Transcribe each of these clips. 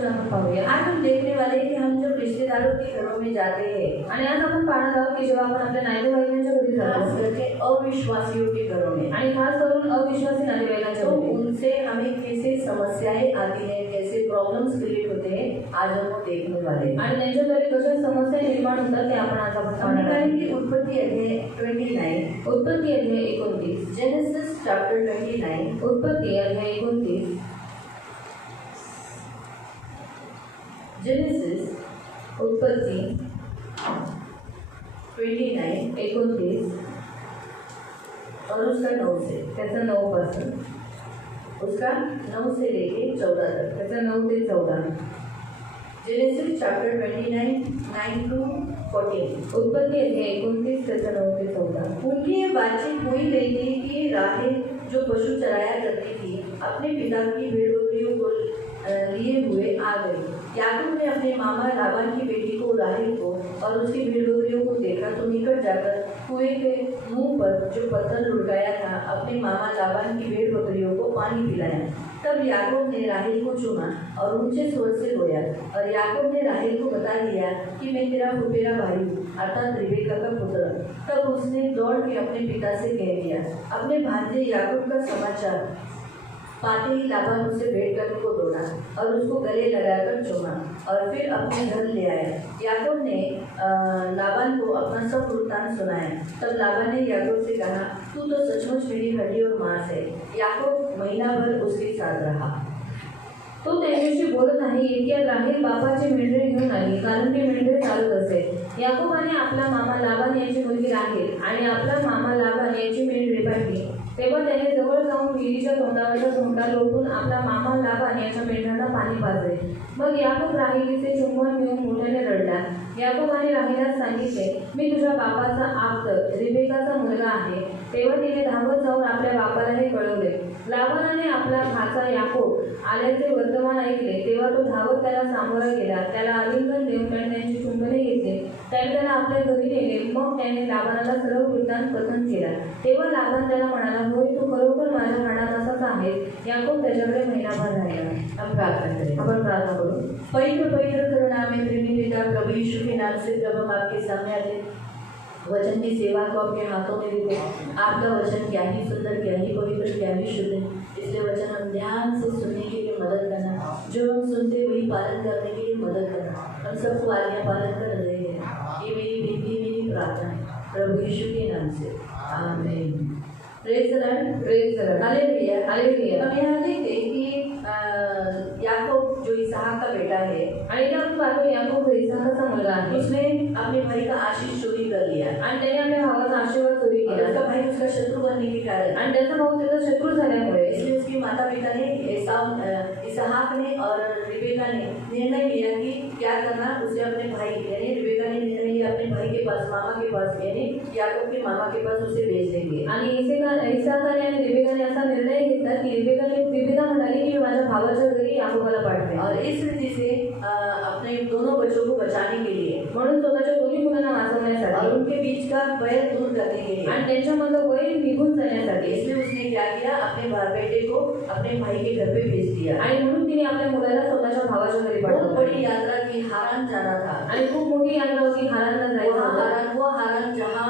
वचन आपण पाहूया। आज हम देखने वाले हैं कि हम जब रिश्तेदारों के घरों में जाते हैं, आणि आज आपण पाहणार आहोत की जेव्हा आपण आपल्या नातेवाईकांच्या घरी खास जातो करके अविश्वासियों के घरों में, आणि खास करून अविश्वासी नातेवाईकांच्या तो घरी, उनसे हमें कैसे समस्याएं आती हैं, कैसे प्रॉब्लम्स क्रिएट होते हैं, आज हम वो देखने वाले हैं। आणि त्यांच्या घरी कशा समस्या निर्माण होतात ते आपण आज हम पाहणार आहोत। निकालेंगे उत्पत्ति अध्याय 29, उत्पत्ती अध्याय 29, जेनेसिस चैप्टर 29, उत्पत्ती अध्याय 29, जेनेसिस उत्पत्ती 29 29 और उसका 9 से, त्याचा 9 पासून, उसका 9 से लेके 14 तक। त्याचा 9 ते 14, जेनेसिस चैप्टर 29 9 to 14। उत्पत्ती अध्याय 29 त्याचा 9 ते 14। उनकी ये बातचीत हो ही रही थी कि राहेल जो पशु चराया करती थी अपने पिता की भेड़ बकरियों को लिए हुए आ गई। याकूब ने अपने मामा लाबान की बेटी को राहेल को और उसकी भेड़ बकरियों को देखा तो निकट जाकर कुएं के मुंह पर जो पत्थर लुढ़काया था अपने मामा लाबान की भेड़ बकरियों को पानी पिलाया। तब याकूब ने राहेल को चूमा और ऊंचे स्वर से रोया, और याकूब ने राहेल को बता दिया कि मैं तेरा फुफेरा भाई हूँ, अर्थात रिबेका का पुत्र। तब उसने दौड़ के अपने पिता से कह दिया। अपने भांजे याकूब का समाचार पाते ही लाबान उससे भेंट करने को दौड़ा और उसको गले लगाकर चूमा और फिर अपने घर ले आया। याकूब ने लाबान को अपना सब वृत्तांत सुनाया। तब लाबान ने याकूब से कहा, तू तो सचमुच मेरी हड्डी और मांस है। याकूब महीना भर उसके साथ रहा। तो त्याच्याशी बोलत आहे इतक्या राहेल बापाची मेंढरे घेऊन आली, कारण ती मेंढरे चालत असे। याकोबाने आपला मामा लाबान यांची मुलगी राहेल आणि आपला मामा लाबान यांची मेंढरे पाहिली। तेव्हा त्याने जवळ जाऊन विहिरीच्या तोंडावरचा झोंका लोटून आपला मामा लाबान यांच्या मेंढ्यांना पाणी पाजले। मग याकूब राहेलीचे चुंबन घेऊन मोठ्याने रडला। याकोबाने राहेलास सांगितले, मी तुझ्या बापाचा आप्त रिबेकाचा मुलगा आहे। तेव्हा तिने धावत जाऊन आपल्या बापाला हे कळवले। लाबानाने आपला भाचा याकोब आल्याचे वर्तमान ऐकले, तेव्हा तो धावत त्याला सामोरा गेला, त्याला आलिंगन देऊन त्याने त्यांची चुंबने घेतले, त्याने त्याला आपल्या घरी नेले। मग त्याने लाबानाला सर्व वृत्तांत कथन केला। तेव्हा लाबान त्याला म्हणाला, होय तू खरोखर माझ्या प्राणात असाच आहे। याकोब त्याच्याकडे महिनाभर राहिला। हम प्रार्थना करें। आपण प्रार्थना करू। पवित्र पवित्र करुणामय प्रेमी पिता प्रभु यीशु के नाम से जब हम आपके सामने आते हैं, वचन की सेवा को आपके हाथों में देते हैं। आपका वचन क्या ही सुंदर, क्या ही पवित्र, क्या ही शुद्ध है। इसलिए वचन हम ध्यान से सुनने के लिए मदद करना, जो हम सुनते वही पालन करने के लिए मदद करना। हम सबको आज्ञा पालन कर रहे हैं। ये मेरी विनती, मेरी प्रार्थना है प्रभु यीशु के नाम से, आमीन। Praise the Lord, praise the Lord, hallelujah, hallelujah. हम यहाँ देखते हैं कि याकूब जो इसहाक का बेटा है, आणि इथे आपण पाहतो याकोब इसहाकाचा मुलगा आहे। उसने अपने भाई का आशीष चोरी कर लिया आणि त्याने आपल्या भावाचा आशीर्वाद चोरी और केला उसका भाई उसका शत्रु बनने के कारण, आणि त्याचा भाऊ त्याचा शत्रू झाल्यामुळे इसलिए उसके माता पिता ने इसहाक ने और रिबेका ने निर्णय लिया कि क्या करना, उसे अपने भाई यानी रिबेका ने निर्णय लिया अपने भाई के पास, मामा के पास यानी याकूब के मामा के पास उसे भेज देंगे। आणि इसहाकाने आणि रिबेकाने असा निर्णय घेतला की रिबेका म्हणाली की मी माझ्या भावाच्या घरी याकोबाला पाठवेन, और इस रीति से अपने दोनों बच्चों को बचाने के लिए, म्हणून स्वतःच्या दोन्ही मुलांना और वाचवण्यासाठी उनके बीच का बैर दूर करने के लिए, आणि त्यांच्यामधलं वैर निघून जाण्यासाठी, इसलिए उसने क्या किया, अपने बेटे को अपने भाई के घर पे भेज दिया। आणि म्हणून तिने आपल्या मुलाला स्वतःच्या भावाच्या घरी बहुत पाठवलं। बड़ी यात्रा की, हारान जाना था आणि खूप मोठी यात्रा होती, हारानला जायचं होतं। वो हारान जहाँ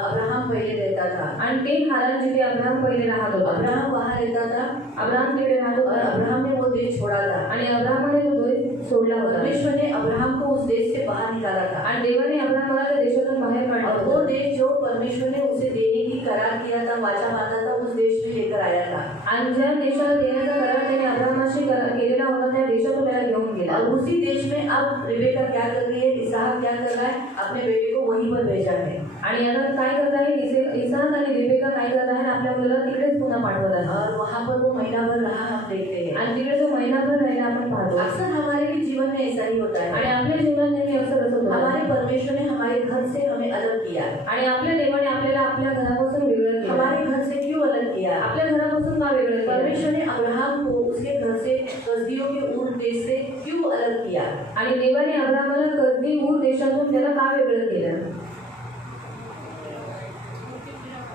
अब्राहम पहले रहता था, आणि ते हारान जिथे अब्राहम पहिले राहत होता, अब्राहम वहाँ रहता था, अब्राहम तिकडे राहत और होता अब्राहम ने वो देश छोड़ा था। आणि अब्राहमाने तो देश सोडला होता। परमेश्वर ने अब्राहम को उस देश से बाहर निकाला था, आणि देवाने अब्राहमाला त्या देशातून बाहेर काढलं और होतं। वो देश जो परमेश्वर ने उसे देने की करार किया था, वाचा बांधा था, उस देश में लेकर आया था। आणि ज्या देशाला देण्याचा करार त्याने अब्राहमाशी केलेला होता त्या देशातून त्याला घेऊन गेला। और उसी देश में अब रिबेका क्या कर रही है, इसहाक क्या कर रहा है, अपने बेटे को वहीं पर भेजा है। आणि आता काय करत आहे इसहाक आणि रिबेका काय करत आहे, आपल्या मुलाला तिकडेच पुन्हा पाठवत आहे। और वहाँ पर वो महीना भर रहा, हम देखते हैं। आणि तिकडे जो महिनाभर राहिला आपण पाहतो। अक्सर हमारे भी जीवन में ऐसा ही होता है। आणि आपल्या जीवनात नेहमी असं होतं, हमारे परमेश्वर ने हमारे घर से हमें अलग किया, आणि आपल्या देवाने आपल्याला आपल्या घरापासून वेगळं केलं। हमारे घर से क्यों अलग किया? आपल्या घरापासून का वेगळं केलं? परमेश्वर ने अब्राहम को उसके घर से, कसदियों के ऊर देश से क्यों अलग किया? आणि देवाने अब्राहमाला कसदी ऊर देशातून त्याला का वेगळं केलं?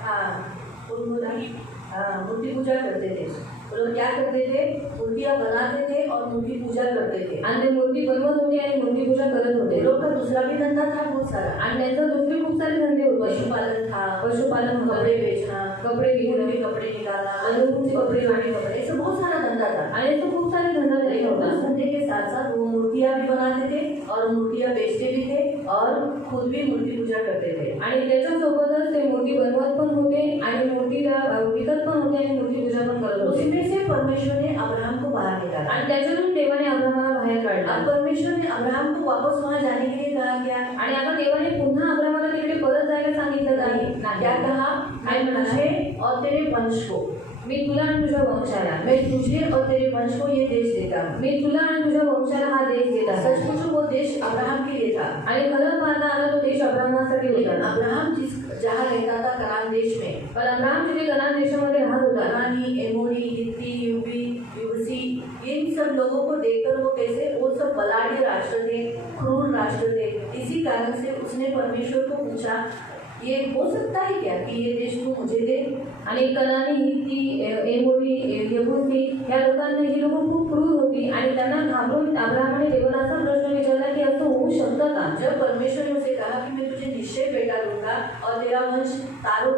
हाँ, मूर्ति पूजा करते थे। वो लोग क्या करते थे, मूर्तियाँ बनाते थे और मूर्ति पूजा करते थे। आणि ते मूर्ती बनवत होते आणि मूर्ती पूजा करत होते. ये लोग का दूसरा भी धंधा था बहुत सारा, आणि त्यांचा दुसरे खूप सारे धंदे होते. पशुपालन था, पशुपालन होतं. कपड़े बेचना, कपड़े ऊन विकणं, के कपड़े निकालना, अनुभव के कपड़े कपड़े, वाले कपड़े, ऐसे बहुत सारा धंधा था। आणि तो खूप सारे धंदा त्यांचा लेकिन होता. उस धंधे के साथ साथ वो मूर्तियाँ भी बनाते थे और मूर्तियाँ बेचते भी थे और खुद भी मूर्ति पूजा करते थे। आणि त्याच्यासोबतच ते मूर्ती बनवत पण होते आणि मूर्तीला विकत पण होते आणि मूर्ती पूजा पण करत होते. उसमें से परमेश्वर ने अब्राहम को बाहर निकाला आणि त्याच्यातून देवाने अब्रामाला बाहेर काढला. अब परमेश्वर ने अब्राहम को वापस वहाँ जाने के लिए कहा क्या? आणि आता देवाने पुन्हा अब्रामाला तिकडे परत जायला सांगितलं नाही. क्या कहा? काय म्हणाला? मुझे और तेरे वंश को, मी तुला आणि तुझ्या वंशाला, मैं तुझे और तेरे वंश को ये देश देता हूँ। मी तुला आणि तुझ्या वंशाला हा देश देत आहे. सच पूछो वो देश अब्राहम के लिए था, आणि खरं पाहता आला तो देश अब्रामासाठी लेकिन होता. अब्राहम जहाँ रहता था कनान देश में, पण अब्राम जिथे कनान देशामध्ये राहत होता, कनानी, एमोरी, हित्ती, यूबी, युबसी, इन सब लोगों को देखकर वो कैसे, वो सब बलाढ्य राष्ट्र थे, क्रूर राष्ट्र थे। इसी कारण से उसने परमेश्वर को पूछा, ये हो सकता है क्या कि ये देश तू मुझे दे? आणि कनानी, हित्ती, एमोरी, यबूसी या लोकांना, ही लोक खूप क्रूर होती आणि त्यांना घाबरून अब्रामाने देवाला असा प्रश्न विचारला की असं होऊ शकतं का? जब परमेश्वर ने उसे कहा कि मैं तुझे निश्चय बेटा दूंगा और तेरा वंश तारों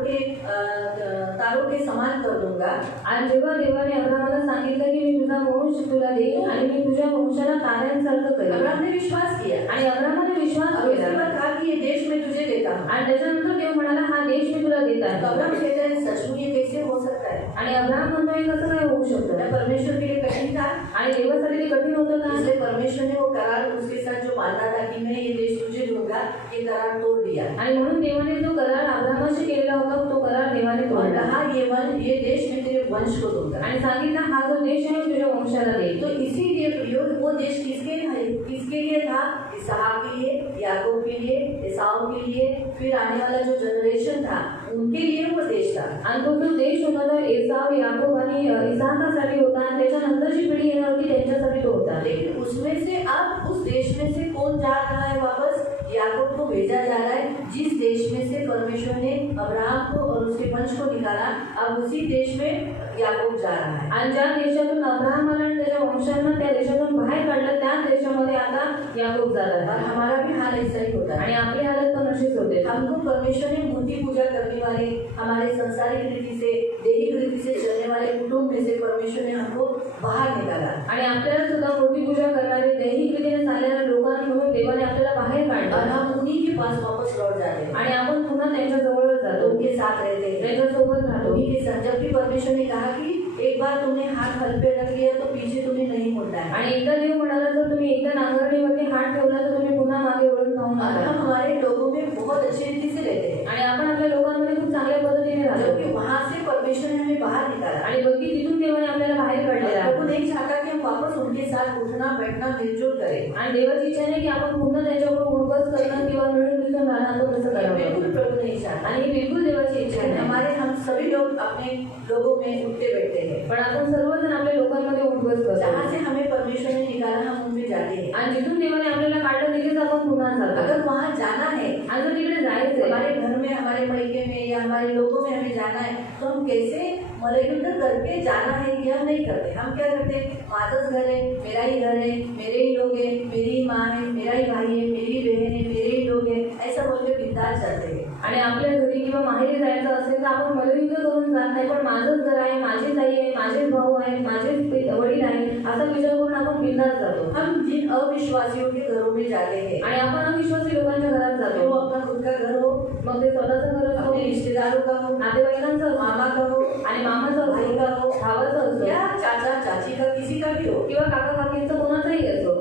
के समान कर दूंगा, आणि जेव्हा देवाने अब्रामाला सांगितलं की मी तुझा वंश तुला देईन आणि मी तुझ्या वंशाला ताऱ्यांसारखं करेन, अब्राहम ने विश्वास किया आणि अब्रामाने विश्वास और उसके केला. बाद कहा कि ये देश मैं तुझे देता हूँ। आणि त्याच्यानंतर देव म्हणाला हा देश मी तुला देत तो आहे. अब्राहम कहते हैं सच में ये कैसे हो सकता है? आणि अब्राम म्हणतोय कसं काय होऊ शकतं? क्या परमेश्वर के लिए कठिन था? आणि देवासाठी ते कठीण होतं का? इसलिए परमेश्वर ने वो करार उसके साथ जो बांधा था कि मैं ये देश तुझे दूंगा, ये करार तोड़ दिया आणि म्हणून देवाने जो करार अब्रामाशी केलेला होता तो करार देवाने और तोडला कहा ये देश मैं तेरे वंश को दूंगा। आणि सांगितलं हा जो देश आहे तुझ्या वंशाला देईल. तो इसीलिए प्रयोग वो देश किसके लिए था? इसहाक के लिए, याकूब के लिए, एसाव के लिए, फिर आने वाला जो जनरेशन था उनके लिए वो देश था। आणि तो जो देश होता तो एसाव, याकूब आणि इसाकासाठी होता आणि त्याच्यानंतरची पिढी येणार होती त्यांच्यासाठी तो होता. लेकिन उसमें से अब उस देश में से कौन जा रहा है वापस? याकूब को भेजा जा रहा है। जिस देश में से परमेश्वर ने अब्राहम को और उसके वंश को निकाला, अब उसी देश में याकूब जा रहा है। आणि ज्या देशातून अब्राहमाला आणि त्याच्या वंशांना त्या देशातून बाहेर काढलं त्याच देशामध्ये आता याकूब जात और आहे. हमारा भी हाल ऐसा ही होता है। आणि आपली हालत पण अशीच होते. हमको परमेश्वर ने मूर्ति पूजा करने वाले, हमारे संसारिक रीति से, दैहिक रीति से चलने वाले कुटुंब में से परमेश्वर ने हमको बाहर निकाला आणि आपल्याला सुद्धा मूर्ती पूजा करणारे दैहिक रीतीने चालणाऱ्या लोकांमधून देवाने आपल्याला बाहेर और काढलं हम उन्हीं के पास वापस लौट जाते हैं, आणि आपण पुन्हा त्यांच्या जवळच जातो, उनके साथ रहते हैं, त्यांच्यासोबत राहतो. उन्हीं के साथ। जबकि परमेश्वर ने कहा कि एक बार तुमने हाथ हल पे रख लिया तो पीछे तुम्हें नहीं मुड़ना है। आणि एकदा देव म्हणाला जर तुम्ही एकदा नांगरणीवरती हात ठेवला तर तुम्ही पुन्हा मागे वळून पाहू और नका. हम हमारे लोगों में बहुत अच्छी रीति से रहते हैं, आणि आपण आपल्या लोकांमध्ये खूप चांगल्या पद्धतीने राहतो. जबकि वहाँ से परमेश्वर ने हमें बाहर निकाला। आणि बघी तिथून देवाने आपल्याला बाहेर काढलेला आहे. प्रभु नहीं चाहता कि हम वापस उनके साथ उठना बैठना मिलजुल करें। आणि देवाची इच्छा नाही की आपण पुन्हा त्यांच्याबरोबर उठबस करणं किंवा मिळून मिसळून राहणं तो तसं करावं. बिल्कुल प्रभु नहीं चाहता। आणि ही बिलकुल देवाची इच्छा लेकिन नाही. हम सभी लोग अपने लोगों में उठते बैठते हैं। पण आपण सर्वजण आपल्या लोकांमध्ये उठबस जहाँ करतो. से हमें परमेश्वर ने निकाला हम उन पे जाते हैं। आणि जिथून देवाने आपल्याला काढलं तिथेच आपण पुन्हा जातो. अगर वहाँ जाना है, आणि जर तिकडे जायचं हमारे घर में, हमारे मायके में या हमारे लोगों में हमें जाना है, तो हम कैसे मलयुद्ध करके जाना है ये हम नहीं करते। हम क्या करते हैं? माझंच घर है, मेरा ही घर है, मेरे ही लोग हैं, मेरी ही माँ है, मेरा ही भाई है, मेरी ही बहन है, मेरे ही लोग हैं, ऐसा बोल के बिंदास जाते हैं। आणि आपल्या घरी किंवा माहेरी जायचं असेल तर आपण मलयुद्ध करून जात नाही, पण माझंच घर आहे, माझीच आई आहे, माझेच भाऊ आहेत, माझेच वडील आहेत असा विचार करून आपण बिंदास जातो. हम जिन अविश्वासियों के घरों में जाते हैं, आणि आपण अविश्वासी लोकांच्या घरात वो जातो. अपना खुद का घर हो, मग ते स्वतःचं घर असो, अपने रिश्तेदारों का हो, नातेवाईकांचं असो, मामा का हो, आणि मामाचं भाई असो, का हो, भावाचं असो या चाचा चाची का, किसी का भी हो, किंवा काका काकींचं कोणाचंही असो.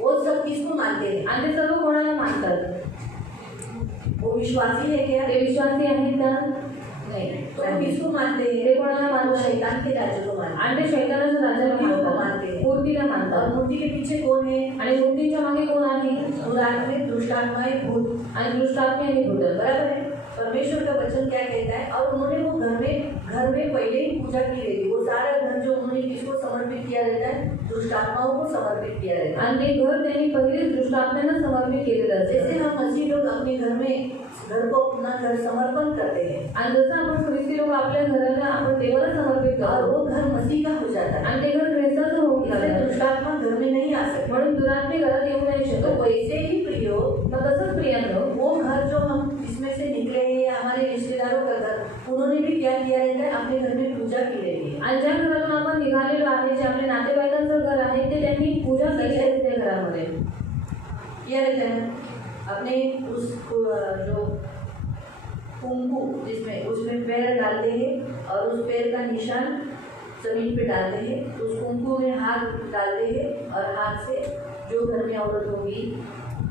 वो सब किसको मानते हैं? आणि ते सर्व कोणाला मानतात? वो विश्वासी है क्या? ते विश्वासी आहेत का? नहीं। तो वो किसको मानते हैं? ते कोणाला वो मानतात? शैतान के राज्य को मानते आणि ते शैतानाच्या राज्याला मूर्तीला मानतात, मानते. मूर्तीला हैं। और मानतात. मूर्ति के पीछे कौन है? आणि मूर्तीच्या मागे कोण आहे? दुरात्मे, दुष्टात्माएं, भूत। आणि दुष्टात्मे आणि भूत. बराबर है। परमेश्वर का वचन क्या कहता है, और उन्होंने वो घर में पहले ही पूजा की रहती है। वो सारा घर जो उन्होंने किसको समर्पित किया रहता है, दुष्ट आत्माओं को समर्पित किया रहता है। आणि ते घर त्यांनी पहिलेच दुष्ट आत्म्यांना समर्पित केलेलं असतं. जैसे हम मसीह लोग अपने घर को अपना घर समर्पण करते हैं, आणि जसं आपण ख्रिस्ती लोक आपल्या घराला आपण देवाला समर्पित और करतो वो घर मसीह का हो जाता है। आणि ते घर ख्रिस्ताचं होऊन इसलिए जातं. दुष्ट आत्मा घर में नहीं आ सकते। म्हणून दुरात्मे घरात येऊ नाही तो शकत. वैसे ही प्रियो, मग तसंच प्रियांनो, वो घर जो हम इसमें से निकले हैं, या हमारे रिश्तेदारों का घर, उन्होंने भी क्या किया रहता है, अपने घर में पूजा की रहती है। आणि ज्या घरातून आपण निघालेलो आहे, जे आपल्या नातेवाईकांचं घर आहे, ते त्यांनी पूजा केली आहे त्या घरामध्ये. किया रहता है अपने उस जो कुंकू जिसमें उसमें पैर डालते हैं और उस पैर का निशान जमीन पे डालते हैं, उस कुंकू में हाथ डालते हैं और हाथ से जो घर में औरत होगी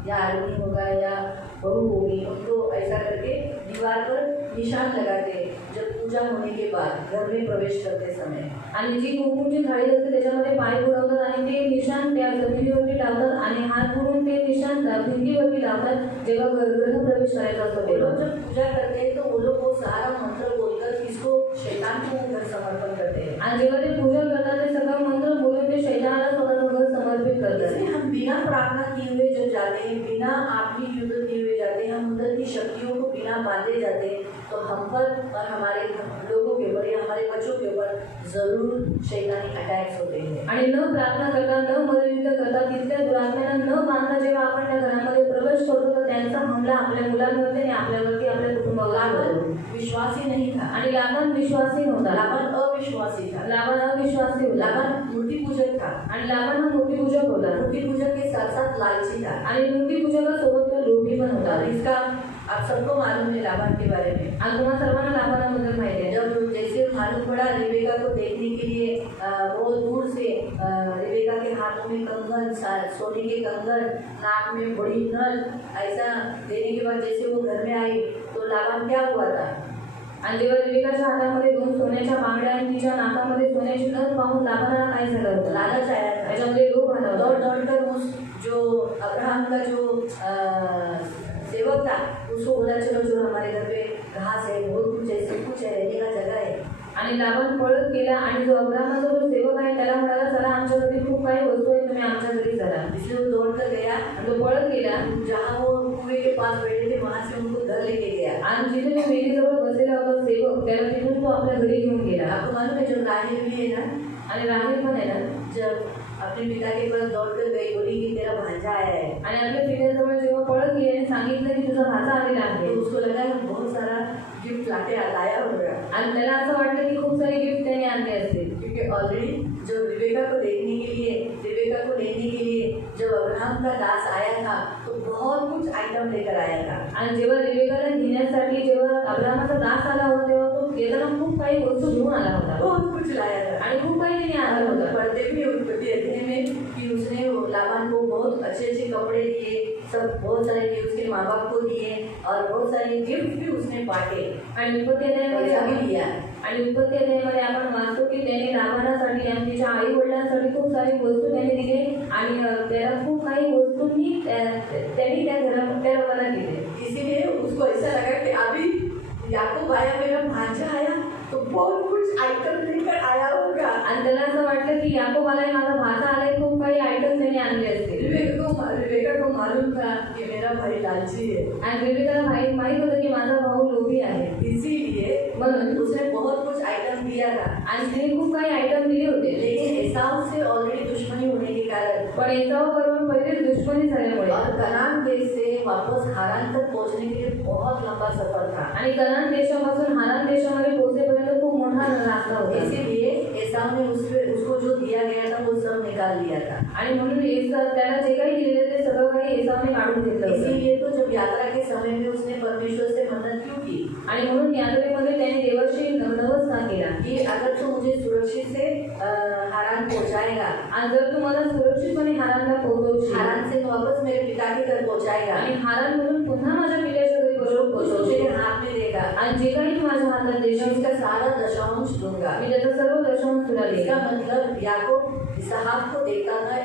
या आदमी होगा या बहू होगी, उनको ऐसा करके दीवार पर निशान लगाते हैं जब पूजा होने के बाद घर में प्रवेश करते समय। आणि जी कुंकुमची थाळी असते त्याच्यामध्ये पाय बुडवतात आणि ते निशाण त्या जमिनीवरती टाकतात आणि हात बुडवून ते निशाण भिंतीवरती लावतात जेव्हा गृहप्रवेश करायचा असतो वो तेव्हा. लोग जब पूजा करते हैं तो वो लोग वो सारा मंत्र बोलकर इसको शैतान को घर समर्पण करते हैं। आणि जेव्हा ते पूजा करतात ते सगळं मंत्र बोलून ते शैतानाला स्वतःचं घर समर्पित करतात. इसलिए हम बिना प्रार्थना किए हुए जब जाते हैं, बिना आत्मिक युद्ध किए हुए जाते हैं, हम अंदर की शक्तियों को बिना बांधे जाते हैं, तो हम पर और हमारे लोगों के ऊपर या हमारे बच्चों के ऊपर जरूर शैतानी अटैक्स होते हैं। आणि न प्रार्थना करता न मदतयुद्ध करता तिथल्या दुरात्म्यांना न बांधता जेव्हा आपण त्या घरामध्ये प्रवेश करतो तर त्यांचा हमला आपल्या मुलांवरती आणि आपल्यावरती आपल्या कुटुंबावर लाबान होतो. विश्वासी नहीं था, आणि लाबान विश्वासी नव्हता. लाबान अविश्वासी था, लाबान अविश्वासी होता. लाबान मूर्ति पूजक था, आणि लाबान हा मूर्तिपूजक होता. मूर्ति पूजक के साथ साथ लालची था। आणि मूर्तिपूजकासोबत तो लोभी पण होता. और इसका आप सबको मालूम है लाबान के बारे में। आणि तुम्हाला सर्वांना लाबानाबद्दल माहिती आहे. जब जैसे मालूम पड़ा रिबेका को देखने के लिए बहुत दूर से रिबेका के हाथों में कंगन, सोने के कंगन, नाक में बड़ी नल, ऐसा देने के बाद जैसे वो घर में आई तो लाबान क्या हुआ था, आणि जेव्हा रिबेकाच्या हातामध्ये 2 सोन्याच्या बांगड्या आणि तिच्या नाकामध्ये सोन्याची नथ पाहून लाबानाला काय झालं होतं? लालच आया था। त्याच्यामध्ये लोभ आला दौड़ होता. दौड़ कर उस जो अब्राहम का जो सेवक था उसको बोला, चलो जो हमारे घर पे घास है, बहुत कुछ है, सब कुछ है, रहने का जगह है। आणि लाबान पळत गेला आणि जो अब्राहमाचा जो सेवक आहे त्याला म्हणाला, चला आमच्या घरी खूप काही वस्तू आहे, तुम्ही आमच्या घरी चला. इसलिए वो दौड़ कर गया, आणि तो पळत गेला जहाँ वो कुएं के पास बैठे थे वहाँ से उनको घर लेके गया। आणि जिथे तो विहिरीजवळ बसलेला होता सेवक त्याला तिथून तो आपल्या घरी घेऊन गेला. आपको मालूम है जो राहेल भी है ना, आणि राहेल पण आहे ना, जब अपने पिता के पास दौड़ कर गई, बोली कि तेरा भांजा आया है, आणि आपल्या पित्याजवळ जेव्हा पळत गेली आणि सांगितलं की तुझा भाचा आलेला आहे, तो उसको लगा कि बहुत सारा गिफ्ट लाके लाया होगा, आणि त्याला असं वाटलं की खूप सारे गिफ्ट त्याने आणले असतील. क्योंकि ऑलरेडी जब रिबेका को देखने के लिए, रिबेका को लेने के लिए जब अब्राहम का दास आया था तो बहुत कुछ आइटम लेकर आया था। आणि जेव्हा रिबेकाला घेण्यासाठी जेव्हा अब्राहमाचा दास आला होता तेव्हा तो येताना खूप काही वस्तू घेऊन आला होता बहुत कुछ लाया था। आणि खूप काही त्याने आणलं और होतं. पढ़ते भी अध्ययन में कि उसने लाबान को बहुत अच्छे अच्छे कपड़े दिए, सब बहुत सारे दिए, उसके माँ बाप को दिए और बहुत सारे गिफ्ट भी उसने बांटे, आणि उत्पत्ती अध्यायामध्ये पैसा भी दिया। आणि उत्पत्ती अध्यायामध्ये आपण वाचतो की त्याने लाबानासाठी आणि तिच्या आई वडिलांसाठी खूप सारी वस्तू त्याने दिले आणि त्याला खूप काही वस्तूंनी त्यांनी त्या लोकांना दिले. इसीलिए उसको ऐसा लगा कि अभी याकूब आया, मेरा भांजा आया तो बहुत कुछ आइटम लेकर आया होगा। आणि त्याला असं वाटलं की याकोब आलाय, माझा भाचा आलाय, खूप काही आयटम त्याने आणले असतील. रिबेका को मालूम था कि मेरा भाई लालची है, आणि रिबेकाला माहित होतं की माझा भाऊ लोभी आहे, इसीलिए म्हणून उसने बहुत कुछ आइटम दिया था। आणि तिने खूप काही आयटम दिले होते. लेकिन एसाव से ऑलरेडी दुश्मनी होने के कारण पण एसाव बरोबर पहिलेच दुश्मनी झाल्यामुळे और कनान देश से वापस हारान तक पहुंचने के लिए बहुत लंबा सफर था। आणि कनान देशापासून हारान देशामध्ये पोहोचेपर्यंत खूप मोठा रास्ता होता. इसीलिए एसाव ने उसको जो दिया गया था वो सब निकाल लिया था। आणि म्हणून त्याला जे काही दिलेले ते सगळं काही एसावने काढून घेतलं होतं. इसीलिए तो जब यात्रा के समय में उसने परमेश्वर से मन्नत क्यों की आणि म्हणून यात्रेमध्ये त्याने देवाशी नमस्कार केला कि अगर तू मुझे सुरक्षित से हारान पहुंचाएगा, आणि जर तू मला सुरक्षितपणे हारानला पोहोचवशील, हारान से वापस मेरे पिता के घर पहुंचाएगा, आणि हारानमधून पुन्हा माझ्या पित्याच्या घरी उसको मेरे हाथ में देगा, आणि जे काही तू माझ्या हातात मैं देशील उसका सारा दशांश दूंगा। मी त्याचा सर्व दशांश तुला देईन. इसका मतलब याकूब इसहाक को देखता था,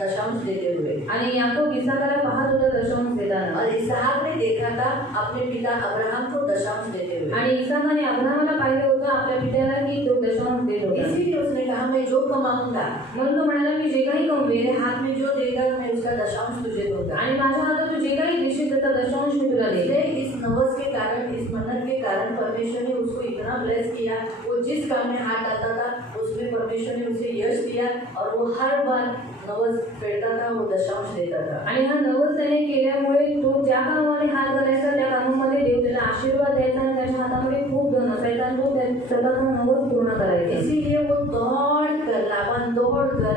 दशांश दशांश देते हुए। आणि याकोब इसाकाला पाहत होता दशांश देताना, और इसहाक ने देखा था अपने पिता अब्राहम को दशांश देते हुए। आणि इसाकाने अब्राहमाला पाहिलं होतं आपल्या पित्याला की तो दशांश देत होता. इसीलिए उसने कहा मैं जो कमाऊंगा, म्हणून तो म्हणाला मी जे काही मेरे कमवेल हाथ में जो देगा मैं उसका दशांश तुझे दूंगा। आणि माझ्या हातात तू जे काही देशील त्याचा दशांश मी तुला देईल. इसलिए इस नवस के कारण, इस मन्नत के कारण परमेश्वर ने उसको इतना ब्लेस किया, वो जिस काम में हाथ डालता था उसमें परमेश्वर ने उसे यश दिया और वो हर बार नवस फेडता था, वो दशांश देता था। आणि हा नवस त्याने केल्यामुळे तो ज्या कामामध्ये हात घालायचा त्या कामामध्ये देव त्याला आशीर्वाद द्यायचा आणि त्याच्या हातामध्ये खूप धन असायचा आणि तो स्वतःचा नवस पूर्ण करायचा. इसीलिए वो लाबान दौड़ कर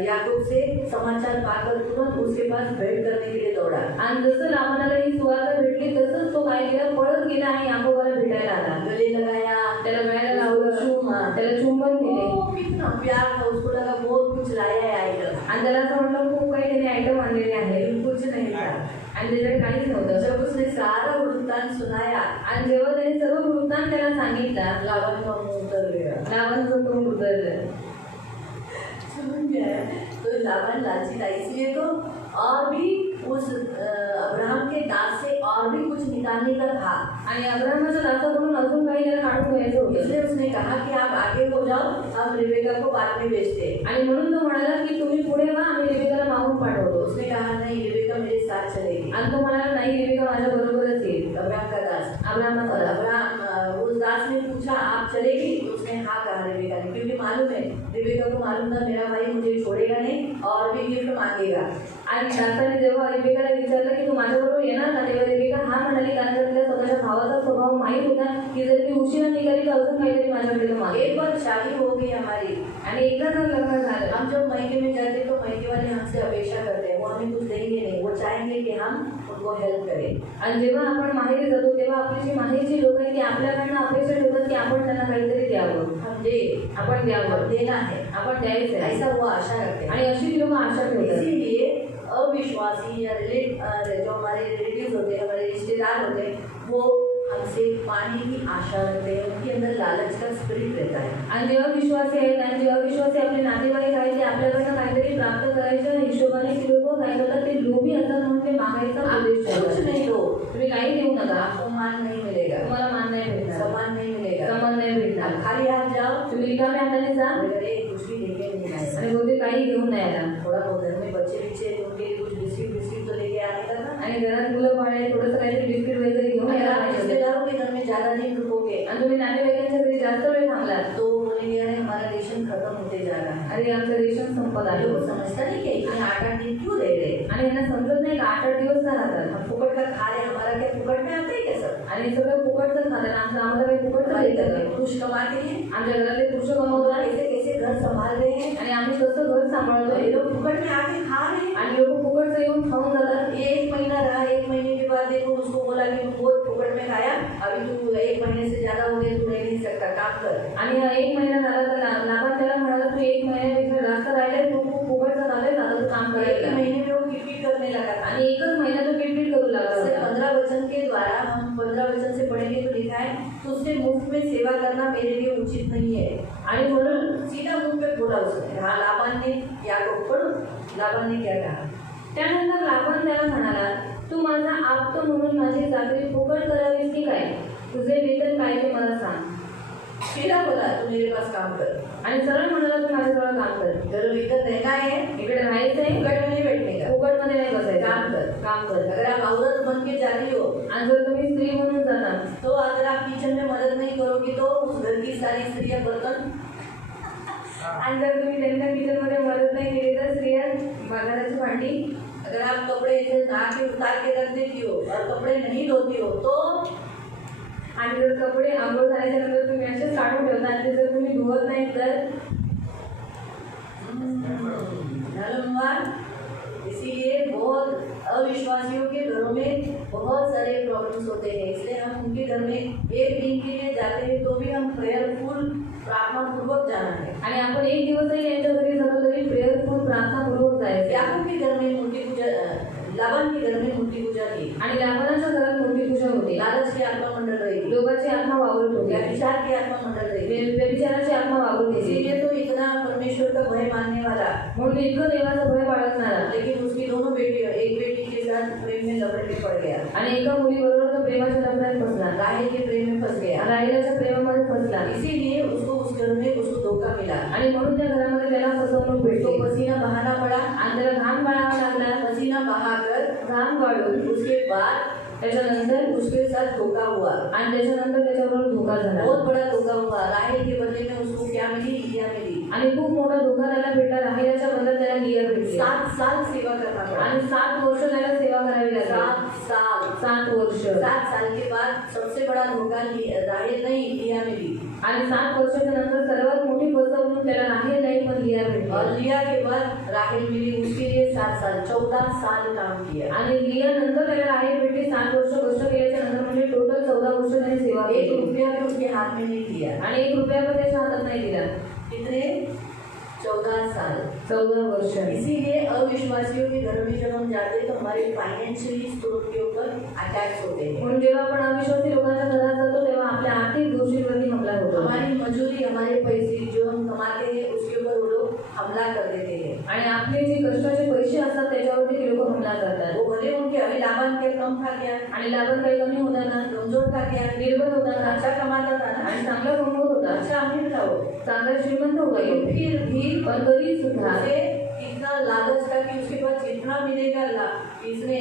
याकूब से समाचार पाकर तुरंत उसके पास भेंट करने के लिए दौड़ा। आणि जसं लाबानाला ही सुवार्ता भेटली तसंच तो काय केला, पळत गेला आणि याकोबाला भेटायला आला. गले लगाया, त्याला गळ्याला लावलं, त्याला चुंबन केले कितना प्यार था, उसको लगा बहुत कुछ लाया है आइटम। आणि त्याला असं म्हटलं खूप काही त्याने आयटम आणलेले आहे कुछ नहीं था। आणि त्याच्याकडे काहीच नव्हतं. जब उसने सारा वृत्तांत सुनाया, आणि जेव्हा त्याने सर्व वृत्तांत त्याला सांगितला, लाबान का मुंह उतर गया। लाबानचं तोंड उतरलं. समझ गया? तो लाबान लालची था, इसलिए तो और भी उस अब्राहम के दांत से और भी कुछ निकालने का था। आणि अब्राहमाच्या दाताकडून अजून काही त्याला काढून घ्यायचं होतं. इसलिए उसने कहा कि आप आगे हो जाओ, हम रिबेका को बाद में बेचते। आणि म्हणून तो म्हणाला की तुम्ही पुढे व्हा, आम्ही रिबेकाला मागून पाठवतो. उसने कहा नहीं, रिबेका मेरे साथ चलेगी। आणि तो म्हणाला नाही, रिबेका माझ्या बरोबरच येईल. अब्राहम का दास, अब्राहमाचा और दास. अब्राहम उस दास ने पूछा आप चलेगी, तो उसने हाँ कहा रिबेका ने, क्योंकि मालूम है रिबेका को मालूम था मेरा भाई मुझे छोड़ेगा नहीं और भी गिफ्ट मांगेगा। आणि दासाने जेव्हा रिबेकाला विचारलं की तू माझ्याबरोबर येणार का, तेव्हा रिबेका हा म्हणाली, कारण का तिला स्वतःच्या भावाचा स्वभाव माहीत होता की जर ती उशिरा निघाली तर अजून काहीतरी माझ्याकडे तो मागेल. एक बार शादी हो गई हमारी, आणि एकदा जर लग्न झालं, हम जब मायके में जाते तो मायके वाले हमसे अपेक्षा करते हैं, वो हमें कुछ देंगे नहीं, वो चाहेंगे कि हम उनको हेल्प करें। आणि जेव्हा आपण माहेरी जातो तेव्हा आपली जी माहेरची लोक आहेत ती आपल्याकडनं अपेक्षा ठेवतात की आपण त्यांना काहीतरी द्यावं, हम दे, आपण द्यावं, देना है, आपण द्यायचं आहे, ऐसा वो आशा रखते हैं। आणि अशी लोक आशा ठेवतात. इसीलिए अविश्वासी या जो हमारे रिलेटिव होते हैं, हमारे रिश्तेदार होते हैं, वो हमसे पाने की आशा रखते हैं, उनके अंदर लालच का स्पिरिट रहता है। आणि जेव्हा विश्वासी आहेत आणि जेव्हा विश्वासी आपले नातेवाईक आहेत ते आपल्याकडनं काहीतरी प्राप्त करायच्या हिशोबाने ती लोक काय करतात, ते लोभी असतात म्हणून ते मागायचा आप उद्देश कुछ ठेवतात. नहीं दो, तुम्ही काही देऊ नका, आपको मान नहीं मिलेगा, तुम्हाला मान नाही भेटणार, सम्मान नहीं मिलेगा, सन्मान नाही भेटणार. आप खाली हाथ जाओ, तुम्ही रिकाम्या हाताने जा अरे कुछ भी लेके नहीं आए, आणि बोलते काही घेऊन नाही आला. थोड़ा बहुत घर में बच्चे पीछे उनके लिए कुछ बिस्किट तो लेके आने का ना। आणि घरात मुलं बाळ थोडंसं काहीतरी बिस्किट वगैरे घेऊन अगर यायला आप पाहिजे. रिश्तेदारों के घर में ज्यादा दिन रुकोगे आणि तुम्ही नातेवाईकांच्या घरी जास्त वेळ थांबलात तो बोलेंगे अरे हमारा रेशन खत्म होते जा रहा है। अरे आमचं रेशन संपत आलं. लोग समझता नहीं कि इतने 8-8 दिन क्यों दे रहे हैं, आणि यांना समजत नाही का 8-8 दिवस का राहतात हम फुकट का खा रहे हैं, हमारा क्या फुकट में आता है क्या सब? आणि हे सगळं फुकटचं खातात. आमचं आम्हाला काही फुकटचं हमारे देतं घर का? में पुरुष कमाते हैं, आमच्या घरातले पुरुष कमवतात कैसे कैसे घर संभाल रहे हैं, आणि आम्ही कसं घर और सांभाळतोय. ये लोग फुकट में आके खा रहे हैं। आणि लोक फुकटचं येऊन खाऊन जातात. ये 1 महीना रहा, 1 महीने के बाद देखो उसको बोला कि तू बहुत फुकट में खाया, अभी तू 1 महीने से ज्यादा हो गया, तू रह नहीं सकता, काम कर। आणि हा 1 महिना झाला तर लाभात त्याला म्हणाला तू 1 महिन्यापेक्षा जास्त राहिले, तू खूप फुकटचं झालंय, आता तू काम 1 करायला. महीने में वो किटकिट करने लगा था। आणि एकच महिना तो किटकिट करू लागला जैसे होता. 15 वचन के द्वारा हम 15 वचन से पढ़ेंगे तो लिखा है तो उससे मुफ्त में सेवा करना मेरे लिए उचित नहीं है। आणि म्हणून सीधा मुंह पे बोला उसने। हाँ, लाबान ने याकूब पढ़ो, लाबान ने क्या कहा? त्यानंतर लाबान त्याला म्हणाला, तू माझा आप्त म्हणून माझी चाकरी फुकट करावीस की काय? तुझे वेतन काय ते मला सांग. सीधा बोला तू मेरे पास काम कर। आणि सरळ म्हणाला, तू माझ्याजवळ काम कर. जरूर इधर रहना है, इकडे राहायचंय, फुकट में नहीं बैठने का, फुकट मध्ये नाही बसायचं, काम कर। काम कर. अगर आप औरत बन के जाती हो आणि जर तुम्ही स्त्री म्हणून जाता तो अगर आप किचन में मदद नहीं करोगी तो उस घर की सारी स्त्रियां बर्तन, आणि जर तुम्ही त्यांच्या किचन मध्ये मदत नाही केली तर स्त्रिया बाजाराची भांडी, अगर आप कपड़े ऐसे नहा के उतार के रख देती हो और कपड़े नहीं धोती हो तो आणि जर कपडे आंघोळ झाल्याच्या नंतर तुम्ही असे काढून ठेवता आणि ते जर तुम्ही धुवत नाही तर इसीलिए बहुत अविश्वासियों के घरों में बहुत सारे प्रॉब्लम्स होते हैं। इसलिए हम उनके घर में 1 दिन के लिए जाते हैं तो भी हम प्रेयरफुल प्रार्थना पूर्वक जाना है। आणि आपण एक दिवसही त्यांच्या घरी झालो तरी प्रेयरफुल प्रार्थना पूर्वक जायचं. याकूब के घर में मूर्ति पूजा, लाबान के घर में मूर्ति पूजा की, आणि लाबानाच्या घरात मूर्ती पूजा होती. लालच की आत्मा मंडल रही, लोकांची आत्मा वावरत होती, व्यभिचार की आत्मा मंडल रही। व्यभिचाराची आत्मा वावरत होती. इसीलिए तो इतना परमेश्वर का भय मानने वाला म्हणून इतकं देवाचं भय बाळगणारा लेकिन उसकी दोनों बेटियां, एक बेटी के साथ प्रेम में लपट में पड़ गया, आणि एका मुलीबरोबर तो प्रेमाच्या लग्नात फसला, राहेल के प्रेम में फंस गया। राहिल्याच्या प्रेमामध्ये फसला इसीलिए उसको उस घर में उसको धोखा मिला, आणि म्हणून त्या घरामध्ये त्याला फसवणूक तो भेटली पसीना बहाना पड़ा। आणि त्याला घाम गाळावा लागला। पसीना बहाकर घाम गाळून उसके बाद त्याच्यानंतर उसके साथ धोखा हुआ, आणि त्याच्यानंतर त्याच्याबरोबर धोका झाला बहुत बड़ा धोखा हुआ। राहेल के बदले में उसको क्या मिली? लिया मिली। आणि खूप मोठा धोका त्याला भेटला। राहिल्याच्या बदल्यात त्याला लिया भेटली 7 साल सेवा करना पड़ा, आणि 7 वर्ष त्याला सेवा करावी लागली। 7 वर्ष 7 साल के बाद सबसे बड़ा धोखा राहेल नहीं, लिया मिली। आणि 7 वर्षाच्या नंतर सर्वात मोठी फसवणूक त्याला राहेल नाही पण लिया भेटली। और लिया के बाद राहेल मिली, उसके लिए 7 साल 14 साल काम किया। आणि लिया नंतर त्याला राहेल भेटली। 7 वर्ष कष्ट केल्याच्या नंतर म्हणजे टोटल 14 वर्ष त्याने सेवा 1 केली रुपया भी उसके हाथ में नहीं दिया। आणि 1 रुपया पण त्याच्या हातात नाही दिला। कितने? 14 साल। 14 वर्ष। इसीलिए अविश्वासियों के घर में जब हम जाते हैं तो हमारे फाइनेंशियली स्रोत के ऊपर अटैक्स होते हैं। म्हणून जेव्हा आपण अविश्वासी लोकांच्या घरात जातो तेव्हा आपल्या आर्थिक गोष्टींवरती हमला होतो। हमारी मजूरी, हमारे पैसे जो हम कमाते हैं उसके ऊपर वो लोग हमला कर देते हैं। आणि आपले जे कष्टाचे पैसे असतात त्याच्यावरती ते लोक हमला करतात। वो भले उनके अभी लाभांश के कम था क्या, आणि लाभन काही कमी होता ना, कमजोर था क्या, निर्बल होता ना, अच्छा कमाता था ना, आणि चांगला कमवत होता, अच्छा अमीर था वो, चांगला श्रीमंत होता तो। फिर भी पण तरी सुद्धा उसे इतना लालच था कि उसके पास जितना मिलेगा इसने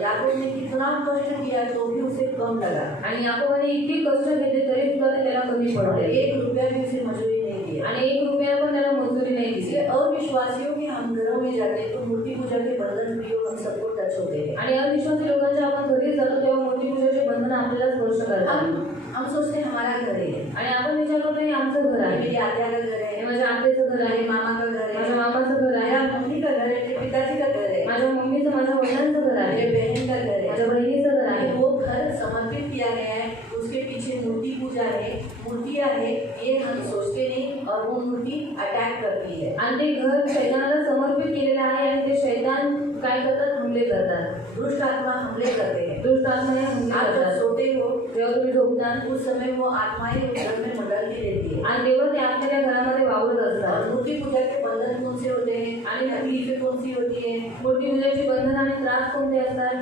याकूब ने कितना कष्ट किया तो भी उसे कम लगा। आणि याकोबाने इतके कष्ट घेतले तरी सुद्धा ते त्याला कमी और पडले 1 रुपया भी उसे मजूरी नहीं दिया। आणि 1 रुपया पण त्याला मजुरी नाही दिली। इसलिए अविश्वासियों के हम घरों में जाते हैं तो मूर्ति पूजा के बंधन भी हम सबको टच होते हैं। आणि अविश्वासी लोकांच्या आपण घरी जातो तेव्हा मूर्ती पूजेचे बंधन आपल्याला स्पर्श करतात। हम सोचते हैं हमारा घर है, आणि आपण विचार करतो हे आमचं घर ये आहे, मेरी आत्या का घर हे है, माझ्या आत्याचं घर आहे, मेरे मामा का घर माझ्या है, मामाचं घर मेरा आहे, मम्मी का घर है, मेरे पिताजी का घर है, माझ्या मम्मीचं माझ्या वडिलांचं घर आहे, मेरे बहन का घर माझ्या है। बहिणीचं घर आहे। लेकिन वो घर समर्पित किया गया है, उसके पीछे मूर्ति पूजा है, मूर्तियाँ है, ये हम सोचते नहीं और वो मूर्ति अटैक करती है। आणि ते घर शैतानाला समर्पित केलेलं आहे आणि ते शैतान काय करतात? हमले करतात। दुष्ट आत्मा हमले करते हैं। दुष्ट आत्माने हमले आप जब करतात। सोते हो जेव्हा तुम्ही झोपता उस समय वो आत्माएं उस घर में मंडलती रहती है। आणि तेव्हा ते आपल्या घरामध्ये वावरत और असतात। मूर्ति पूजा के बंधन कौन से होते हैं, आणि तकलीफें कौन सी होती है? मूर्ती पूजेची बंधन आणि त्रास कोणते असतात?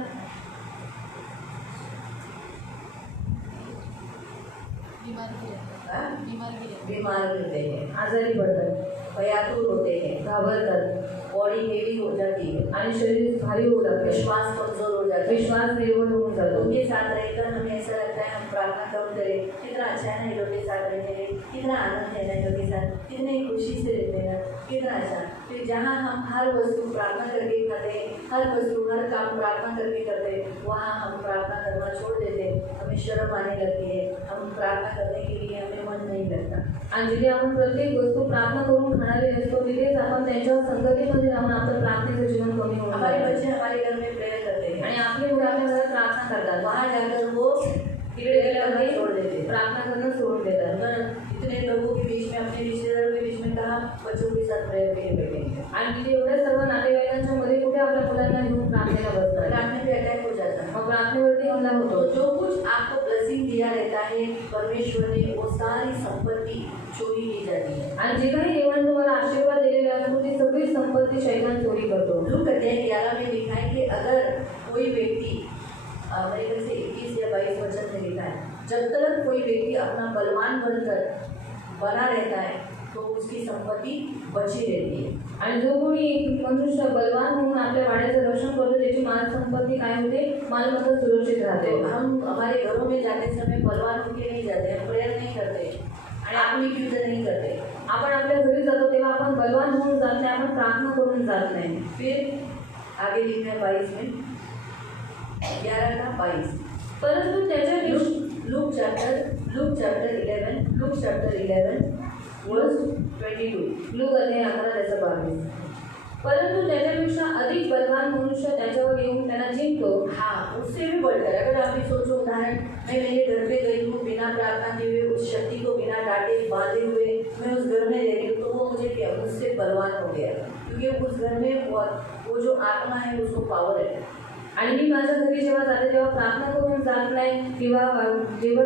हाँ? बीमार रहते हैं, आजारी पडतात, भयातुर होते हैं, घाबरतात बॉडी हेवी हो जाती है, आणि शरीर भारी होऊ लागते, विश्वास कमजोर हो जाता है। विश्वास निर्बल होऊन जातो। उनके साथ रहकर हमें ऐसा लगता है हम प्रार्थना कब करें, कितना अच्छा है ना ये लोग के साथ रहने में, कितना आनंद है ना इन लोग के साथ, कितने खुशी से रहते हैं, कितना अच्छा। फिर जहाँ हम हर वस्तु प्रार्थना करके खाते हैं, हर वस्तु हर काम प्रार्थना करके करते हैं, वहाँ हम प्रार्थना करना छोड़ देते हैं, हमें शर्म आने लगती है, हम प्रार्थना करने के लिए हमें मन नहीं लगता। आणि जिथे आपण प्रत्येक वस्तू प्रार्थना करून खाणारे असतो तिथेच आपण त्यांच्या संगतीमध्ये राहून आपलं प्रार्थनेचं जीवन कमी होऊन हमारे जातं। बच्चे हमारे घर में प्रेयर करते हैं, आणि आपले मुलं आपल्या घरात प्रार्थना करतात, वहाँ जाकर वो तिकडे गेल्यावर छोड़ देते हैं। प्रार्थना करणं सोडून देतात। अगर इतने लोगों के बीच में, अपने रिश्तेदारों के बीच में कहा बच्चों के साथ प्रेयर के लिए बैठेंगे, आणि तिथे एवढ्या सर्व नातेवाईकांच्या मध्ये कुठे आपल्या मुलांना घेऊन प्रार्थनेला बसतात? प्रार्थना पे अटैक हो जाता है। मग प्रार्थनेवरती हमला होतो। तो जो कुछ आपको ब्लेसिंग दिया रहता है परमेश्वर ने वो सारी संपत्ति चोरी की जाती है। आणि जे काही देवाने तुम्हाला आशीर्वाद दिलेले असतो ती सगळी संपत्ती शैतान चोरी करतो। लूक अध्याय 11 में लिखा है कि अगर कोई व्यक्ति, मेरे ख्याल से 21 या 22 वचन में लिखा है, जब तक कोई व्यक्ति अपना बलवान बनकर बना रहता है तो उसकी संपत्ति बची रहती है। आणि जो कोणी मनुष्य बलवान होऊन आपल्या वाड्याचं रक्षण करतो त्याची माल संपत्ती काय होते? मालमत्ता सुरक्षित राहते। तो हम हमारे घरों में जाते समय बलवान होके नहीं जाते, हम प्रेयर नहीं करते आणि आत्मिक युद्ध नहीं करते। आपण आपल्या घरी जातो तेव्हा आपण बलवान होऊन जात नाही, आपण प्रार्थना करून जात नाही। फिर आगे लिखा है 22 में, 11 का 22, परंतु त्याच्या लूक चैप्टर 11 वर्स 22। लूक अध्याय 11 त्याचा 22। परंतु त्याच्यापेक्षा अधिक बलवान मनुष्य त्याच्यावर येऊन त्यांना जिंकतो। हाँ, उससे भी बढ़कर अगर आप भी सोचो, उदाहरण मैं मेरे घर पे गई हूँ बिना प्रार्थना किए हुए, उस शक्ति को बिना डांटे बांधे हुए मैं उस घर में रह रही हूँ, तो वो मुझे क्या मुझसे बलवान हो गया, क्योंकि उस घर में वो जो आत्मा है उसको पावर है। आणि मी माझ्या घरी जेव्हा जाते तेव्हा प्रार्थना करून जात नाही किंवा जेव्हा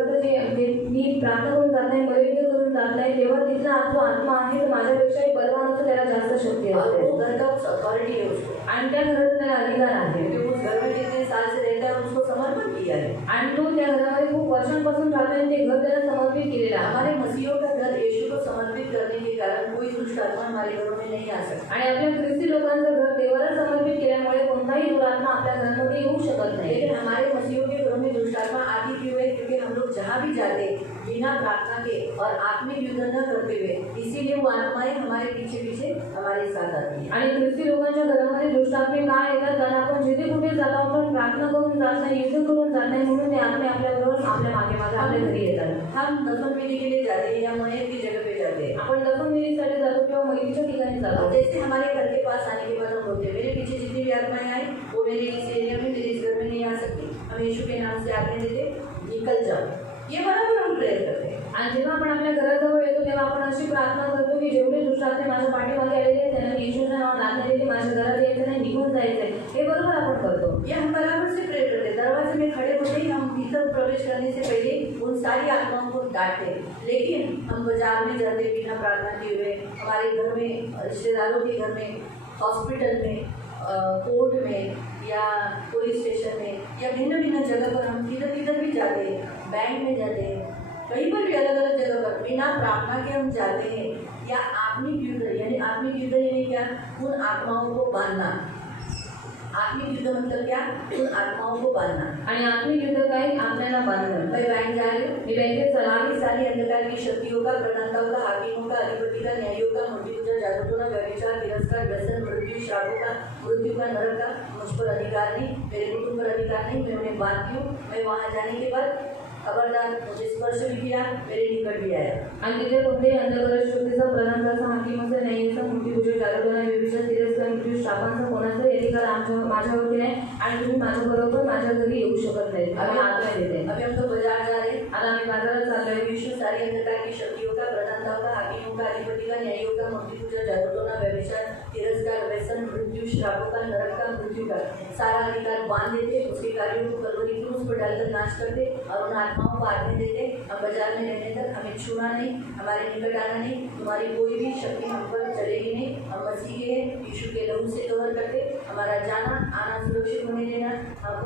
मी प्रार्थना करून जात नाही, बलिदान करून जात नाही, तेव्हा तिथला जो आत्मा आहे तो माझ्यापेक्षाही बलवान असतो, त्याला जास्त शक्ती और असते वो घर का उस अथॉरिटी है उसको, आणि त्या घराचा त्याला अधिकार आहे क्योंकि उस घर में जितने साल से रहता है उसको समर्पण किया है। आणि तो त्या घरामध्ये खूप वर्षांपासून राहतो आणि ते घर त्याला समर्पित केलेलं आहे। हमारे मसीहों का घर यीशु को समर्पित करने के कारण कोई दुष्ट आत्मा हमारे घरों में नहीं आ सकता। आणि आपल्या ख्रिस्ती लोकांचं घर देवाला समर्पित केल्यामुळे कोणताही दुरात्मा आपल्या घरामध्ये येऊ शकत नाही। लेकिन हमारे मसीहों के घरों में दुष्ट आत्मा आती क्यों है? क्योंकि हम लोग जहाँ भी जाते बिना प्रार्थना के और आत्मिक युद्ध न करते हुए, इसीलिए वो आत्माएं हमारे पीछे पीछे हमारे साथ आती है। आणि ख्रिस्ती लोकांच्या घरामध्ये दुष्टात्मे काय येतात? कारण आपण जिथे कुठे जातो आपण प्रार्थना करून जात नाही, युद्ध करून जात नाही, म्हणून ते आत्मे आपल्याबरोबर आपल्या मागे मागे आपल्या घरी येतात। हम दफनविधि के लिए जाते हैं या मयत की जगह पे जाते हैं। आपण दफनविधीसाठी जातो किंवा मयतीच्या ठिकाणी जातो। और जैसे हमारे घर के पास आने के बाद हम बोलते हैं मेरे पीछे जितनी भी आत्माएं आई वो मेरे इस एरिया में, मेरे इस घर में नहीं आ सकती, हम यीशु के नाम से आज्ञा देते निकल जाओ। ये बराबर हम प्रेयर करते हैं। आणि जेव्हा आपण आपल्या घराजवळ येतो तेव्हा आपण अशी प्रार्थना करतो की जेवढे दुष्टात्मे माझ्या पाठीमागे आलेले आहेत त्यांना येशूच्या नावात आज्ञा देते, माझ्या घरात यायचं नाही, निघून जायचंय। हे बरोबर आपण करतो। ये हम बराबर से प्रेयर करते हैं। दरवाजे में खड़े होते ही हम भीतर प्रवेश करने से पहले उन सारी आत्माओं को डांटते हैं। लेकिन हम बाजार में जाते बिना प्रार्थना किए हुए, हमारे घर में, रिश्तेदारों के घर में, हॉस्पिटल में, कोर्ट में या पुलिस स्टेशन में या भिन्न भिन्न जगह पर हम किधर किधर भी जाते हैं, बैंक में जाते हैं, कहीं पर भी अलग अलग जगह पर बिना प्रार्थना के हम जाते हैं या आत्मिक युद्ध यानी क्या? उन आत्माओं को बांधना। आत्मिक युद्ध मतलब क्या? उन आत्माओं को बांधना। आणि आत्मिक युद्ध काय? आत्म्याला बांधणं। मैं बैंक जा रही हूँ, मी बँकेत सारी सारी अंधकार की शक्तियों का, प्रधानताओं का, हाकिमों का, अधिपति का, न्यायों का, मूर्तिपूजा, जादूटोना, व्यभिचार, तिरस्कार, व्यसन, मृत्यु, श्रापों का, मृत्यु का, नरक का मुझ पर अधिकार नहीं, मेरे कुटुंब पर अधिकार नहीं, मैं उन्हें बांधती हूँ। मैं वहाँ जाने के बाद खबरदार, मुझे स्पर्श भी किया, मेरे निकट भी आया। आणि तिथे कोणत्याही अंधकार शक्तीचा, प्रधानताचा, हाकिमाचा, न्यायाचा, मूर्तिपूजा, जादूटोना, व्यभिचार, तिरस्कार, मृत्यू, श्रापांचा कोणाचाही अधिकार माझ्यावरती नाही आणि तुम्ही माझ्याबरोबर माझ्या घरी येऊ शकत नाही। आम्ही आज्ञा देते। अभी हम तो बाजार जा रहे हैं, आता आम्ही बाजारात चाललोय। यीशु सारी अंधकार की शक्तियों का, प्रधानताओं का, हाकिमों का, अधिपति का, न्यायों का, मूर्तिपूजा, जादूटोना, व्यभिचार, तिरस्कार, व्यसन, मृत्यू, श्रापों का, नरक का, मृत्यु का सारा अधिकार बांध देते, उसके कार्यों को कलवरी क्रूस पर डालकर नाश करते और उन आत्माओं को आज्ञा देते, अब बाजार में रहने तक हमें छूना नहीं, हमारे निकट आना नहीं, तुम्हारी कोई भी शक्ति हम पर चलेगी नहीं। हम मसीह के हैं, यीशु के लहू से कवर करते, हमारा जाना आना सुरक्षित होने देना,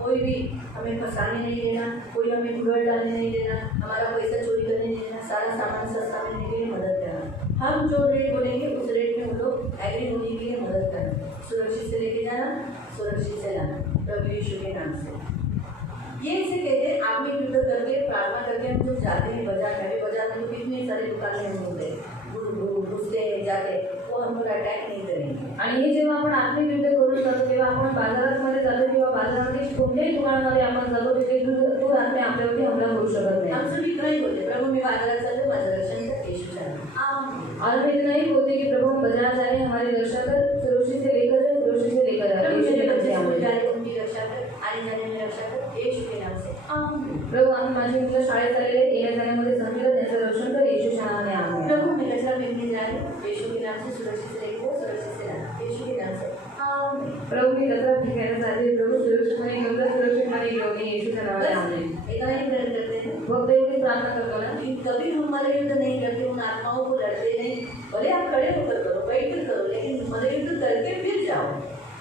कोई भी हमें फंसाने नहीं देना, कोई हमें उगड़ डालने नहीं देना, हमारा पैसा चोरी करने नहीं देना, सारा सामान सस्ता मिलने के लिए मदद करना। हम जो रेट बोलेंगे उस रेट में वो लोग एग्री होने के लिए मदद करना, सुरक्षित से लेके जाना, सुरक्षित से लाना, प्रभु यीशु के नाम से। ये इसे कहते हैं आत्मिक युद्ध करके, प्रार्थना करके हम जो जाते हैं बाजार में, बाजार में तो कितनी सारी दुकानें हम होते हैं, घुसते जाते, वो हम पर अटैक नहीं करेंगे। आणि हे जेव्हा आपण आत्मिक युद्ध करून जातो तेव्हा आपण बाजारामध्ये जातो किंवा बाजारामध्ये कोणत्याही दुकानामध्ये आपण जातो तिथे दूर आत्मे आपल्यावरती हमला करू शकत नाही। हम सिर्फ इतना ही बोलते, प्रभु मैं बाजारात चालते, माझं रक्षण कर, येशू चालते। और हम इतना ही बोलते कि प्रभु हम बाजार जा रहे हैं, हमारी रक्षा कर, सुरक्षित से लेकर जाओ, सुरक्षित से लेकर आओ। प्रभु यीशु के मेरे नाम बच्चे से स्कूल आमीन। जा रहे हैं, उनकी रक्षा कर, आने जाने में रक्षा कर, येशू के नाम से आमीन। प्रभु आम्ही माझी मुलं शाळेत चाललेले आहेत, येण्या जाण्यामध्ये संधी कर, त्यांचं रक्षण कर, येशूच्या नावाने आमीन। प्रभु मैं कचरा फेंकने जा रही हूँ, येशू के नाम से सुरक्षित से लेकर सुरक्षित से लाना, येशू के नाम से आमीन। प्रभु मी कचरा फेकायला चालले, प्रभु सुरक्षितपणे घेऊन जा, सुरक्षितपणे घेऊन ये, येशूच्या नावाने आमीन। इतना ही प्रेयर करते हैं, फक्त एवढी प्रार्थना करतो ना कि कभी हम मरे युद्ध नहीं करते, उन आत्माओं को लड़ते नहीं, भले आप खड़े होकर करो, बैठ कर करो, लेकिन मरे युद्ध करके फिर जाओ।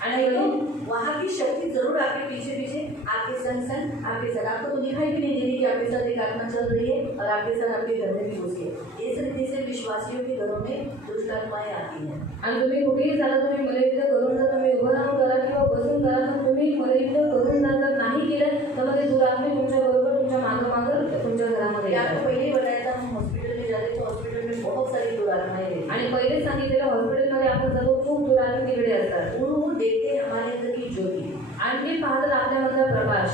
आणि तो वहाँ की शक्ति जरूर आपके पीछे पीछे, आपके संग संग, आपके साथ, आपको तो दिखाई भी नहीं देती कि आपके साथ एक आत्मा चल रही है और आपके साथ आपके घर में भी घुसी है। इस रीति से विश्वासियों के घरों में दुष्ट आत्माएं आती हैं। आणि तुम्ही कुठेही झाला, तुम्ही मलयुद्ध करून जा, तुम्ही उभं राहून करा किंवा बसून करा, पण तुम्ही मलयुद्ध करून जा, जर नाही केलं तर मग ते दुरात्मे तुमच्या बरोबर तुमच्या मागं तुमच्या घरामध्ये आपको येतात। पहले ही बताया था, हम हॉस्पिटल में जाते तो हॉस्पिटल में बहुत सारी दुरात्माएं रहती हैं। आणि पहिले सांगितलेलं हॉस्पिटलमध्ये आपण जातो, खूप दुरात्मे तिकडे असतात। वो देखते हमारे अंदर की ज्योति, आणखी पाहतात आपल्यामधला प्रकाश।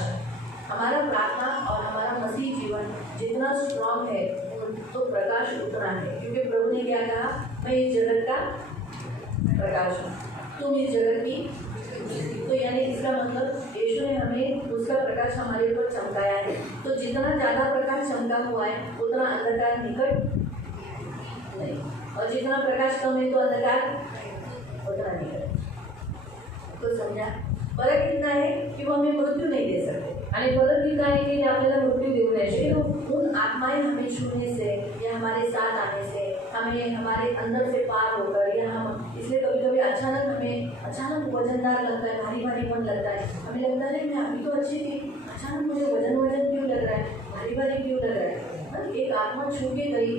हमारा प्रार्थना और हमारा मसीह जीवन जितना स्ट्रांग है तो प्रकाश उतना है, क्योंकि प्रभु ने क्या कहा, मैं इस जगत का प्रकाश हूँ, तुम इस जगत की। तो यानी इसका मतलब यीशु ने हमें उसका प्रकाश हमारे ऊपर चमकाया है। तो जितना ज़्यादा प्रकाश चमका हुआ है उतना अंधकार निकट नहीं, और जितना प्रकाश कम है तो अंधकार उतना निकट। तो समझा फर्क इतना है कि वो हमें मृत्यु नहीं दे सकते। आणि फरक इथं आहे की ते आपल्याला मृत्यू देऊ नाही लेकिन शकत. उन आत्माएं हमें छूने से या हमारे साथ आने से हमें हमारे अंदर से पार होकर या हम इसलिए कभी कभी अचानक वजनदार लगता है, भारी भारीपन लगता है, हमें लगता है मैं अभी तो अच्छी थी, अचानक मुझे वजन क्यों लग रहा है, भारी क्यों लग रहा है। एक आत्मा छू के गई,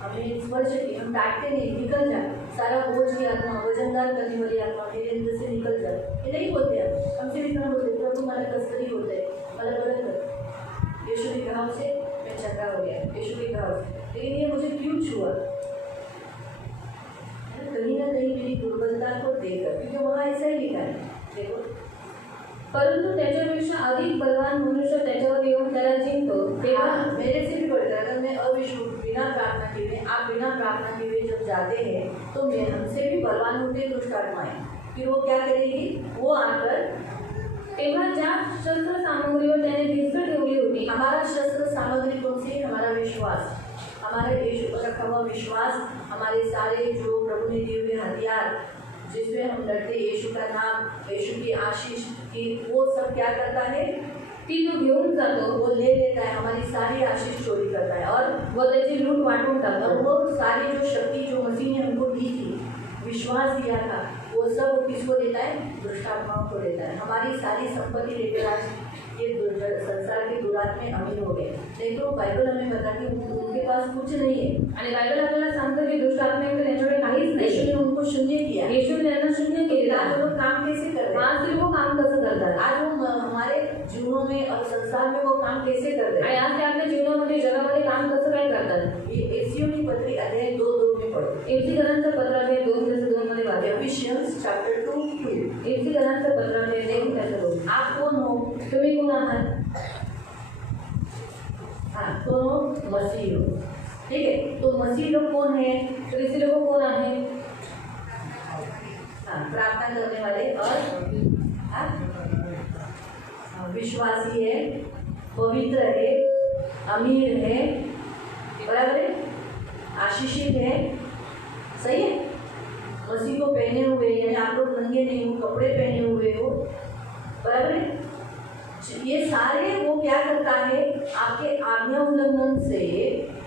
हमें स्पर्श की, हम डांटते नहीं, निकल जा, सारा बोझ की आत्मा, वजनदार करने वाली आत्मा मेरे अंदर से निकल जा, ये नहीं बोलते हम, हमसे भी इतना बोलते प्रभु मला कसरी होते मला बरं कर। यीशु के घाव से मैं चंगा हो गया, यीशु के घाव से। लेकिन ये मुझे क्यों छुआ? कहीं ना कहीं मेरी दुर्बलता को देखकर, क्योंकि वहाँ ऐसा ही लिखा है, देखो परंतु त्याच्यापेक्षा अधिक बलवान मनुष्य त्याच्यावर येऊन त्याला जिंकतो तेव्हा हाँ, मेरे से भी बढ़कर अगर मैं बिना प्रार्थना के हुए, आप बिना प्रार्थना के हुए जब जाते हैं तो मैं हमसे भी बलवान होते दुष्ट आत्माएं, फिर वो क्या करेगी, वो आकर तेव्हा ज्या शस्त्र सामग्रीवर त्याने भिस्त ठेवली होती हमारा शस्त्र सामग्री कौन सी? हमारा विश्वास, हमारा यीशु पर रखा हुआ विश्वास, हमारे सारे जो प्रभु ने दिए हुए हथियार जिसमें हम लड़ते, यीशु का नाम, यीशु की आशीष की, वो सब क्या करता है, ती तो घेऊन जातो वो ले लेता है, हमारी सारी आशीष चोरी करता है और व त्याची लूट वाटून और टाकतो. वो सारी जो शक्ति जो मसीह ने हमको दी थी, विश्वास दिया था, वो सब वो किसको देता है? दुष्ट आत्माओं को देता है। हमारी सारी संपत्ति लेकर आज ये संसार के दुरात्मे अमीर हो गए। नहीं तो बाइबल हमें बता कि उनके पास कुछ नहीं है, आणि बायबल आपल्याला सांगतं की दुष्ट आत्मेकडे त्यांच्याकडे काहीच यीशु नाही. ने उनको शून्य किया। येशूने त्यांना शून्य केलेलं आज वो आहे. लोग काम कैसे कर रहे हैं? आज ते लोक काम कसं करतात आज वो हमारे जीवनों में और संसार में वो काम कैसे कर रहे आणि हैं? आज ते आपल्या जीवनामध्ये जगामध्ये काम कसं काय करतात. ये एफसीओ की पत्री अध्याय 2:2 में पढ़ो। एफसीकरांचं पत्राचे 2:2 मध्ये वाचा. Efficiency chapter 2:2। एफसीकरांचं पत्राचे 2:2. आप कौन हो? तुम्ही कोण आहात? हाँ, तो मसीह हो, ठीक है। तो मसीह लोग कौन है? ख्रिस्ती लोक कोण आहे? हाँ, प्रार्थना करने वाले और हाँ, विश्वासी है, पवित्र है, अमीर है, बराबर है, आशीषित है, सही है। मसीह को पहने हुए, यानी आप लोग नंगे नहीं हो, कपड़े पहने हुए हो, बराबर है। ये सारे वो क्या करता है, आपके आज्ञा उल्लंघन से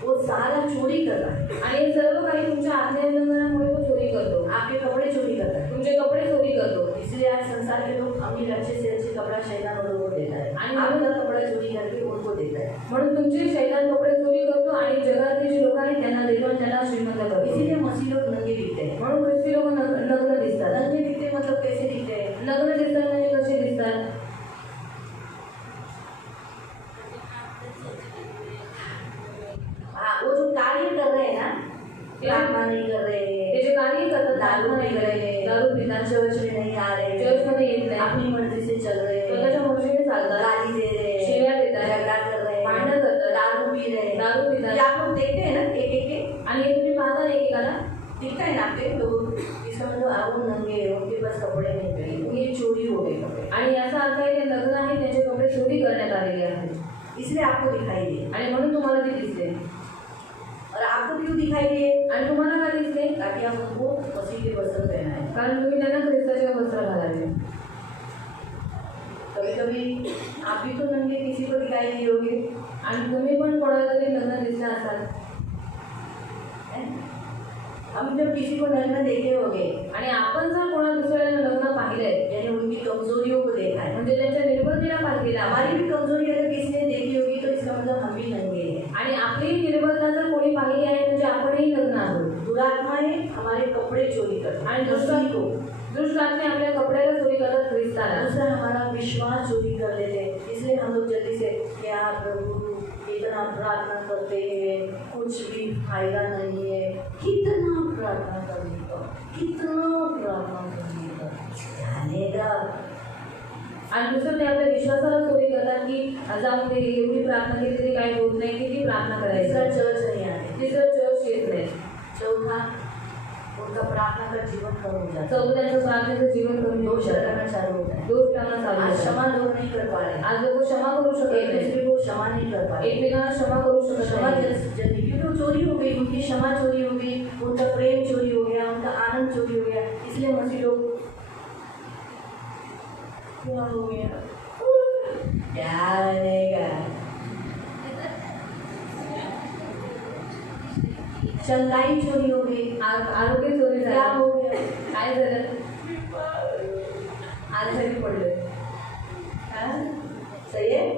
वो सारा चोरी कर रहा है, आणि हे सर्व काही तुमच्या आज्ञा उल्लंघनामुळे तो चोरी करतो. आपके कपड़े चोरी करता है। तुमचे कपडे चोरी करतो. इसलिए आज संसार के लोग अमीर अच्छे से अच्छे कपड़ा शैतान वालों को देता है, आणि आपका कपड़ा चोरी करके उनको देता है। म्हणून तुमचे शैतान कपडे चोरी करतो आणि जगातले जे लोक आहेत त्यांना देतो आणि त्यांना श्रीमंत करतो. इसीलिए मसीह लोग नंगे दिखते हैं। म्हणून ख्रिस्ती लोक नग्न दिसतात. नंगे दिखते मतलब कैसे दिखते हैं? नग्न दिसतात म्हणजे कसे दिसतात? हाँ, वो जो कार्य कर रहे हैं ना, प्रार्थना नहीं कर रहे, ते जे कार्य करतात दारू नहीं कर रहे, दारू पितात, चर्च में नहीं आ रहे, चर्चमध्ये येत नाही, अपनी मर्जी से चल रहे, स्वतःच्या मर्जीने चालतात, गाली दे रहे, शिव्या देतात, झगड़ा कर रहे, भांडण करतात, दारू पी रहे, दारू ये पितात. आप लोग देखते हैं ना एक एक के, आणि हे तुम्ही पाहता एकेकाला दिखता है ना आपके लोग, इसका मतलब आप वो नंगे हैं, उनके पास कपड़े नहीं पहने, ये चोरी हो गए कपड़े, आणि याचा अर्थ आहे ते नग्न आहे, त्यांचे कपडे चोरी करण्यात आलेले आहेत इसलिए आपको दिखाई दिए। आणि म्हणून तुम्हाला ते दिसले. और आपको क्यों दिखाई दिए? आणि तुम्हाला का दिसले? ताकि आप उनको मसीह के वस्त्र पहनाएं। कारण तुम्ही त्यांना ख्रिस्ताचे वस्त्र घालावे. कभी कभी आप भी तो नंगे किसी को दिखाई दिए होंगे, आणि तुम्ही पण कोणाला तरी नग्न दिसला असाल. हैं? हम जब किसी को नग्न देखे होंगे, आणि आपण जर कोणा दुसऱ्याला लग्न पाहिलंय यानी उनकी कमजोरियों को देखा है, म्हणजे त्यांच्या निर्बलतेला पाहिलेला हमारी भी कमजोरी अगर किसी ने देखी होगी तो इसका मतलब हम भी नंगे हैं। आणि आपली निर्बलता जर कोणी पाहिली आहे म्हणजे आपणही लग्न आहोत. दुरात्माएं हमारे कपड़े चोरी करती आणि हैं, मसीह को। दुष्ट आत्मे आपल्या कपड्याला चोरी करतात ख्रिस्ताला. दूसरा हमारा विश्वास चोरी कर लेते हैं, इसलिए हम लोग जल्दी से क्या प्रभु इतना प्रार्थना करते हैं, कुछ भी फायदा नहीं है, कितना प्रार्थना करने का, कितना प्रार्थना करने का, जाने का। आणि दुसरं ते आपल्या विश्वासाला चोरी करतात की जाऊन ते एवढी प्रार्थना केली तरी काही होत नाही, किती प्रार्थना तीसरा करायची. चर्च नहीं आते। तिसरं चर्च येत नाही. चौथा उनका प्रार्थना का जीवन कम हो जाता है, चौथ्याचं प्रार्थनेचं जीवन कमी होऊ दोष शकतं. लगाना चालू होता है। दोष टाकणं चालू आज होतं. क्षमा लोग नहीं कर पा रहे, आज लोक क्षमा करू शकत एक नाही, दूसरे को क्षमा नहीं कर पा रहे, एकमेकांना क्षमा करू शकत क्षमा नाही. जल्दी क्योंकि चोरी हो गई, उनकी क्षमा चोरी हो गई, उनका प्रेम चोरी हो गया, उनका आनंद चोरी हो गया। इसलिए मसीह लोग क्या हो गया? क्या बनेगा? चंगाई चोरी हो गई। आरोग्य चोरी क्या झालं. हो गया? काय झालं? आजारी पडलोय. हाँ? सही है?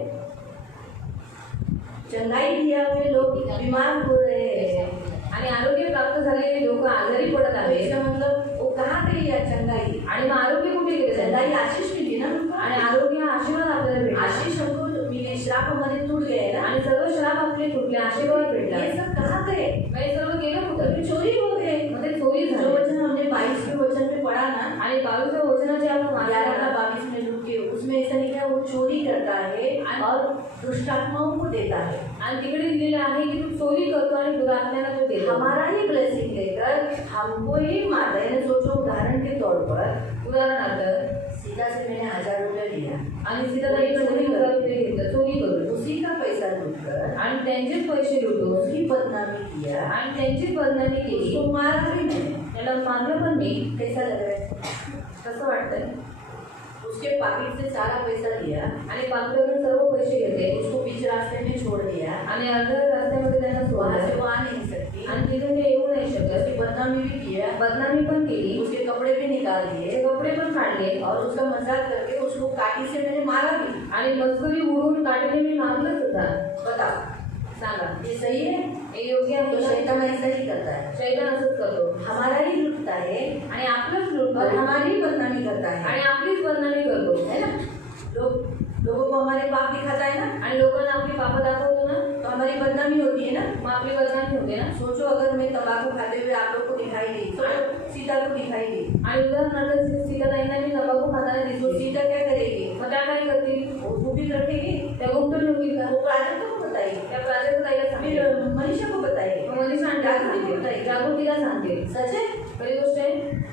चंगाई दिया हुए लोग बीमार हो रहे हैं। आणि आरोग्य प्राप्त झालेले लोक आजारी पडत तो आहेत. इसका मतलब वो कहाँ गई है चंगाई? आणि मग आरोग्य कुठे गेले? चंगाई आशीष मिली ना हमको। आणि आरोग्य हा आशीर्वाद आपल्याला भेटला. आशीष हमको मिली, श्राप हमारे टूट गए ना। आणि सर्व श्राप आपले तुटले, आशीर्वाद भेटला. ये सब कहाँ गए? मग हे सर्व गेलं कुठं? कभी चोरी हो गए। मग ते चोरी जो झाले. वचन हमने 22वें वचन में पढ़ा ना, आणि 22व्या वचनाचे आपण 11 वाचलं. 22 में रुक के, उसमें ऐसा लिखा है वो चोरी करता है और दुष्ट आत्माओं को देता है। आणि तिकडे लिहिलेलं आहे की तू चोरी करतो आणि दुरात्म्याला तो देतो. हमारा ही ब्लेसिंग लेकर हमको ही मारता है। सोचो उदाहरण के तौर पर उदाहरणार्थ सीधा से मैंने 1000 रुपया लिया, आणि सीताताईने 1000 घेतलं चोरी करून उसी का पैसा लूटकर आणि त्यांचेच पैसे लुटून उसकी बदनामी किया, आणि त्यांचीच बदनामी केली. उसको मारा भी मैंने। त्याला मारलं पण मी. कैसा लग रहा है? कसं वाटतंय? उसके पॉकेट से सारा पैसा लिया, आणि पाकळून सर्व पैसे घेतले उसको बीच रास्ते में छोड़ दिया, आणि अर्ध्या रस्त्यामध्ये त्यांना वहाँ से सोडलं वो आ नहीं सकती, आणि तिथून ते येऊ नाही शकत. उसकी बदनामी भी किया, बदनामी पण केली, उसके कपड़े भी निकाल त्याचे दिए कपडे पण काढले और उसका मजाक करके उसको काटी से मैंने मारा भी। आणि मस्करी उडून काटले मी मारलं सुद्धा. बताओ, सांगा ये सही है? हे योग्य तो आहे का? शैतान ऐसा ही करता है, शैतान असंच करतो हमारा ही लूटता है आणि आपलंच और लुटतो हमारी ही बदनामी करता है आणि आपलीच बदनामी करतो है ना? लोगों को हमारे पाप दिखाता है ना, आणि लोकांना आपली पापं दाखवतो ना, तो हमारी बदनामी होती है ना। मग आपली बदनामी होते ना. सोचो अगर मैं तंबाकू खाते हुए आप लोग को दिखाई दी, तो सीता को दिखाई दी, आणि उदाहरणार्थ सीताताईंना मी तंबाखू खाताना तो दिसली. सीता क्या करेगी? मग त्या काय करतील? वो गुपित रखेगी, त्या गुप्त ठेवतील का? वो प्राजक्ता को बताएगी, त्या प्राजक्ताईला सांगतील. फिर मनीषा को बताएगी। मग मनीषा सांगते, जागृतीला सांगते. सच है? खरी गोष्ट आहे.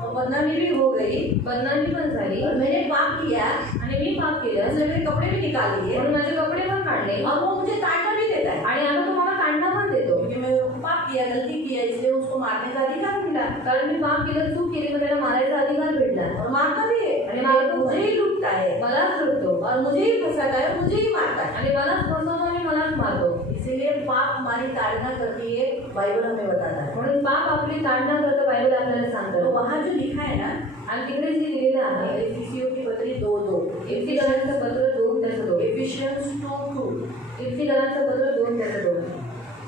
तो बदनामी भी हो गई बदनामी पण झाली और मैंने पाप किया, आणि मी पाप केलं इसलिए मेरे कपड़े भी निकाल लिए म्हणून माझे कपडे पण काढले और वो मुझे डांटना भी देता है आणि आता तुम्हाला काढणं पण देतो. क्योंकि मैं पाप किया, गलती किया, इसलिए उसको मारने का अधिकार मिला कारण मी पाप केलं, चूक केली, मग त्याला मारायचा अधिकार भेटला और मारता भी है। आणि मुझे ही लूटता है मलाच लुटतो और मुझे ही फंसाता है, मुझे ही मारता है। आणि मलाच फसवतो आणि मलाच मारतो. इसीलिए पाप हमारी ताड़ना करती है, बाइबल हमें बताता है। म्हणून पाप आपली ताडना करतं, बायबल आपल्याला तो सांगतं. वहाँ जो लिखा है ना, आणि तिकडे जे लिहिलेलं आहे इफिसियों की पत्री 2:2, इफ्तिकारांचं पत्र 2:2. एफिशियंस 2:2, इफ्तिकारांचं पत्र 2:2.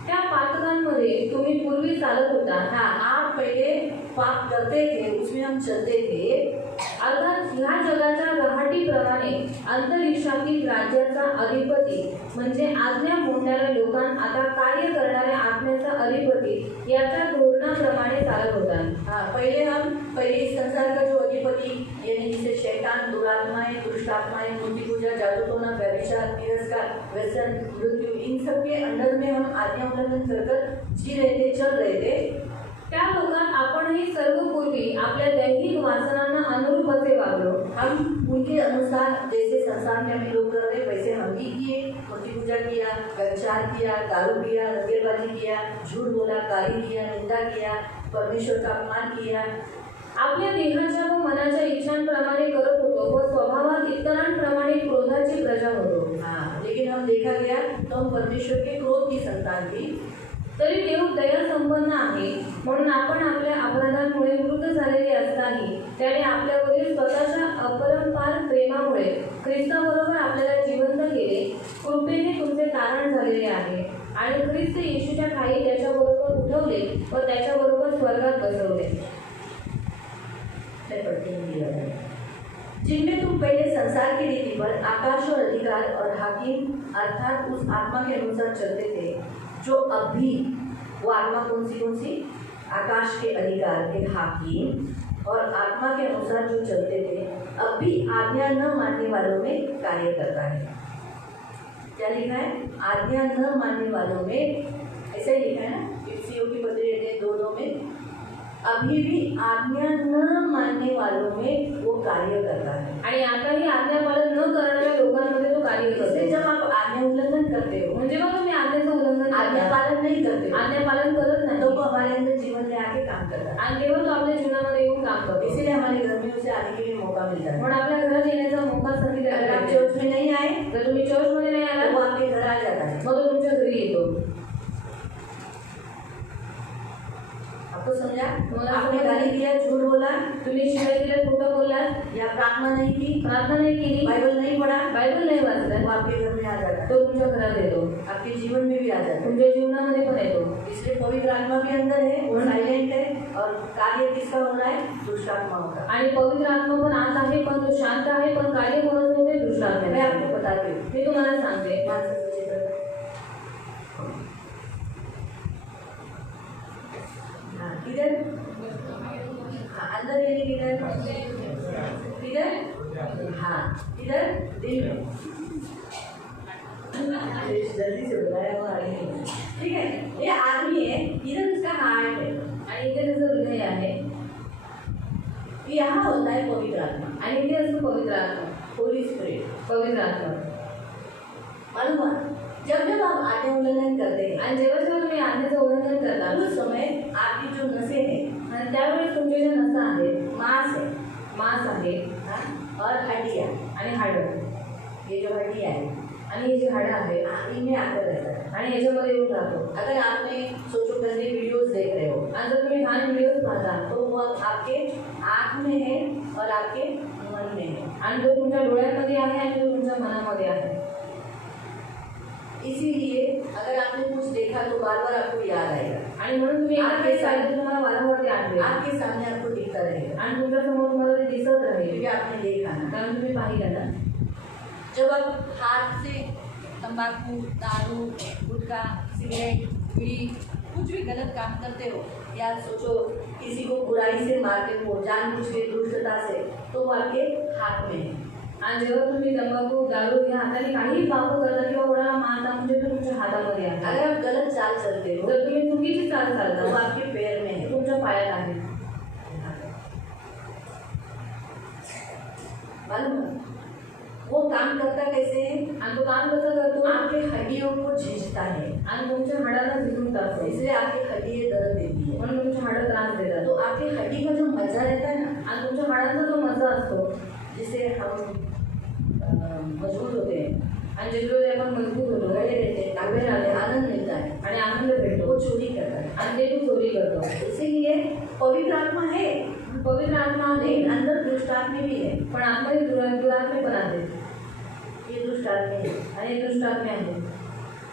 त्या पातकांमध्ये तुम्ही पूर्वी चालत होता. हाँ, आप पहले पाप करते थे, उसमें हम चलते थे, अर्थात ह्या जगाच्या रहाटीप्रमाणे अंतरिक्षातील राज्याचा अधिपती म्हणजे आज्ञा मोडणाऱ्या लोकांना आता कार्य करणाऱ्या आत्म्याचा अधिपती याच्या धोरणाप्रमाणे चालत होता. हाँ, पहले इस संसार का जो अधिपति यानी जिसे शैतान, दुरात्माएं, दुष्ट आत्माएं, मूर्ति पूजा, जादू टोना, व्यभिचार, तिरस्कार, व्यसन, मृत्यु, इन सब के अंडर में हम आज्ञा उल्लंघन कर जी रहे थे, चल रहे थे। त्या लोकात आपणही सर्व पूर्वी आपल्या दैहिक वासनांना अनुरूप असे वागलो. हम उनके अनुसार जैसे संसार में हम लोग कर रहे वैसे हम भी किए, मूर्ति पूजा किया, व्यभिचार किया, दारू पिया, रंगेबाजी किया, झूठ बोला, गाली दिया, निंदा किया, परमेश्वर का अपमान किया। आपल्या देहाच्या व मनाच्या इच्छांप्रमाणे करत होतो व स्वभावात इतरांप्रमाणे क्रोधाची प्रजा होतो. हाँ, लेकिन हम देखा गया तो हम परमेश्वर के क्रोध की संतान थी। तरी देव दया संपन्न आहे म्हणून आपण आपल्या अपराधांमुळे मृत झालेले असताही त्याने आपल्यावरील स्वतःच्या अपरंपार प्रेमामुळे ख्रिस्ताबरोबर आपल्याला जिवंत केले. कृपेने तुमचे तारण झालेले आहे आणि ख्रिस्त येशूच्या ठायी त्याच्याबरोबर उठवले व त्याच्याबरोबर स्वर्गात बसवले. जिनमें तुम पहले संसार की रीति पर आकाश और अधिकार और हाकिम अर्थात उस आत्मा के अनुसार चलते थे, जो अब भी वो आत्मा कौन सी आकाश के अधिकार के हाकिम और आत्मा के अनुसार जो चलते थे, अब भी आज्ञा न मानने वालों में कार्य करता है। क्या लिखा है? आज्ञा न मानने वालों में, ऐसा ही लिखा है ना, इफिसियों की पत्री 2:2 में, अभी भी आज्ञा न मानने वालों में वो कार्य करता है। आणि आताही आज्ञा पालन न करणाऱ्या लोकांमध्ये तो कार्य इसलिए करतो. जब आप आज्ञा उल्लंघन करते हो, म्हणजे मग तुम्ही आज्ञेचं उल्लंघन आज्ञा करता, पालन नहीं करते हो, आज्ञा पालन करत तो नाही वो हमारे अंदर जीवन में आके काम करता है। आणि तेव्हा तो आपल्या जीवनामध्ये येऊन काम करतो. इसीलिए हमारे घर में उसे आने के लिए मौका मिलता है। म्हणून आपल्या घरात येण्याचा आप चर्च में नहीं आए जर तुम्ही चर्चमध्ये नाही तो आलात वो आपके घर आ जाता है। मग तो तुमच्या घरी येतो. आपको समझा? तुम्हाला आपने समजलं? गाली दिया, झूठ बोला, तुम्ही शिवाय दिल्यात, खोटं बोललात, या प्रार्थना नहीं की, प्रार्थना नाही केली, बाइबल नहीं पढ़ा, बायबल नाही वाचलं, वो आपके घर में आ जाता है, तो तुमच्या घरात येतो, आपके जीवन में भी आ जाता है। तुमच्या जीवनामध्ये पण येतो. इसलिए पवित्र आत्मा भी अंदर है, वो साइलेंट है, और कार्य किसका हो रहा है? दुष्ट आत्मा होता है। आणि पवित्र आत्मा पण आत आहे, पण तो शांत आहे, पण कार्य कोणाचं होते? दुष्ट मैं आत्म्याचे. आपको बताती हूँ। मी तुम्हाला सांगते. मानसिक चित्र। हाँ, इधर हाँ, अंदर यानी किधर? इधर हाँ, इधर दिल में। जल्दी से बताया वो आगे नहीं। ठीक है, ये आदमी है, इधर उसका हार्ट है, आणि इथे त्याचं हृदय आहे, यहाँ होता है पवित्र आत्मा, आणि इथे असतो पवित्र आत्मा, होली स्पिरिट। पवित्र आत्मा. मालूम है, जब जब आप आज्ञा उल्लंघन करते हैं, आणि जेव्हा जेव्हा तुम्ही आज्ञेचं उल्लंघन करता, उस समय आपकी जो नसें हैं, आणि त्यावेळेस तुमचे जे नसा आहेत, मांस है, मांस आहे हाँ, और हड्डियाँ, आणि हाडं, ये जो हड्डियाँ हैं, आणि हे जे हाडं आहे इनमें आकर रहता है। आणि याच्यामध्ये येऊन राहतो. अगर आपने सोचो गंदे वीडियोस देख रहे हो, आणि जर तुम्ही घाण व्हिडिओज पाहता, तो वो आपके आँख में है और आपके मन में है। आणि तो तुमच्या डोळ्यामध्ये आहे आणि तो तुमच्या मनामध्ये आहे. इसीलिए अगर आपने कुछ देखा तो बार बार आपको याद आएगा, आणि म्हणून तुम्ही एखादं काही पाहिलं, तुम्हाला वारंवार ते आठवेल, आपके सामने आपको दिखता रहेगा, आणि तुमच्या समोर तुम्हाला ते दिसत राहील, क्योंकि आपने देखा ना। कारण तुम्ही पाहिलं ना. जब आप हाथ से तंबाकू, दारू, गुटखा, सिगरेट, बीड़ी कुछ भी गलत काम करते हो, या सोचो किसी को बुराई से मारते हो जानबूझ के दुष्टता से, तो वो आपके हाथ में है। आणि जेव्हा तुम्ही तंबाखू, दारू या हाताने काही पाप करता किंवा कोणाला मारता, म्हणजे ते तुमच्या हातामध्ये आहे. अगर आप गलत चाल चलते हो जर तुम्ही चुकीची चाल तो वो चालता, आपके पैर में है, तुमच्या पायात आहे. मालूम है? वो काम करता कैसे है? आणि तो काम कसं करतो? आपके हड्डियों को झींचता है, आणि तुमच्या हाडाला झिजून टाकतो, इसलिए आपकी हड्डियाँ दर्द देती है। म्हणून तुमच्या हाडं त्रास देतात. तो आपकी हड्डी का जो मजा रहता है ना, आणि तुमच्या हाडांचा जो मजा असतो, जिसे हम मजबूत होते हैं, आणि ज्याच्यामध्ये आपण मजबूत होतो, बड़े रहते हैं, ताकत रहते हैं, आनंद मिलता है, आणि आनंद भेटतो, वो चोरी करता है। आणि ते तू चोरी करतो. इसीलिए पवित्र आत्मा है, पवित्र आत्मा आहे, लेकिन अंदर दुष्ट आत्मे भी है। पण आतमध्ये दुरात्मे पण आहेत, ये दुष्ट आत्मे है, आणि हे दुष्ट आत्मे आहेत.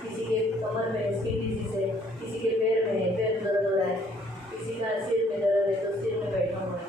किसी के कमर में स्किन डिजीज है, किसी के पैर में है, पैर दर्द हो रहा है, किसी का सिर में दर्द है तो सिर में बैठा हुआ है,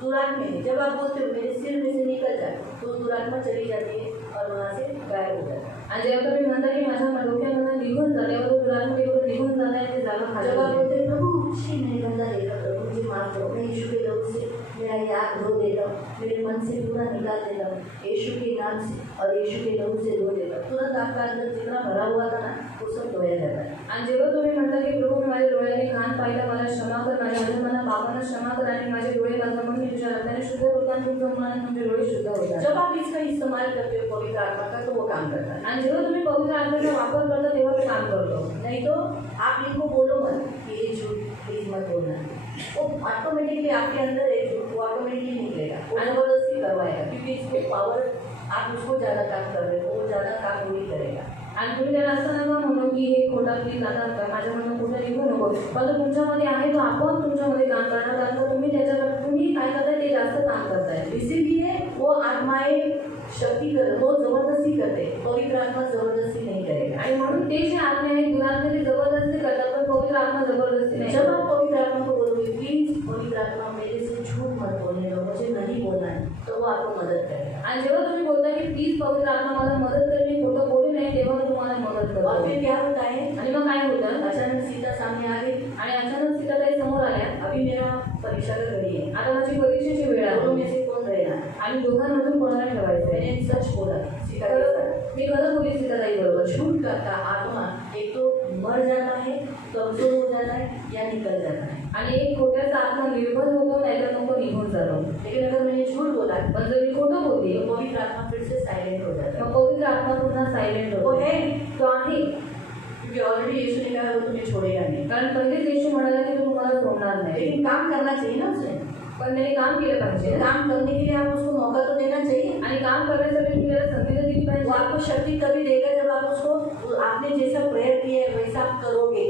दुरात्मे है। जब आप बोलते हो मेरे सिर में से निकल जाए, तो दुरात्मा चली जाती है और वहाँ से गायब हो जाता है। आणि जेव्हा तुम्ही म्हणता की माझ्या डोक्यामधून निघून जा, तेव्हा तो दुरात्मा तिकडून निघून जात आहे, ते जागा खाली जब आप होते. बोलते हैं प्रभु श्री मैंने गंदा देखा, प्रभु मुझे माफ करो, मैं यीशु के लहू से मेरा याद धो देता हूँ, मेरे मन से पूरा निकाल देता हूँ यीशु के नाम से, और यीशु के लहू से धो देता हूँ, तुरंत आपका अंदर जितना भरा हुआ था ना वो सब धोया जाता है। आणि जेव्हा तुम्ही म्हणता की प्रभू मी माझ्या डोळ्याने घाण पाहिलं, मला क्षमा कर, माझ्या अधर्मांना पापांना क्षमा कर, आणि माझे डोळे माझं मन मी तुझ्या रक्ताने शुद्ध होतात, आणि तुमचं मन आणि तुमचे डोळे शुद्ध होतात. जब आप इसका इस्तेमाल करते हो पवित्र आत्मा का, तो वो काम करता है। आणि जेव्हा तुम्ही पवित्र आत्म्याचा वापर करता, तेव्हा ते काम करतो. नहीं तो आप इनको बोलो मत कि ये झूठ प्लीज मत बोलना, वो ऑटोमेटिकली आपके अंदर है झूठ, वो ऑटोमेटिकली निकलेगा, वो जबरदस्ती करवाएगा, क्योंकि इसको पावर आप उसको ज़्यादा काम कर रहे हो, वो ज़्यादा काम वही करेगा। आणि तुम्ही त्याला असं नका म्हणू की हे खोटा प्लीज आता माझ्याकडनं कुठं निघू नको, पण तो तुमच्यामध्ये आहे, तो आपण तुमच्यामध्ये काम करणार, कारण का तुम्ही त्याच्याकडे तुम्ही काय करताय ते जास्त काम करताय. इसीलिए वो आत्माएं शक्ति कर, वो जबरदस्ती करते, पवित्र आत्मा जबरदस्ती नहीं करेगा। आणि म्हणून ते जे आत्मे आहेत दुरात्मे ते जबरदस्ती करतात, पण पवित्र आत्मा जबरदस्ती नाही. जब आप पवित्र आत्मा को बोलोगे प्लीज पवित्र आत्मा मेरे से झूठ मत बोलने दो, मुझे नहीं बोलना है, तो वो आपको मदद करेगा। आणि जेव्हा तुम्ही बोलता की प्लीज पवित्र आत्मा मला मदत कर, मी खोटं बोलू नये, तेव्हा तो तुम्हाला मदत करतो. और फिर क्या होता है, आणि मग काय होतं, अचानक सीता सामने आ गई, आणि अचानक सीताताई समोर आल्या, अभी मेरा परीक्षा का घड़ी है, आता माझी परीक्षेची वेळ दोनों आहे, में से कौन रहेगा? आणि दोघांमधून कोणाला ठेवायचं आहे. मैंने सच बोला सीता के साथ। मी खरं बोली सीताताई बरोबर. झूठ करता आत्मा एक तो मर जाता है, कमजोर हो जाता है, या निकल जाता है। आणि एक खोट्याचा आत्मा निर्बल होतो, नाहीतर नको निघून जातो. लेकिन अगर मैंने झूठ बोला पण जर मी खोटं बोलली, तो पवित्र आत्मा फिर से साइलेंट हो जाता है। मग पवित्र आत्मा पुन्हा सायलेंट वो होतो. है, तो आहे, क्योंकि ऑलरेडी यीशु ने कहा वो तुम्हें छोड़ेगा नहीं, कारण पहिलेच येशू म्हणाला की तो तुम्हाला सोडणार नाही. लेकिन काम करना चाहिए ना उसे। पण त्याने काम केलं पाहिजे काम करने के लिए आप उसको मौका तो देना चाहिए। आणि काम करण्यासाठी तुम्ही त्याला संधी तर दिली वो पाहिजे। आपको शक्ति तभी देगा जब आप उसको आपने जैसा प्रेयर किया है वैसा आप करोगे।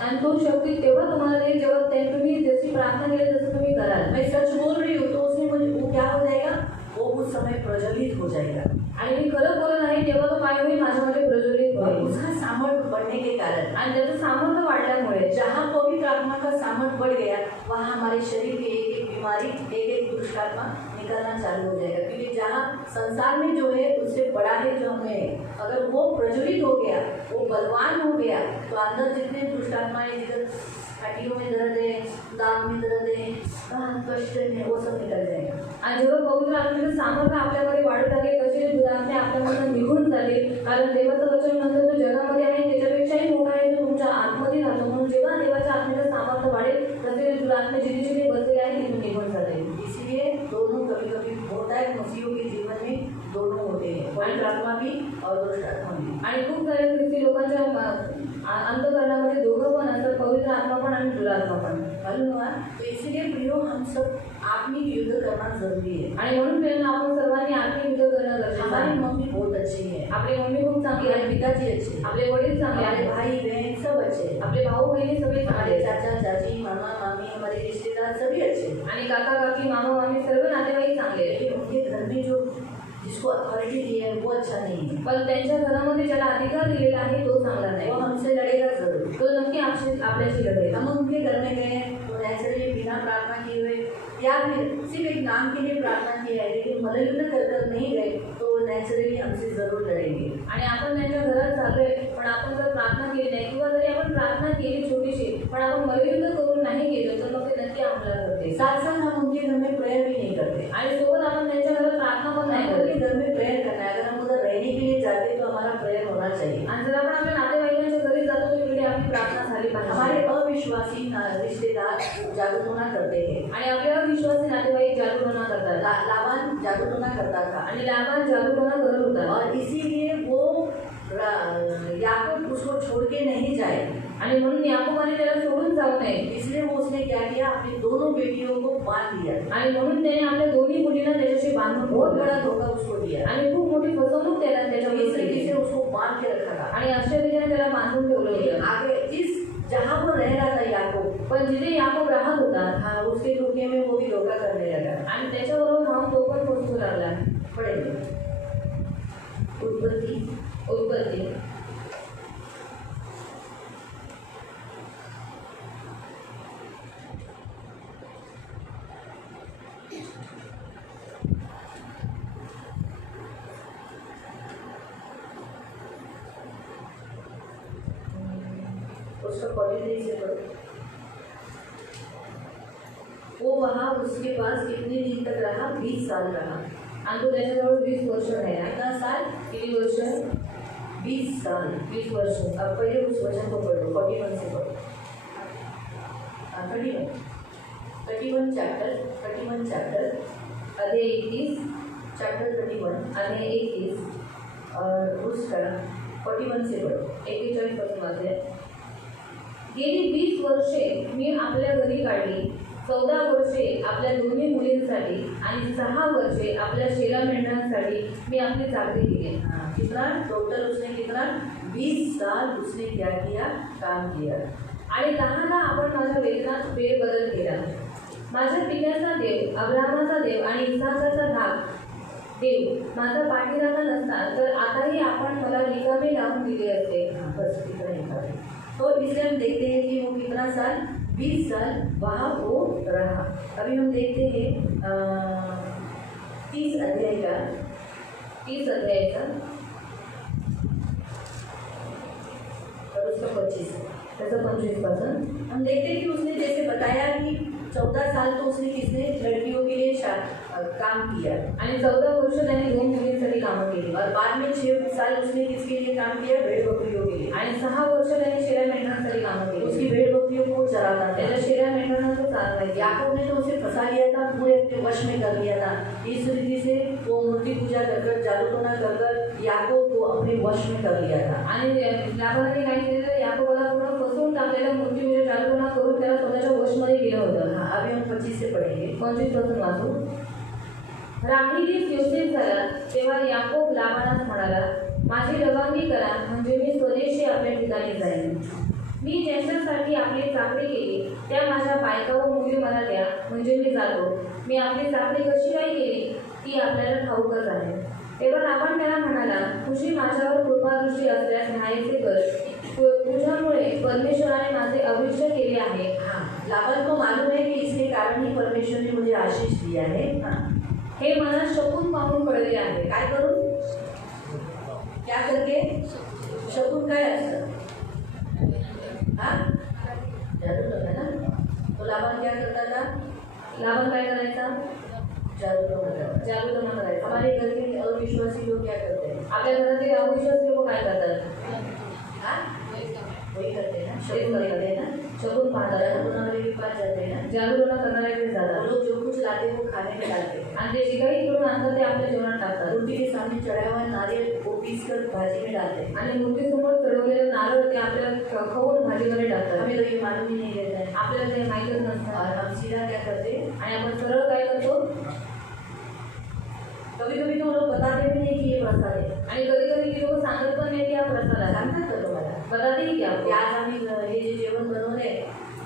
आणि तो शक्ती तेव्हा तुम्हाला देईल जेव्हा तुम्ही जशी प्रार्थना केली तसं तुम्ही कराल। मैं सच बोल रही हूँ तो उसने मुझे वो क्या हो जाएगा, वो उस समय प्रज्वलित हो जाएगा आणि मी खरं बोलत आहे तेव्हा तो काय होईल माझ्यामध्ये प्रज्वलित और होईल उसका सामर्थ्य बढ़ने के कारण आणि त्याचं सामर्थ्य वाढल्यामुळे जहाँ पवित्र आत्मा का सामर्थ्य बढ़ गया वहाँ हमारे शरीर की एक एक बीमारी एक एक दुष्ट आत्मा निकलना चालू हो जाएगा। क्योंकि जहाँ संसार में जो है उससे बड़ा है जो हमें है, अगर वो प्रज्वलित हो गया, वो बलवान हो गया तो अंदर जितने दुष्ट आत्माएं जिधर हड्डियों में दर्द है, दांत में दर्द है, कहाँ कष्ट है, वो सब निकल जाएगा। आणि जेव्हा पवित्र आत्म्याचं सामर्थ्य आपल्यामध्ये वाढत आहे तसे दुरात्मे आपल्यामधून निघून जातील। कारण देवाचं वचन म्हणतं जो जगामध्ये आहे त्याच्यापेक्षाही मोठा आहे जो तुमच्या आतमध्ये राहतो। म्हणून जेव्हा देवाच्या आत्म्याचं सामर्थ्य वाढेल तसे दुरात्मे जिथे जिथे बसलेले आहेत तिथून निघून जातील। इसलिए दोनों कभी कभी होता है, मसीहों के जीवन में दोनों होते हैं, पवित्र आत्मा भी और दुष्ट आत्मा भी। आणि खूप साऱ्या ख्रिस्ती लोकांच्या अंतःकरणामध्ये दोघं पण असतात, पवित्र आत्मा पण आणि दुरात्मा पण। मालूम हुआ? तो इसीलिए प्रियो हम सब आत्मिक युद्ध करना जरूरी है। आणि म्हणून प्रेरणा आपण सर्वांनी आत्मिक युद्ध करणं गरजेचं हमारी आहे। मम्मी बहुत अच्छी है, आपली मम्मी खूप चांगली हमारे आहे, पिताजी अच्छे हैं, आपले वडील चांगले हमारे आहेत, भाई बहन सब अच्छे हैं, आपले भाऊ बहिणी सगळे हमारे चांगले आहेत, चाचा चाची मामा मामी हमारे रिश्तेदार सभी अच्छे हैं। आणि काका काकी मामा मामी सर्व नातेवाईक चांगले आहेत। लेकिन उनके घर में जो जिसको अथॉरिटी दी है वो अच्छा नहीं है, पण त्यांच्या घरामध्ये ज्याला अधिकार दिलेला आहे तो चांगला नाही, वो हमसे लड़ेगा जरूर। तो नक्की आपल्याशी लढेल। हम उनके घर में गए तो नेचुरली बिना प्रार्थना किए हुए या फिर सिर्फ एक नाम के लिए प्रार्थना किया है, लेकिन मल्लयुद्ध कर नहीं गए तो नेचुरली हमसे जरूर लड़ेंगे। आणि आपण त्यांच्या घरात चाललोय पण आपण जर प्रार्थना केली नाही किंवा जरी आपण प्रार्थना केली छोटीशी पण आपण मल्लयुद्ध करून नाही गेलो तर मग ते नक्की आपल्याला करते। साथ साथ हम उनके घर में प्रेयर भी नहीं करते, आणि सोबत आपण त्यांच्या घरात प्रार्थना पण नाही हमें करत। उनके घर में प्रेयर करना है। अगर हम उधर रहने के लिए जाते तो हमारा प्रेयर होना चाहिए। आणि जर आपण आपल्या नातेवाईकांच्या घरी जातो तर तिकडे आपली प्रार्थना झाली पाहिजे। हमारे अविश्वासी रिश्तेदार जागरूकता करते हैं, आणि आपल्या विश्वासी नातेवाईक जागरूकता करतात लाबान जागरूकता करता था आणि लाभान जागरूकता करत होता और इसीलिए वो याकूब उसको छोड़ के नहीं जाए, आणि म्हणून याकोबाने त्याला सोडून जाऊ नये इसलिए वो उसने क्या किया, अपनी दोनों बेटियों को बांध दिया। आणि म्हणून त्याने आपल्या दोन्ही मुलींना त्याच्याशी बांधून बहुत ठेवलं बड़ा धोखा उसको दिया, आणि खूप मोठी फसवणूक त्याला इस त्याच्यामध्ये तरीके केली से उसको बांध के रखा था। आणि अशा रीतीने त्याला बांधून ठेवलं होतं। आगे जिस जहाँ वो रह रहा था याकूब, पण जिथे याकोब राहत होता हाँ उसके धोखे में वो भी धोखा करने लगा। आणि त्याच्याबरोबर राहून तो पण फसू लागला। पढ़ेंगे उत्पत्ति उत्पत्ती उसका 43 से पढ़ो। वो वहाँ उसके पास कितने दिन तक रहा, 20 साल रहा। आणि तो त्याच्याजवळ 20 वर्ष राहिला। कितना साल? किती वर्ष? 20 साल। 20 वर्ष। अब पहले उस वचन को पढ़ो, 41 से पढ़ो। 31 चैप्टर अध्याय 31 चैप्टर 31 अध्याय 31 और उसका 41 से पढ़ो। 41 पासून वाचूया। गेली 20 वर्षे मी आपल्या घरी काढली, 14 वर्षे आपल्या दोन्ही मुलींसाठी आणि 6 वर्षे आपल्या शेला मेंढरांसाठी मी आपली चाकरी केली। कितना टोटल उसने कितना 20 साल उसने क्या किया, काम किया। आणि 10ला आपण माझ्या वेतनात फेरबदल केला। माझ्या पित्याचा देव अब्राहमाचा देव आणि इसाकाचा देव माझा पाठीराखा नसता तर आताही आपण मला रिकामे लावून दिले असते। बस इतना ही था। तो इसलिए हम देखते हैं कि वो कितना साल, 20 साल वहाँ वो रहा। अभी हम देखते हैं 30 अध्याय का 30 अध्यायाचा और उसका 25 त्याचं 25 पासून हम देखते हैं कि उसने जैसे बताया कि 14 साल तो उसने किसने लड़कियों के लिए काम किया आणि 14 वर्ष त्याने 2 मुलींसाठी कामं केली और बाद में 6 साल उसने किसके लिए काम किया, भेड़ बकरियों के लिए। आणि 6 वर्ष त्याने शेळ्या मेंढरांसाठी कामं केली। उसकी भेड़ बकरियों को चराता था। त्याच्या शेळ्या मेंढरांना तो चालवायचा। याकूब ने तो उसे फंसा लिया था, पूरे अपने वश में कर लिया था। इस रीति से वो मूर्ति पूजा कर जादूटोना कर याकूब को अपने वश में कर लिया था। आणि लाबाने काय केलं, याकोबाला पूर्ण फसवून टाकलं आपल्याला मूर्ती जादूटोणा करून त्याला स्वतःच्या वशमध्ये केलं होतं. हाँ, अभी हम 25 से पढ़ेंगे. 25 वाचू. राहिलीच योसेफ झाला तेव्हा याकोब लाबानास म्हणाला, माझी रवानगी करा म्हणजे मी स्वदेशी आपल्या ठिकाणी जाईन. मी ज्यांच्यासाठी आपली चाकरी केली त्या माझ्या बायका व मुली मला द्या म्हणजे मी जातो. मी आपली चाकरी कशी काय केली ती आपल्याला ठाऊकच आहे. तेव्हा लाबान त्याला म्हणाला, तुझी माझ्यावर कृपादृष्टी असल्यास न्यायचे कर. तुझ्यामुळे परमेश्वराने माझे अभिषेक केले आहे. हाँ, लाबान को मालूम है कि इसके कारण ही परमेश्वर ने मुझे आशीष दिया है. हाँ, हे मला शकून पाहून कळले आहे. काय करून? क्या करके? शकून काय असतं? हाँ, जादू टोना ना. तो लाबान क्या करता था? लाबान काय करायचा? जादू टोना. जादूटोणा करायचा. हमारे घर के अविश्वासी लोग क्या करते हैं? आपल्या घरातील अविश्वासी लोक काय करतात? हाँ, वही करते हैं ना. शकून करते हैं ना. शकून पाहतात. जादू टोना वाले के पास जाते हैं ना. जादूटोणा करणारे वो जातात लोग जो कुछ लाते हैं वो खाने में डालते हैं. आणि ते जे काही करून आणतात ते आपल्या जेवणात टाकतात. मूर्ति के सामने चढ़ाया हुआ नारियल को पीस कर भाजी में डालते हैं. आणि मूर्तीसमोर चढवलेलं नारळ ते आपल्याला खवून भाजीमध्ये टाकतात. हमें तो ये मालूम ही नहीं रहता है. आपल्याला ते माहीतच और नसतं. हम सीधा क्या करते हैं? आणि आपण सरळ काय करतो? कभी कभी तो वो लोग बताते भी नहीं कि ये प्रसाद है. आणि कधी कधी लोक सांगत पण नाही की हा प्रसाद आहे. सांगतात का तुम्हाला? बताते की की आपको आज आम्ही हे जे जेवण बनवले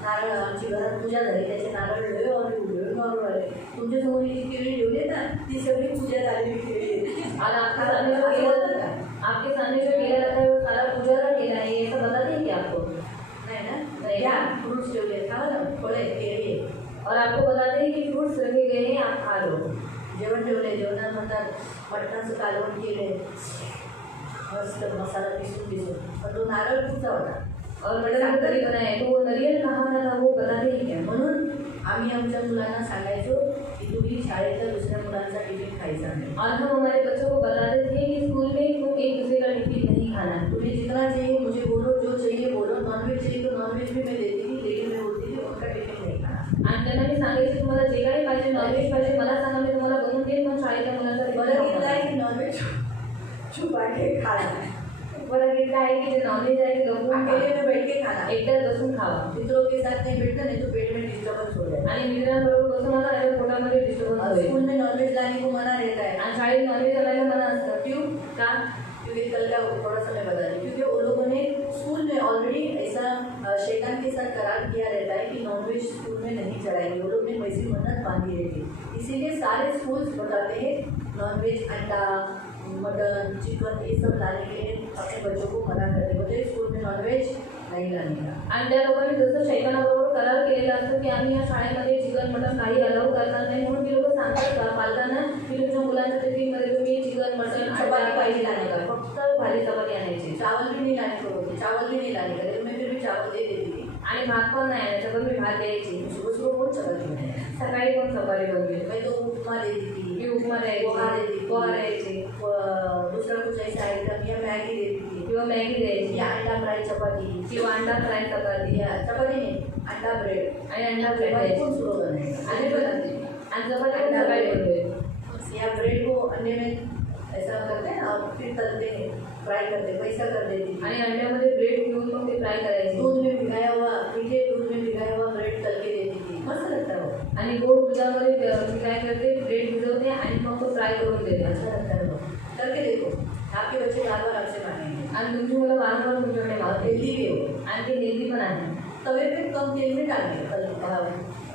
नारळ आमची घरात पूजा झाली त्याचे नारळ ठेवले और मारून आले. तुमच्यासमोर ही जी केळी ठेवली ना ती सगळी पूजा झालेली केळी आहे. और आपके सामने जो असं केला होतं का? आपके सामने जो केला जाता है वो सारा पूजा का केला है, ये सब बताते हैं क्या आपको? नाही ना. नाही. घ्या फ्रुट्स ठेवले खावा ना फळे केळी आहे. और आपको बताते हैं कि फ्रूट्स रखे गए हैं, आप खा लो. जेवण ठेवले जेवणात म्हणतात मटणाचं कालवण केले मस्त मसाला पिसून पण तो नारळ कुठचा होता? और मटन करी बनाए तो वो नारियल कहाँ था वो बताते हैं क्या? म्हणून आम्ही आमच्या मुलांना सांगायचो की तुम्ही शाळेतल्या दुसऱ्या मुलांचा टिफिन खायचा नाही. और हम हमारे बच्चों को बताते थे कि स्कूल में तुम एक दूसरे का टिफिन नहीं खाना. तुम्हें जितना चाहिए मुझे बोलो, जो चाहिए बोलो. नॉनवेज चाहिए तो नॉनवेज भी मैं देती थी लेकिन मैं बोलती थी उनका टिफिन नहीं खाना. आणि त्यांना मी सांगायचे तुम्हाला जे काही पाहिजे नॉनव्हेज पाहिजे मला सांगा मी तुम्हाला बनवून देईन पण शाळेतल्या मुलांचा बरं घेतलं आहे की नॉनवेज छुपा के खाना. बरं घेतलं आहे की जे नॉनव्हेज आहे ते लपवून अकेले खा. में बैठ के खाना. एकट्यात बसून खावा. मित्रों के साथ नहीं बैठना नहीं तो पेट में डिस्टर्बेंस हो जाएगा. आणि मित्रांबरोबर बसून आता त्याच्या पोटामध्ये डिस्टर्बन्स और होईल. स्कूल में नॉनवेज लाने को मना रहता है. आणि शाळेत नॉनव्हेज आणायला मना असतं. क्यों? का? क्योंकि कल का थोड़ा सा मैं बता रही हूँ क्योंकि वो लोगों ने स्कूल में ऑलरेडी ऐसा शैतान के साथ करार किया रहता है कि नॉनवेज स्कूल में नहीं चढ़ाएंगे. वो लोग ने वैसी मन्नत बांधी रहती है. इसीलिए सारे स्कूल्स बताते हैं नॉनवेज अंडा मटन चिकन ये सब लाने के लिए अपने बच्चों को मना करते होते स्कूल में नॉनवेज नहीं लाने का. आणि त्या लोकांनी जसं शैतानाबरोबर करार केलेला असतो की आम्ही या शाळेमध्ये चिकन मटन काही अलाउ करणार नाही म्हणून ती लोक सांगतात का पालकांना की तुमच्या मुलांच्या टिफिनमध्ये तुम्ही चिकन मटन चपाती पाहिजे लाने का. फक्त भाजी चपाती आणायची. चावल भी नहीं लाने को बोलते. चावल भी नहीं लाने का लेकिन मैं फिर भी चावल दे देती थी. आणि भात पण नाही आणायचा पण मी भात द्यायची. सुबह सुबह कौन चपाती बनाए. सकाळी पण चपाती बनली. मैं तो उपमा देती थी. मी उपमा पोहा द्यायची देती थी. पोहा द्यायची दूसरा कुछ ऐसा आइटम या मैगी देती थी किंवा मॅगी द्यायची या अंडा फ्राई चपाती किंवा अंडा फ्राय चपाती या चपाती नहीं अंडा ब्रेड. आणि अंडा ब्रेड चपाती द्यायची. कौन सुबह बनाएगा. आणि पण आणि चपाती पण सकाळी बनवेल. या ब्रेड को अंडे में ऐसा करते हैं और फिर तलते हैं फ्राई करते हैं वैसा कर देती थी. आणि अंड्यामध्ये ब्रेड घेऊन मग ते फ्राय करायची. दूध में भिगाया हुआ मीठे दूध में भिगाया हुआ ब्रेड तल के देती थी. मस्त लगता है वो. आणि गोड दुधामध्ये मी काय करते ब्रेड भिजवते आणि मग तो फ्राय करून देते. अच्छा लगता है वो. करके देखो आपके बच्चे बार बार आपसे मांगेंगे. आणि तुमची मुलं वारंवार तुमच्याकडे और मागते हेल्दी भी हो. आणि ते हेल्दी पण आहे. तवे पे कम तेल में डालने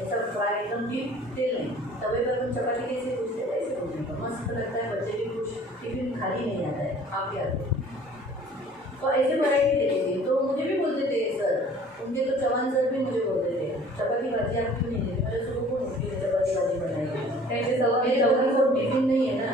ऐसा फ्राई एकदम डीप तेल नहीं. तवे पर हम चपाती कैसे पूछते हैं ऐसे पूछने का मस्त लगता है. बच्चे भी कुछ टिफिन खाली नहीं आता है. आप याद तो ऐसे वैरायटी देते थे तो मुझे भी बोलते थे सर उनके तो चौहान सर भी मुझे बोलते थे चपाती भाजी आप क्यों नहीं देते. मेरे सुबह को नहीं चपाती भाजी बनाई. त्यांचे सवय मेरे चौहान को टिफिन नहीं है ना.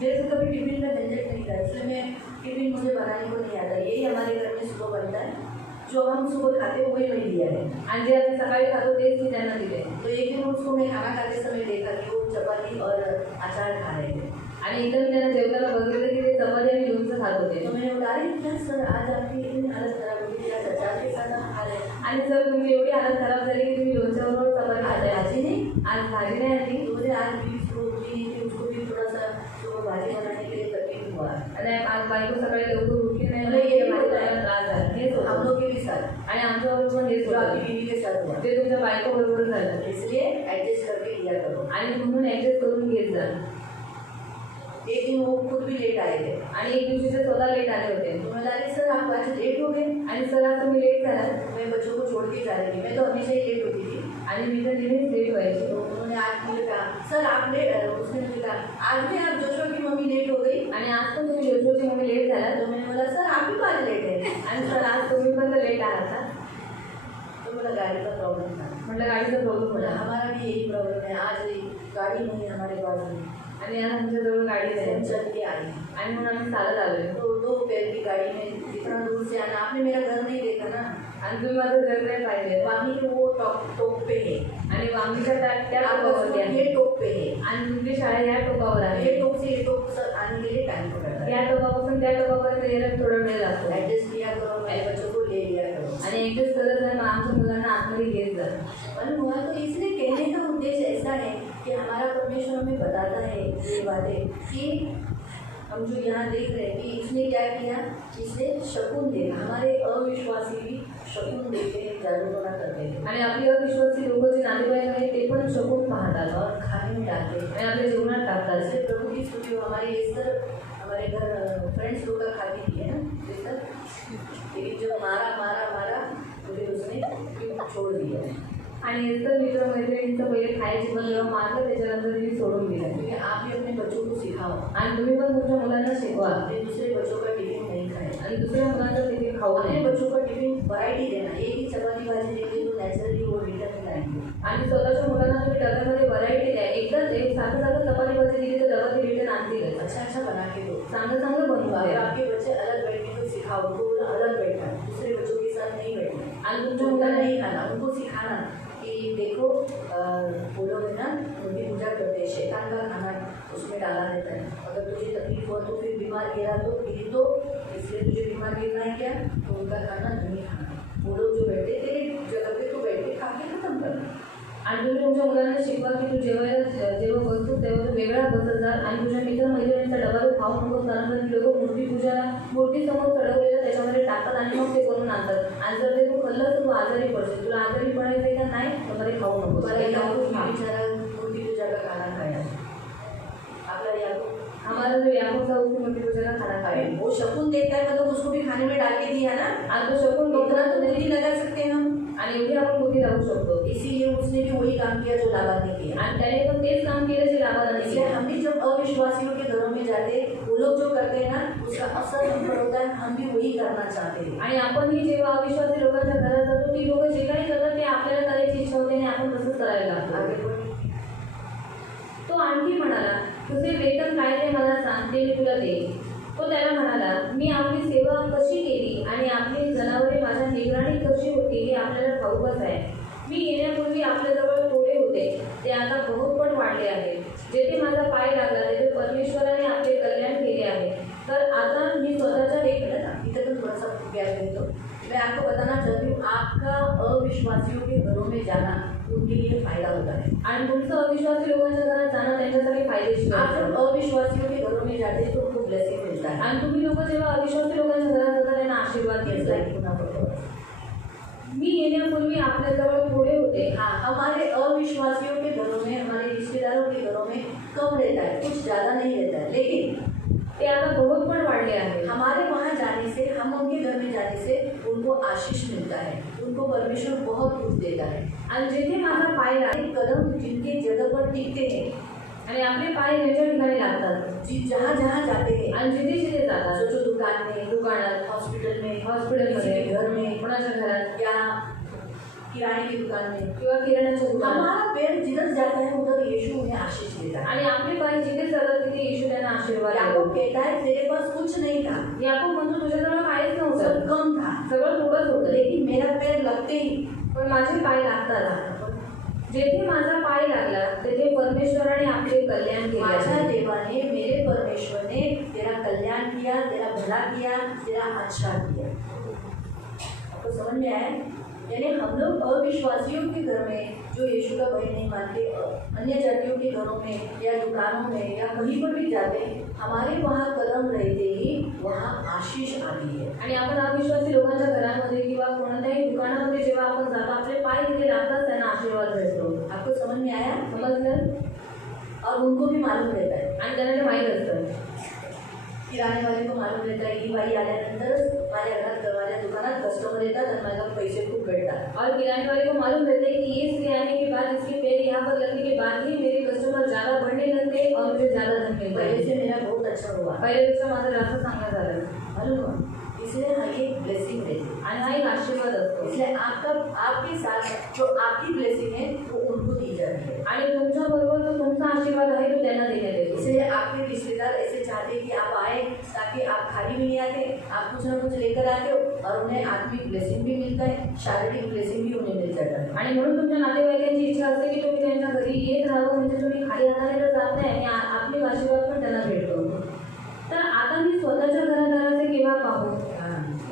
मेरे को कभी टिफिन का झंझट नहीं था इसलिए मैं टिफिन मुझे बनाने को नहीं आता. यही हमारे घर में सुबह बनता है. जो हम सुबह खाते हैं वही मैं दिया है. आणि जे आम्ही सकाळी खातो तेच मी त्यांना दिले. तो एक दिन उसको मैं खाना खाते समय देखा कि वो चपाती और अचार खा रहे थे. आणि इतर मी त्यांना जेवताना बघितलं की ते चपाती आणि लोणचं खात होते. तो मैंने बोला अरे क्या सर आज आपकी इतनी हालत खराब हो गई आज अचार के साथ आप खा रहे हैं. आणि सर तुमची एवढी हालत खराब झाली की तुम्ही लोणच्याबरोबर चपाती आज खाताय. भाजी नहीं. आज भाजी नाही आली. तो मुझे आज भी सुबह उठी नहीं थी उसको भी थोड़ा सा सुबह भाजी बनाने के लिए तकलीफ हुआ. आणि आज बायको सकाळी लवकर उठली नाही मला म्हणजे ये भाजी बनायला त्रास झाला. हेच हम होतं. लोग के भी साथ साथ, आणि आमच्याबरोबर पण हेच जो होतं आपकी बीवी के साथ हुआ, ते तुमच्या बायको बरोबर झालं इसलिए एडजस्ट करके लिया करो। आणि म्हणून ऍडजस्ट करून घेत जा। एक दिन वो खुद भी लेट आए थे, आणि एक दिवशी ते स्वतः लेट आले होते तो मैं लगा सर आप आज लेट हो गए। आणि सर आज तुम्ही लेट झाला मैं बच्चों को छोड़ के जा रही थी, मैं तो हमेशा ही लेट होती थी। आणि मी तर नेहमीच लेट व्हायची। तो उन्होंने आज मुझे कहा सर आप लेट, उसने मुझे कहा आज भी आप जोशुआ की मम्मी लेट हो गई। आणि आज पण तुम्ही जोशुआची मम्मी लेट झाला तो मैंने बोला सर आप भी तो आज लेट है। आणि सर आज तुम्ही पण तर लेट आहात ना। तो बोला गाड़ी का प्रॉब्लम था। म्हटलं गाडीचा प्रॉब्लेम बोला होता हमारा भी यही प्रॉब्लम है, आज गाड़ी नहीं हमारे पास में, आणि आज आमच्याजवळ गाडी हम नाही चल के आई। आणि म्हणून आम्ही चालत आलोय। तो 2 पैर की गाड़ी में इतना दूर से आना, आपने मेरा घर नहीं देखा ना, आणि तुम्ही माझं घर नाही पाहिजे वामी के वो टॉप पे है, आणि वामीच्या त्या आपका टोकावरती स्कूल आहे ये टॉप पे है, आणि तुमची शाळा या टोकावर आहे। ये टॉप से ये टॉप आने के लिए टाइम पकड़ता है। या टोकापासून त्या टोकापर्यंत यायला थोडा वेळ लागतो एडजस्ट किया करो, मेरे बच्चों को ले लिया करो। आणि ऍडजस्ट करत नाही मग आमच्या मुलांना आतमध्ये घेत जा। और हुआ तो इसलिए कहने का उद्देश्य ऐसा है कि हमारा परमेश्वर हमें बताता है ये बातें कि हम जो यहाँ देख रहे हैं कि इसने क्या किया, इसने शकुन देखा। हमारे अविश्वासी भी शकुन देखते हैं, जादूटोना करते हैं आणि आपले अविश्वासी लोक जे नातेवाईक आहेत ते पण शकून पाहतात और खाने में डालते हैं। आणि आपल्या जीवनात टाकतात। जैसे प्रभु की स्तुति हो, हमारी एस्तर हमारे घर फ्रेंड्स लोग का खाती थी है ना एस्तर, लेकिन जब मारा मारा मारा तो फिर उसने छोड़ दिया, आणि एस्तर मित्र मैत्रिणींचं पहिले खायची पण जेव्हा मारलं त्याच्यानंतर तिने सोडून दिलं। क्योंकि आप भी अपने बच्चों को सिखाओ, आणि तुम्ही पण तुमच्या मुलांना शिकवा अपने दूसरे बच्चों का टिफिन नहीं खाए, आणि दुसऱ्या मुलांचं टिफिन खाऊ अपने नये बच्चों का टिफिन वैरायटी देना। एक ही चपाती भाजी देंगे तो नेचुरली वो विटामिन आएंगे। आणि स्वतःच्या मुलांना तुम्ही डब्यामध्ये व्हरायटी द्या। एकदाच एक सारखं सारखं चपाती भाजी दिली तर डबा ते रिटर्न आणतील। अच्छा अच्छा बना के दो, चांगलं चांगलं बनवा। अगर आपके बच्चे अलग बैठने को सिखाओ, उनको बोला अलग बैठना, दूसरे बच्चों के साथ नहीं बैठना, आणि तुमच्या उनका मुलांना नहीं खाना, उनको सिखाना कि देखो वो लोग है ना उनकी पूजा करते हैं, शैतान का खाना उसमें डाला रहता है, अगर तुझे तकलीफ हो तो फिर बीमार गिरा तो गिरी तो इसलिए तुझे बीमार गिरना है क्या, तो उनका खाना नहीं खाना। वो लोग जो बैठे तेरे जगह पे तो बैठ के खा के खत्म करना। आणि तुम्ही तुमच्या मुलांना शिकवा की तू जेव्हा बसतो तेव्हा तू वेगळा बसत जा आणि तुझ्या मित्र मैत्रिणींचा डबा तू खाऊ नकोस। कारण की लोक मूर्तीसमोर चढवलेलं त्याच्यामध्ये टाकतात आणि मग ते करून आणतात। आणि जर ते तू खाल्लं तर तू आजारी पडशील। तुला आजारी पडायचं आहे का नाही तर ते खाऊ नकोस। हमारा याकूब खा। बेचारा मूर्ति पूजा का खाना खाया, आपका याकूब हमारा जो याकूबचा उसकी मूर्ति पूजा का खाना खाया, वो शकुन देखता है मतलब उसको भी खाने में डाल के दिया ना, आणि तो शकून इतना बघताना तो तो बुद्धि लगा सकते हैं हम। आणि एवढी आपण बुद्धी लावू शकतो। इसीलिए उसने भी वही काम किया जो लाबान ने किया। आणि त्याने पण तेच काम केलं जे लाभाला इसलिए नाही। हम भी जब अविश्वासियों के घरों में जाते, वो लोग जो करते हैं ना उसका असर हम पर होता है, हम भी वही करना चाहते हैं। आणि आपणही जेव्हा अविश्वासी लोकांच्या घरात जातो ती लोक जे काही करतात ते आपल्याला करायची इच्छा होते आणि आपण तसंच करायला लागतो। आगे बढ़ो। तो आणखी म्हणाला तुझे वेतन काय ते मला सांग, ते मी तुला देईन। तो त्याला म्हणाला मी आपली सेवा कशी केली आणि आपली जनावरे माझ्या निगराणी कशी होती हे आपल्याला ठाऊकच आहे। मी येण्यापूर्वी आपल्याजवळ थोडे होते, ते आता बहुतपट वाढले आहेत। जेथे माझा पाय लागला तेथे परमेश्वराने आपले कल्याण केले आहे। तर आता मी स्वतःच्या एक मिनट, इधर तो थोड़ा सा प्यार दे दो। मैं आपको बताना चाहती हूँ आपका अविश्वासियों के घरों में जाना उनके लिए फायदा होता है। आणि तुमचं अविश्वासी लोकांच्या घरात जाणं त्यांच्यासाठी फायदेशीर आप आहे। जब अविश्वासियों के घरों में जाते तो उनको ब्लेसिंग मिलता है। आणि तुम्ही लोक जेव्हा अविश्वासी लोकांच्या घरात जाता त्यांना आशीर्वाद इस मिळतो। लाइन पुनः पढ़ो। मी येण्यापूर्वी आपल्याजवळ थोडे होते। हाँ, हमारे अविश्वासियों के घरों में, हमारे रिश्तेदारों के घरों में कम रहता है, कुछ ज़्यादा नहीं रहता है, लेकिन ते आता बहुतपट वाढले आहेत। हमारे वहाँ जाने से, हम उनके घर में जाने से उनको आशीष मिलता है, उनको परमेश्वर बहुत कुछ देता है। आणि जेथे माझा पाय लागेल कदम जिनके जगह पर टिकते हैं, आणि आपले पाय ज्याच्या ठिकाणी लागतात जहाँ जहाँ जाते हैं, आणि जिथे जिथे जातात, जो जो दुकान में, दुकानात, हॉस्पिटल में, हॉस्पिटलमध्ये, किसी के घर में, कोणाच्या घरात या किराने की दुकान में, किंवा किराण्याच्या दुकानात, हमारा पैर जिधर जाता है उधर यीशु उन्हें आशीष देता है। आणि आपले पाय जिथे जातात तिथे येशू त्यांना आशीर्वाद याकूब देतो। कहता है तेरे पास कुछ नहीं था, याकूब म्हणतो तुझ्याजवळ काहीच सब नव्हतं, कम था, सगळं थोडंच होतं, लेकिन मेरा पैर लगते ही पण माझे पाय लागतात। जेथे माझा पाय लागला तेथे परमेश्वराने आपले कल्याण केले माझ्या आहे। देवाने, मेरे परमेश्वर ने तेरा कल्याण किया, तेरा भला किया, तेरा अच्छा किया। आपको समझ में आया? यानी हम लोग अविश्वासियों के घर में जो यीशु का वही नहीं मानते, अन्य जातियों के घरों में या दुकानों में या कहीं पर भी जाते हैं, हमारे वहाँ कदम रहते ही वहाँ आशीष आती है। आणि आपण अविश्वासी लोकांच्या घरामध्ये किंवा कोणत्याही दुकानामध्ये जेव्हा आपण जातो आपले पाय तिथे लागतात त्यांना आशीर्वाद भेटतो. आपको समझ में आया? समजलं? और उनको भी मालूम रहता है, आणि त्यांना ते माहीत असतं. किराणे वाले को मालूम रहता है, ही बाई आल्यानंतरच माझ्या घरात माझ्या दुकानात कस्टमर येतात आणि माझ्या पैसे खूप भेटतात. और किराने वाले को मालूम रहता है कि ये इसके आने के बाद इसके पैर यहाँ पर लगने के बाद ही मेरे कस्टमर ज़्यादा बढ़ने लगते और मुझे ज़्यादा धन मिलता पहले है. से मेरा बहुत अच्छा हुआ, पहिल्यापेक्षा माझं जास्त चांगलं झालं. मालूम है? इसलिए हाँ ये ब्लेसिंग रहती है। आणि हा एक आशीर्वाद असतो. इसलिए आपके साथ जो आपकी ब्लेसिंग है वो उनको दी जाती है। आणि तुमच्या बरोबर जो तुमचा आशीर्वाद आहे तो त्यांना देण्यात येतो. इसलिए आपके रिश्तेदार ऐसे चाहते हैं कि आप आए ताकि आप खाली भी नहीं आते, आप कुछ ना कुछ लेकर आते हो और उन्हें आत्मिक ब्लेसिंग भी मिलता है, शारीरिक ब्लेसिंग भी उन्हें मिल जाता है। आणि म्हणून तुमच्या नातेवाईकांची इच्छा असते की तुम्ही त्यांच्या घरी येत राहावं, म्हणजे तुम्ही खाली हाताने तर जात नाही आणि आत्मिक आशीर्वाद पण त्यांना भेटतो. तर आता मी स्वतःच्या घरादाराचे केव्हा पाहू?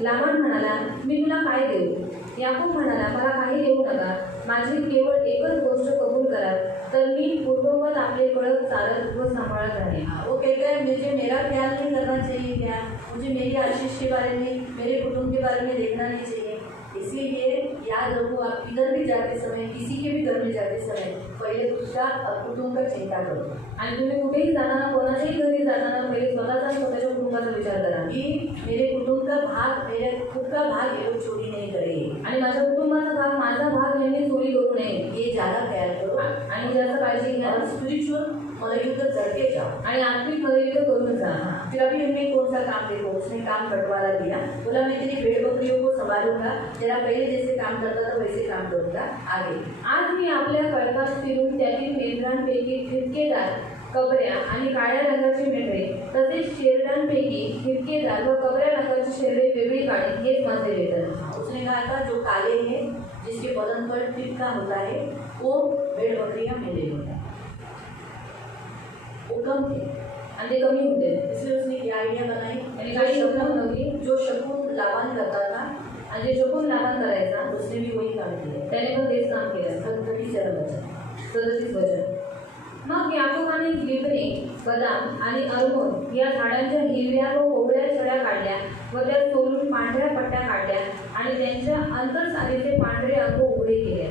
लाबान म्हणाला, मी तुला काय देऊ? याकूब म्हणाला, मला काही देऊ नका, माझी केवळ एकच गोष्ट कबूल करा, तर मी पूर्ववत आपले कळप चालत व सांभाळत राहीन. वो कहते हैं मुझे मेरा ख्याल नहीं करना चाहिए क्या, मुझे मेरी आशीष के बारे में, मेरे कुटुंब के बारे में देखना नहीं चाहिए। इसीलिए याद रखो, आप किधर भी जाते समय, किसी के भी घर में जाते समय पहले उसका और कुटुंब का चिंता करो. आणि तुम्ही कुठेही जाताना, कोणाच्याही घरी जाताना पहिले स्वतःचा स्वतःच्या कुटुंबाचा विचार करा कि मेरे कुटुंब का भाग, मेरे खुद का भाग ये लोग चोरी नहीं करेंगे आणि माझ्या कुटुंबाचा भाग, माझा भाग यांनी चोरी करू नये. ये ज़्यादा ख्याल करो आणि जास्त काळजी घ्या और स्पिरिचुअल मलयुद्ध लड़के जाओ. आणि आत्मिक मदत करून जा. फिर अभी हमने कौन सा काम देखो, उसने काम बंटवारा दिया, बोला मैं तेरी भेड़ बकरियों को संभालूंगा, तेरा पहले जैसे काम करता था वैसे काम करूंगा आगे. आज मी आपल्या कळपात फिरून त्यातील मेंढरांपैकी ठिपकेदार कबऱ्या आणि काळ्या रंगाची मेंढरे तसेच शेरडांपैकी ठिपकेदार व कबऱ्या रंगाची शेरडे वेगळी काढेन, हेच माझे वेतन. उसने कहा था जो काले हैं जिसके बदन पर टिपका होता है वो भेड़ बकरियां मेरे होता है, वो कम थे आणि ते कमी होते. इसलिए उसने क्या आइडिया बनाई, आणि काही शकुन नव्हती, जो शकुन लावान करता था आणि जे शकुन लावण करायचा उसने भी वही काम किया. त्याने पण तेच काम केलं. 37 वचन. मग याकोबाने लिबने, बदाम आणि अल्मोन या झाडांच्या हिरव्या व कोवळ्या छड्या काढल्या व त्या सोलून पांढऱ्या पट्ट्या काढल्या आणि त्यांच्या अंतरसालीचे पांढरे अंग उघडे केले.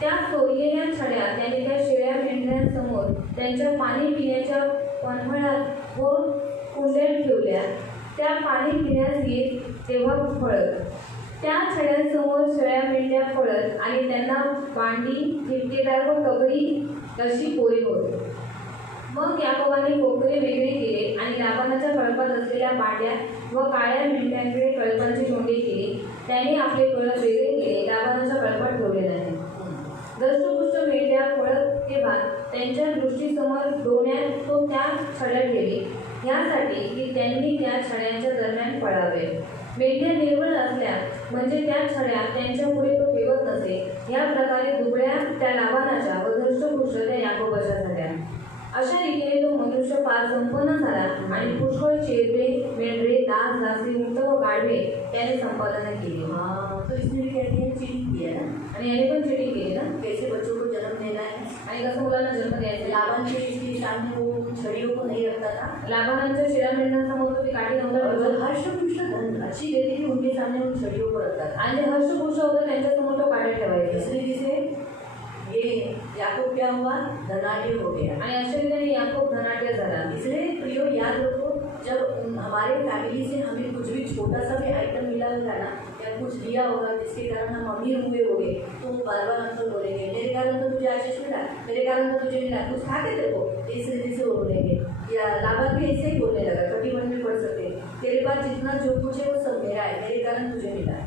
त्या सोललेल्या छड्या त्याने त्या शेळ्या मेंढऱ्यांसमोर त्यांच्या पाणी पिण्याच्या पन्हाळ्यात व कुंड्यात ठेवल्या. त्या पाणी पिण्यास येत तेव्हा फळत. त्या छड्यांसमोर शेळ्या मेंढ्या फळत आणि त्यांना पांडी, ठिपकेदार व कबरी अशी पोळी होत. मग याकोबाने कोकरे वेगळे केले आणि लाबानाच्या कळपात असलेल्या पांड्या व काळ्या मेंढ्यांकडे कळपांची तोंडे केली. त्याने आपले कळप वेगळे केले, लाबानाच्या कळपात ठेवले नाही. दष्टपुष्ट मेंढ्या फळत तेव्हा त्यांच्या दृष्टीसमोर डोण्यात तो त्या छड्या ठेवी, यासाठी की त्यांनी त्या छड्यांच्या दरम्यान पळावे. मेंढ्या निर्बळ असल्या म्हणजे त्या छड्या त्यांच्या पुढे तो ठेवत नसे. या प्रकारे दुबळ्या त्या लाबानाच्या व दष्टपुष्ट त्या याकोबाच्या झाल्या. अशा रीतीने तो मनुष्य फार संपन्न झाला आणि पुष्कळ शेळी, मेंढरे, दास, दासी, उंट व गाढवे त्याने संपादन केली. तो इसने भी कहते हैं चीटिंग किया ना, आणि याने पण चिटिंग केली ना, कैसे बच्चों को जन्म देना है. आणि कसं मुलांना जन्म द्यायचा. लाबान के इसके सामने वो उन छड़ियों को नहीं रखता था लाबानांच्या शेळ्या मेंढ्यांसमोर तो ती काठी नव्हता और ठेवत. हर्षपुष्ट धन अच्छी देती थी, उनके सामने उन छड़ियों को रखता था. आणि जे हर्षपुष्ट होतं त्यांच्यासमोर तो काठी ठेवायचा. इस रीति से ये याकूब क्या हुआ, धनाढ्य हो गया. आणि अशा रीतीने याकोब धनाढ्य झाला. इसलिए प्रियो याद रखो, जब हमारे फैमिली से हमें कुछ भी छोटा सा भी आइटम मिला होगा ना या कुछ दिया होगा जिसके कारण हम अमीर हुए होंगे, तो वो बार बार हमको बोलेंगे मेरे कारण तो तुझे आशीष मिला, मेरे कारण तो तुझे मिला, कुछ खा के देखो. इस रीति से वो बोलेंगे. या लाबान भी ऐसे ही बोलने लगा, कभी मन में पढ़ सकते, तेरे पास जितना जो कुछ है वो सब मेरा है, मेरे कारण तुझे मिला.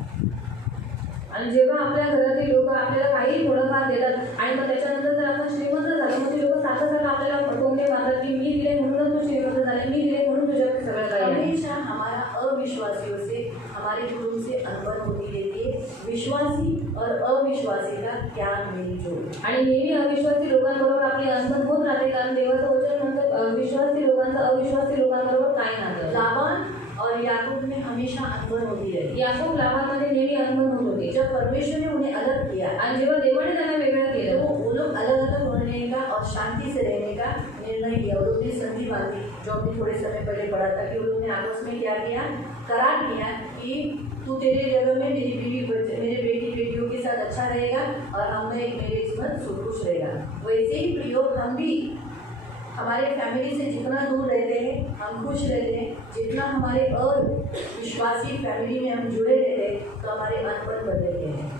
आणि जेव्हा आपल्या घरातील लोक आपल्याला काही थोडंफार देतात आणि मग त्याच्यानंतर जर आपण श्रीमंत झालो, मग ते लोक सारखं आपल्याला टोमणे मारतात की मी दिले म्हणूनच तू श्रीमंत झाले, मी दिले म्हणून तुझ्याकडे सगळं काही आहे. हमेशा हमारा अविश्वासियों से, हमारे कुटुंब से अनबन होती रहती है. विश्वासी और अविश्वासी का क्या मेलजोल. आणि नेहमी अविश्वासी लोकांबरोबर आपली अनबन होत राहते, कारण देवाचं वचन म्हणतं विश्वासी लोकांचं अविश्वासी लोकांबरोबर काय नातं. लाबान और याकूब ने हमें हमेशा अनबन होती रही। याकूब लाबानमध्ये नेहमी अनबन होत होती. जब परमेश्वर ने उन्हें अलग किया आणि जेव्हा देवाने त्यांना वेगळं तो केलं वो लोग अलग अलग होने का और शांति से रहने का निर्णय लिया। वो लोग ने संधि बांधी, जो हमने थोड़े समय पहले पढ़ा था कि वो लोग ने आपस में क्या किया, करार किया कि तू तेरे जगह में मेरी बीवी मेरे बेटी बेटियों के साथ अच्छा रहेगा और हम में मेरे जीवन सुखुश रहेगा। वैसे ही प्रियो, हम भी हमारे फैमिली से जितना दूर रहते हैं हम खुश रहते हैं, जितना हमारे और विश्वासी फैमिली में हम जुड़े रहते हैं तो हमारे अनबन बदलते हैं।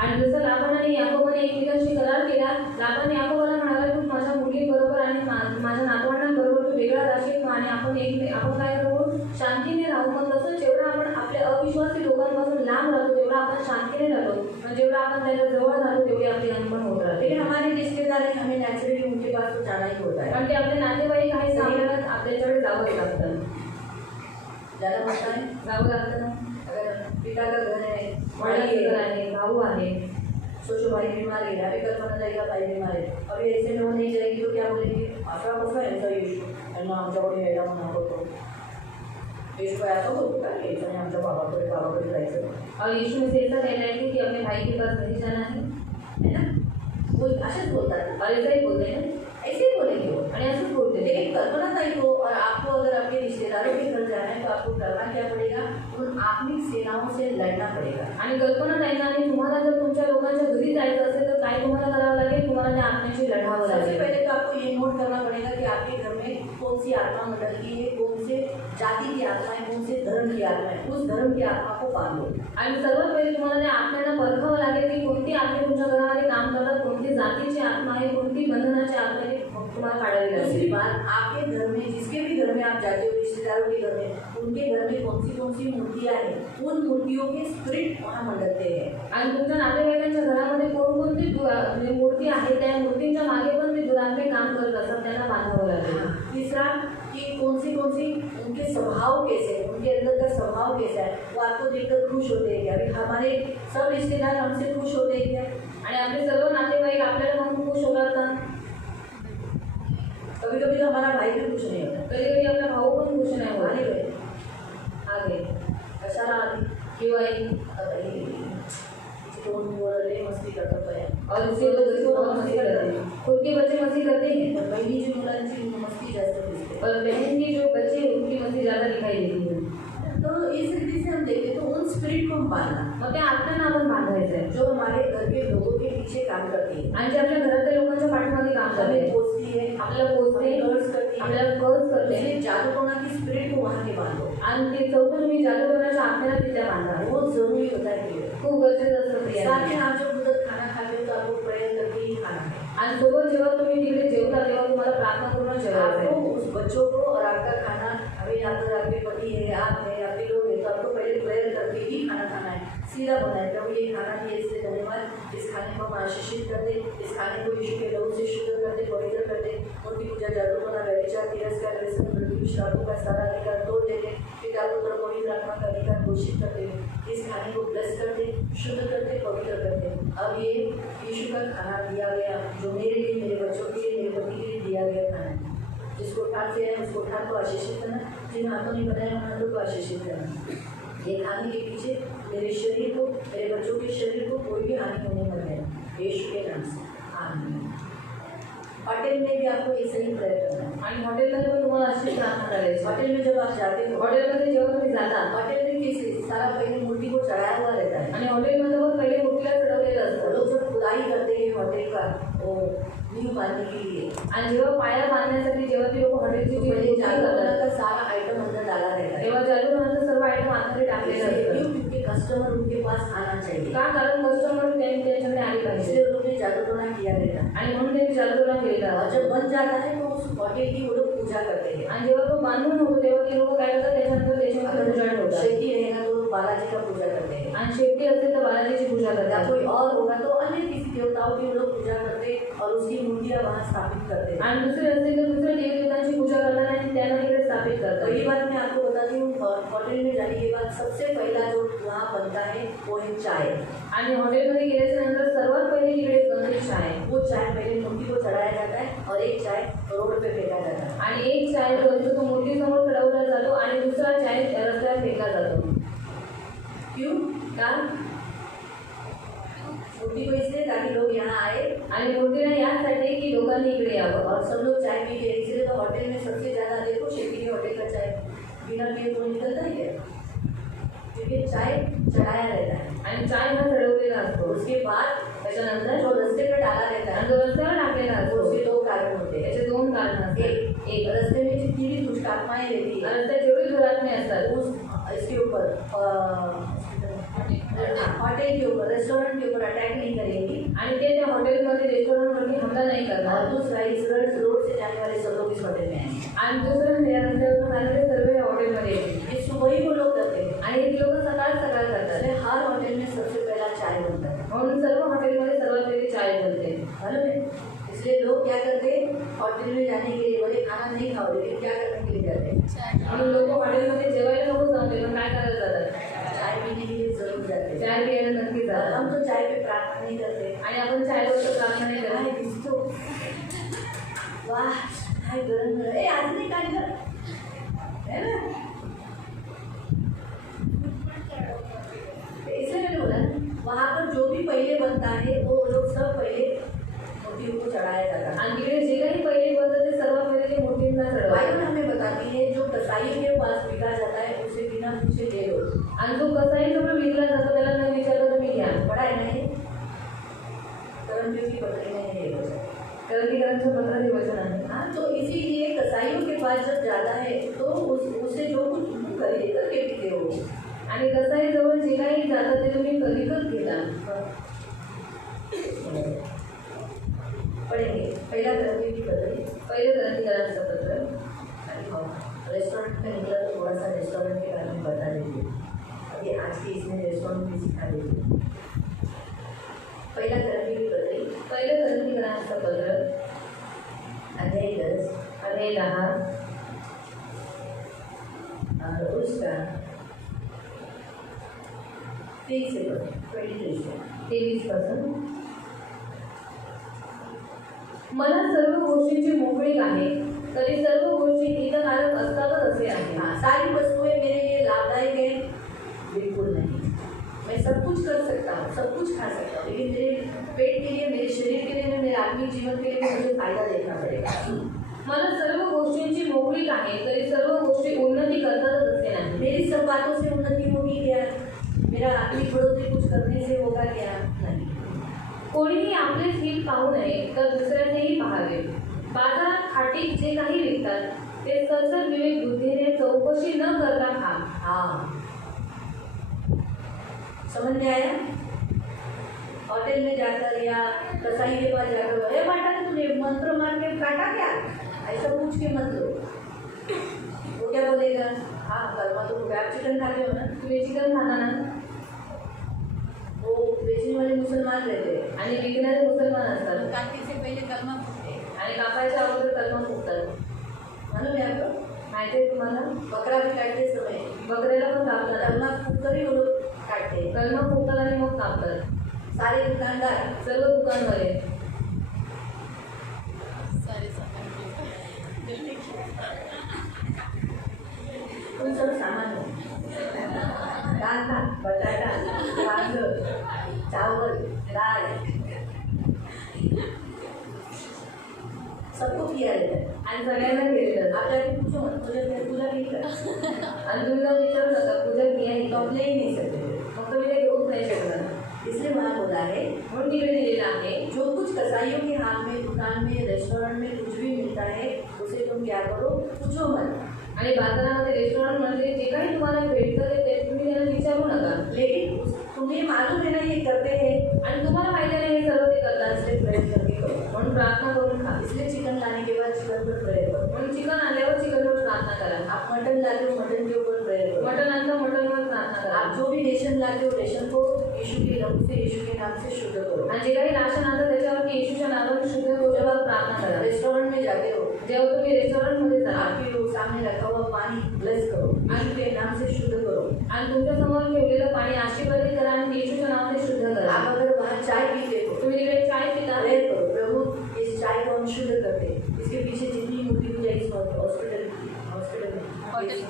आणि जसं लाबान आणि याकोबाने एकमेकांशी करार केला, लाबान याकोबाला म्हणाला तू माझ्या मुलीबरोबर आणि माझ्या नातवंडांबरोबर तू वेगळा राहशील आणि आपण काय करू, शांतीने राहू. मग तसं जेवढं आपण आपल्या अविश्वासी लोकांपासून लांब राहतो तेवढा आपण शांतीने राहतो, पण जेवढा आपण त्याच्या जवळ राहतो तेवढी आपली अनबन होत राहते. लेकिन हमारे रिश्तेदार हैं, हमें नेचुरली उनके पास तो जाना ही होता है। पण ते आपले नातेवाईक आहेत, आपल्याला आपल्याच्याकडे जावं लागतं. ज़्यादा पता है, जावं लागतं ना. अगर पिता का घर है, वडील घर आहे, भाऊ आहे. सोचो भाई बीमार है, अभी कल्पना जाएगा भाई बीमार है, अभी ऐसे में वो नहीं जाएगी तो क्या बोलेंगे, असा कसा यांचा येशू यांना आमच्याकडे यायला म्हणा होतो, येशू ऐसा होतो का, यायचं नाही आमच्या बाबाकडे जायचं और यीशु मसीह ऐसा कह रहे थे कि अपने भाई के पास नहीं जाना है ना, वो असेच बोलतात। और ऐसा ही बोलते हैं ना. ऐसे ही बोलेंगे वो। आणि असंच बोलते थे. लेकिन कल्पना ताई को और आपको अगर आपके रिश्तेदारों के घर जाना है तो आपको करना क्या पड़ेगा, उन आत्मिक सेनाओं से लड़ना पड़ेगा। आणि कल्पना ताईंना आणि तुम्हाला जर तुमच्या लोकांच्या घरी जायचं असेल तर काय तुम्हाला करावं लागेल, तुम्हाला त्या आत्म्याशी लढावं सबसे लागेल. पहले तो आपको ये नोट करना पड़ेगा कि आपके घर में कौन सी आत्मा मंडल की है, कौन से जाति की आत्मा है, कौन से धर्म की आत्मा है, उस धर्म की आत्मा को बांधो। आणि सर्वात पहिले तुम्हाला त्या आत्म्यांना परखावं लागेल की कोणती आत्मे तुमच्या घरामध्ये काम करतात, कोणती जातीची आत्मा आहे, कोणती बंधनाची आत्मा आहे, तुम्हाला काढावी दूसरी लागेल. बात, आपके घर में जिसके भी घर में आप जाते हो, रिश्तेदारों के घर में, उनके घर में कौन सी मूर्तियाँ हैं, उन मूर्तियों के स्पिरिट वहाँ मंडलते हैं। आणि तुमच्या नातेवाईकांच्या घरामध्ये कोणकोणती म्हणजे मूर्ती आहे, त्या मूर्तींच्या मागे पण ते दुरात्मे काम करत असतात, त्यांना बांधावं लागेल. तीसरा कि कौन सी उनके स्वभाव कैसे हैं, उनके अंदर का स्वभाव कैसा है, वो आपको देखकर खुश होते हैं क्या, अभी हमारे सब रिश्तेदार हमसे खुश होते हैं क्या, आणि आपले सर्व नातेवाईक आपल्याला म्हणून खुश होतात ना. कभी कभी तो हमारा भाई भी खुश नहीं होता, कधी कधी आपला भाऊ पण खुश नाही होत. आने गए आगे कशाला आली किंवा दोन मुलं मस्ती करतात बाया, और दूसरे लोग इसको बहुत मस्ती करते हैं, खुद के बच्चे मस्ती करते हैं पण बहिणीची मुलांची मस्ती जास्त दिसते। और बहन की जो बच्चे हैं, उनकी मस्ती ज़्यादा दिखाई देती है. तो इस रीति से हम देखते तो उन स्पिरिट को हम पालना, मग त्या आत्म्यांना आपण बांधायचं आहे, जो हमारे घर के लोगों के पीछे काम करती है, आणि जे आपल्या घरातल्या लोकांच्या पाठीमागे काम करते, हमें पोसती है, आपल्याला पोचते, कर्ज करती है, आपल्याला कर्ज करते, इसलिए जादूटोना की स्पिरिट को वहाँ के बांधो। आणि ते चौथं तुम्ही जादूटोणाच्या आत्म्याला तिथे बांधा. बहुत जरूरी होता है ये। खूप गरजेचं असतं ते. साथ में आप जब उधर खाना खाते हो तो आपको प्रेयर करके ही खाना है, आणि सोबत जेव्हा तुम्ही तिकडे जेवता तेव्हा तुम्हाला प्रार्थना करून जेवायचं आहे. आपको उस बच्चों को और आपका खाना, अभी अगर आपके पति है, आप है, आपके लोग हैं, तो आपको पहले प्रेयर करके ही खाना खाना है, सीधा बनाए प्रभु ये खाना दिए इसलिए धन्यवाद, इस खाने को हम आशीषित कर दे, इस खाने को यीशु के लहू से शुद्ध कर दे, पवित्र कर दे, मूर्ति पूजा जादूटोना व्यभिचार तिरस्कार व्यसन मृत्यु श्रापों का सारा अधिकार तोड़ देते, पिता पुत्र पवित्र आत्मा का अधिकार घोषित कर दे, इस खाने को ब्लेस कर दे, शुद्ध कर दे, पवित्र कर दे। अब ये यीशु का खाना दिया गया, जो मेरे लिए, मेरे बच्चों के लिए, मेरे पति के लिए दिया गया खाना है, जिसको ठाट से है उसको ठाट को आशीषित करना, जिन हाथों ने बनाया उन हाथों को आशीषित करना। ये खाने के पीछे मेरे शरीर को, मेरे बच्चों के शरीर को कोई भी हानि होने मत देना, यीशु के नाम से आमीन। होटल में भी आपको ऐसे ही प्रेयर करना है, आणि हॉटेलमध्ये पण तुम्हाला अशी प्रार्थना करायची. होटल में जब आप जाते हो, हॉटेलमध्ये जेव्हा तुम्ही जाता, होटल में कैसे सारा पहले मूर्ति को चढ़ाया हुआ रहता है, आणि हॉटेलमध्ये पण पहिले मूर्तीला चढवलेलं असतं. लोग जब खुदाई करते हैं होटल का वो नींव बांधने के लिए, आणि जेव्हा पाया बांधण्यासाठी जेव्हा ती लोक हॉटेलची तो जी पहले मूर्ती जादूटोना करतात, का सारा आइटम अंदर डाला रहता है, तेव्हा जादूटोणाचं सर्व आयटम आतमध्ये टाकलेलं असतं. क्योंकि कस्टमर उनके पास आना चाहिए, का? कारण कस्टमर त्यांच्याकडे आले पाहिजे, इसलिए उन्होंने जादूटोना किया रहता है, आणि म्हणून त्यांनी जादूटोणा केलेला. और जब बन जाता है तो उस होटल की वो लोग पूजा करते हैं, आणि जेव्हा तो बांधून होतो तेव्हा ते लोक काय करतात, त्याच्यानंतर त्याच्यामध्ये पूजा ठेवतात. शेट्टी रहेगा तो बालाजी का पूजा करते हैं, आणि शेट्टी असेल तर बालाजीची पूजा या करतात. कोई और होगा तो अन्य किसी देवताओं की वो लोग पूजा करते और उसकी मूर्तियाँ वहाँ स्थापित करते हैं। आणि दुसरे असतील तर दुसऱ्या देवदेवतांची पूजा करतात आणि त्यांना तिकडे स्थापित करतात. पहली बात मैं आपको बताती हूँ, होटल में जाने के बाद सबसे पहला जो वहाँ बनता है वो है चाय, आणि हॉटेलमध्ये गेल्याच्या नंतर सर्वात पहिले तिकडे बनते चाय. वो चाय पहले मूर्ति को चढ़ाया जाता है और एक चाय रोड पे फेंका जाता है, आणि एक चाय जो असतो तो मूर्तीसमोर चढवला जातो आणि दुसरा चाय रस्त्यावर फेकला जातो. आणि मूर्तीला यासाठी की लोकांनी इकडे यावं. और सब लोग चाय पी के, इसलिए तो होटल में सबसे ज़्यादा देखो शेट्टी के होटल का चाय बिना पिए तो निकलता ही है, क्योंकि चाय चढ़ाया रहता है. आणि चाय हा चढवलेला असतो. उसके बाद त्याच्यानंतर जो रस्ते पर डाला रहता आणि है जो रस्त्यावर टाकलेला तो असतो. उसके 2 कारण होते हैं. त्याचे 2 कारण असतात. एक रस्ते में जितनी भी दुष्ट आत्माएं रहती है रस्त्यात जेवढी दुरात्मे असतात उस इसके ऊपर होटल के ऊपर, रेस्टोरेंट के ऊपर अटैक नहीं करेंगी. आणि ते त्या हॉटेलमध्ये रेस्टॉरंटवरती हमला नाही और करणार. दूसरा इस रोड से जाने वाले सब लोग इस होटल में आएंगे. आणि दुसरं या रस्त्यावरून आलेले सर्व या हॉटेलमध्ये येतील. ये सुबह ही वो लोग करते हैं. आणि हे लोक सकाळ सकाळ करतात. इसलिए हर होटल में सबसे पहला चाय बनता है, म्हणून सर्व हॉटेलमध्ये सर्वात पहिले चाय बनते. मालूम है. इसलिए लोग क्या करते हैं, होटल में जाने के लिए बोले खाना नहीं खाओ, लेकिन क्या करने के लिए जाते हैं, म्हणून लोक हॉटेलमध्ये जेवायला नको जाते, पण काय करायला जातात, चाय पीने के लिए जरूर जाते हैं. चाय प्यायला नक्की जातात. हम तो चाय पे प्रार्थना नहीं करते. आणि आपण चायवर तर प्रार्थना नाही काय करत. दिसतो, वाह काय गरम गरम. ए आज नहीं खाने का है ना. इसलिए मैंने बोला वहाँ पर जो भी पहले बनता है वो लोग सब पहले मूर्तियों को चढ़ाया जाता है. आणि तिकडे जे काही पहिले बनतं ते सर्वात पहिले ते मूर्तींना चढवायचं. बाइबल हमें बताती है जो कसाई के पास बिका जाता है उसे बिना पूछे ले लो. आणि जो कसाही जवळ विकला जातो त्याला न विचारता तुम्ही घ्या. पढ़ा है नहीं कर्मयोगी पत्री में है ये वचन. कारण की ग्रंथ पत्र हे वचन आहे. हाँ, तो इसीलिए कसाईयों के पास जब जाता है तो उसे जो कुछ खरीद करके पीते हो. आणि कसाई जवळ जे काही जातं ते तुम्ही विकत घेता. पढ़ेंगे पहला कर्मयोगी पत्री. पहिले ग्रंथीकरांचं पत्र. रेस्टोरेंट में निकला तो थोड़ा सा रेस्टोरेंट के बारे में बता दीजिए. अभी आज के इसमें रेस्टोरेंट भी सिखा दीजिए. पहला कर्मयोगी पत्री पहिले ग्रंथीकरांचं पत्र अध्याय 10 अध्याय 10 और उसका 23 से 23 पासून. मला सर्व गोष्टींची मोकळीक आहे, तरी सर्व गोष्टी हितकारक असतातच असे आहे. हाँ, सारी वस्तुएं मेरे लिए लाभदायक है बिल्कुल नहीं. मैं सब कुछ कर सकता हूँ, सब कुछ खा सकता हूँ, लेकिन मेरे पेट के लिए, मेरे शरीर के लिए, मेरे आत्मिक जीवन के लिए मुझे फायदा देखना पड़ेगा. मला सर्व गोष्टींची मोकळीक आहे, तरी सर्व गोष्टी उन्नती करतातच असे नाही. मेरी सब बातों से उन्नति होगी क्या? मेरा आत्मिक बढ़ोतरी कुछ करने से होगा क्या? नहीं. कोणीही आपलेच हित पाहू नये तर दुसऱ्याचेही पाहावे. बाजारात खाटीक जे काही विकतात ते सचर विवेक बुद्धीने चौकशी न करता खा. हाँ, समझ में आया. होटल में जाकर या कसाई के पास जाकर अरे बाटा तूने मंत्र मार के काटा क्या, ऐसा पूछ के मत लो. वो क्या बोलेगा, हाँ कलमा तो आप चिकन खाते हो ना. तुम्ही चिकन खाता ना. वो बेचने वाले मुसलमान रहते हैं आणि विकणारे मुसलमान असतात. काटने से पहले कलमा फूकते हैं. आणि कापायच्या अगोदर कलमा फुकतात. मालूम है आपको. माहिती आहे तुम्हाला. बकरा भी काटते समय बकऱ्याला पण कापतात. कलमा फूक कर ही वो लोग काटते हैं. कलमा फुकतात आणि मग कापतात. सारे दुकानदार सर्व दुकानवाले उन सब सामान कांदा, बटाटा, तांदूळ, चावल, दाल सबको किया रहता है. आणि सगळ्यांना केलेलं. आप जाके पूछो मत पूजा की कर. आणि तुम्ही जाऊन विचारू नका पूजा की आहे तो आप ले ही नहीं सकते. मग तुम्ही ते घेऊच नाही शकणार. इसलिए वहाँ बोला है म्हणून तिकडे दिलेलं आहे जो कुछ कसाईयों के हाथ में, दुकान में, रेस्टोरेंट में कुछ भी मिलता है उसे तुम क्या करो, पूछो मत. आणि बाजारामध्ये रेस्टॉरंटमध्ये जे काही तुम्हाला भेटतं ते तुम्ही त्यांना विचारू नका. लेकिन तुम्हें मालूम है ना ये करते हैं, आणि तुम्हाला माहिती नाही हे सर्व ते करतात. इसलिए प्रयत्न करके करो. म्हणून प्रार्थना करून खा. इसलिए चिकन लाने के बाद चिकन पर प्रेयर करो. म्हणून चिकन आणल्यावर चिकनवर प्रार्थना करा. आप मटन लाते हो मटन के ऊपर प्रेयर करो. मटन आणलं मटनवर प्रार्थना करा. आप जो भी रेशन लाते हो रेशन को यीशु के नाम से, यीशु के नाम से शुद्ध करो. आणि जे काही राशन आणतं त्याच्यावरती येशूच्या नावाने शुद्ध गोष्टीवर प्रार्थना करा. रेस्टोरेंट में जाते हो, जेव्हा तुम्ही रेस्टॉरंटमध्ये जा आपके सामने रखा हुआ पानी ब्लेस करो, यीशु के नाम से शुद्ध करो. आणि तुमच्या समोर ठेवलेलं पाणी आशीर्वादित करा आणि येशूच्या नावाने शुद्ध करा. आप अगर वहाँ चाय पीते हो तुम्ही तिकडे चाय पिता प्रेयर करो, प्रभु इस चाय को हम शुद्ध करते हैं. इसके पीछे जितनी मूर्ति पूजा इस हॉस्पिटल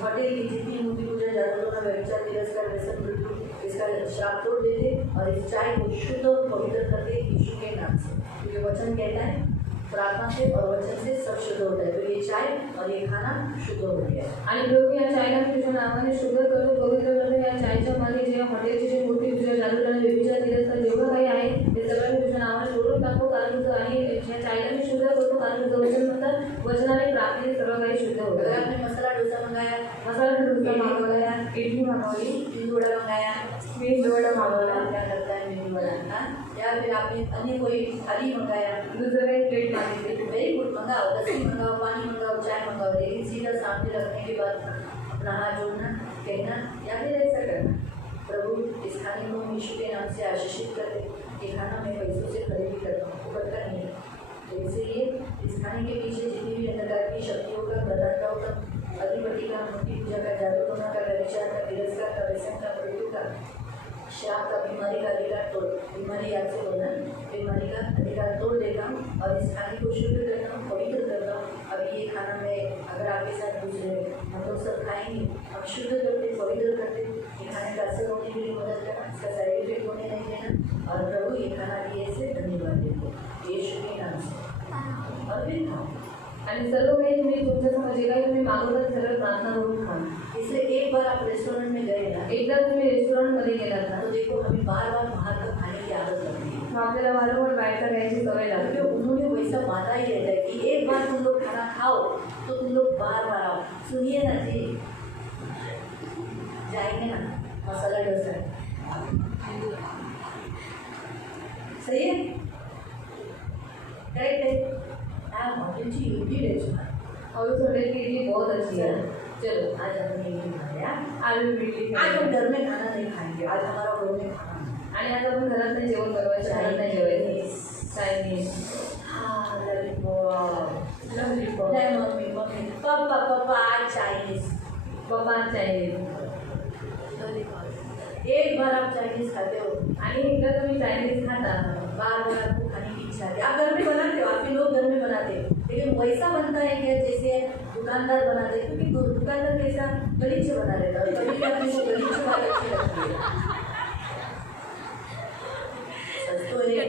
होटल की जितनी मूर्ति पूजा जादू, व्यभिचार, तिरस्कार, व्यसन, मृत्यू, ये इसका श्राप तोड़ देते और इस चाय को शुद्ध और पवित्र करते यीशु के नाम से। तो ये वचन कहता है प्रार्थना से और वचन से सब शुद्ध होता है। तो ये चाय और ये खाना शुद्ध हो गया। आणि प्रभू या चायला तुझ्या नावाने शुद्ध करतो, पवित्र करतो। या चायच्या मागे जे हॉटेलची जी मूर्ती तुझ्या जादूला व्यभिचार तिरस्कार जेवढं काही आहे ते सगळं मी तुझ्या नावाने तोडून टाकतो, कारण तुझं आणि या चायला मी शुद्ध करतो, कारण तुझं वचन म्हणतात वचनाने प्रार्थनेने सर्व काही शुद्ध अगर होतं। आपने मसाला डोसा मंगाया, मसाला डोसा मागवला, इडली मागवली, मेंदू वड़ा मंगाया, मेंदू वडा मागवला, क्या करता है मेंदू वड़ा हाँ? या फिर आपने अन्य कोई थाली मंगाया, दुसरं काही प्लेट मागितली, वेरी गुड, मंगाओ, लस्सी मंगाओ, पानी मंगाओ, चाय मंगाओ, लेकिन सीधा सामने रखने के बाद अपना हाथ जोड़ना, कहना या फिर ऐसा करना, प्रभु इस खाने को यीशु के नाम से आशीषित कर दे। ये खाना मैं पैसों से खरीदी करता हूँ, उपकर का नहीं है। तो इसलिए इस खाने के पीछे जितनी भी अंधकार की शक्तियों का, प्रधानताओं का, अधिपति का, मूर्ति पूजा का, जादूटोना का, व्यभिचार का, तिरस्कार का, व्यसन का, मृत्यु का, श्राप का, बीमारी का अधिकार तोड़, बीमारी याद से बोलना, बीमारी का अधिकार तोड़ देता हूँ और इस खाने को शुद्ध करता हूँ, पवित्र करता हूँ। अभी ये खाना मैं अगर आपके साथ दूसरे हम लोग सब खाएंगे, हम शुद्ध करते, पवित्र करते, ये खाने का असर होने के लिए मदद करना, इसका साइड इफेक्ट होने नहीं देना और प्रभु ये खाना दिए से धन्यवाद देते यीशु के नाम से। और फिर खाओ आणि सर्व काही तुम्ही तुमच्यासमोर जे काही तुम्ही मागवलं ते सगळं प्रार्थना करून खा। इसलिए एक बार आप रेस्टोरेंट में गए ना, एकदा तुम्ही रेस्टॉरंटमध्ये गेलात ना, तो देखो हमें बार बार बाहर का खाने की आदत लगती है, मग आपल्याला वारंवार बाहेरचं खायची सवय लागते। क्योंकि उन्होंने वैसा बांधा ही रहता है कि एक बार तुम लोग खाना खाओ तो तुम लोग बार बार आओ। सुनिए ना जी, जाएंगे ना मसाला डोसा, सही है, करेक्ट है। आप होटल की यूपी रेस्टोरेंट और उस होटल की इडली बहुत अच्छी है। चलो आज हमने इडली खाया, आलू इडली आज हम घर में खाना नहीं खाएंगे, आज हमारा घर में खाना आणि आज आपण घरात नाही जेवण बनवायचं, घरात नाही जेवायचं, चायनीज, हाँ लॉलीपॉप, लॉलीपॉप, नहीं मम्मी मम्मी पापा पापा आज चाइनीज, पप्पा चायनीज। एक बार आप चाइनीज खाते हो, आणि एकदा तुम्ही चायनीज खाता, बार बार आपको खाने की इच्छा है। आप घर में बनाते हो, आपके लोग घर में बनाते हैं, लेकिन वैसा बनता है क्या जैसे दुकानदार बनाते हैं, क्योंकि दुकानदार कैसा गलीचे बना लेता है, कभी भी अपने को गलीचे वाली अच्छी लगती है। सच तो है,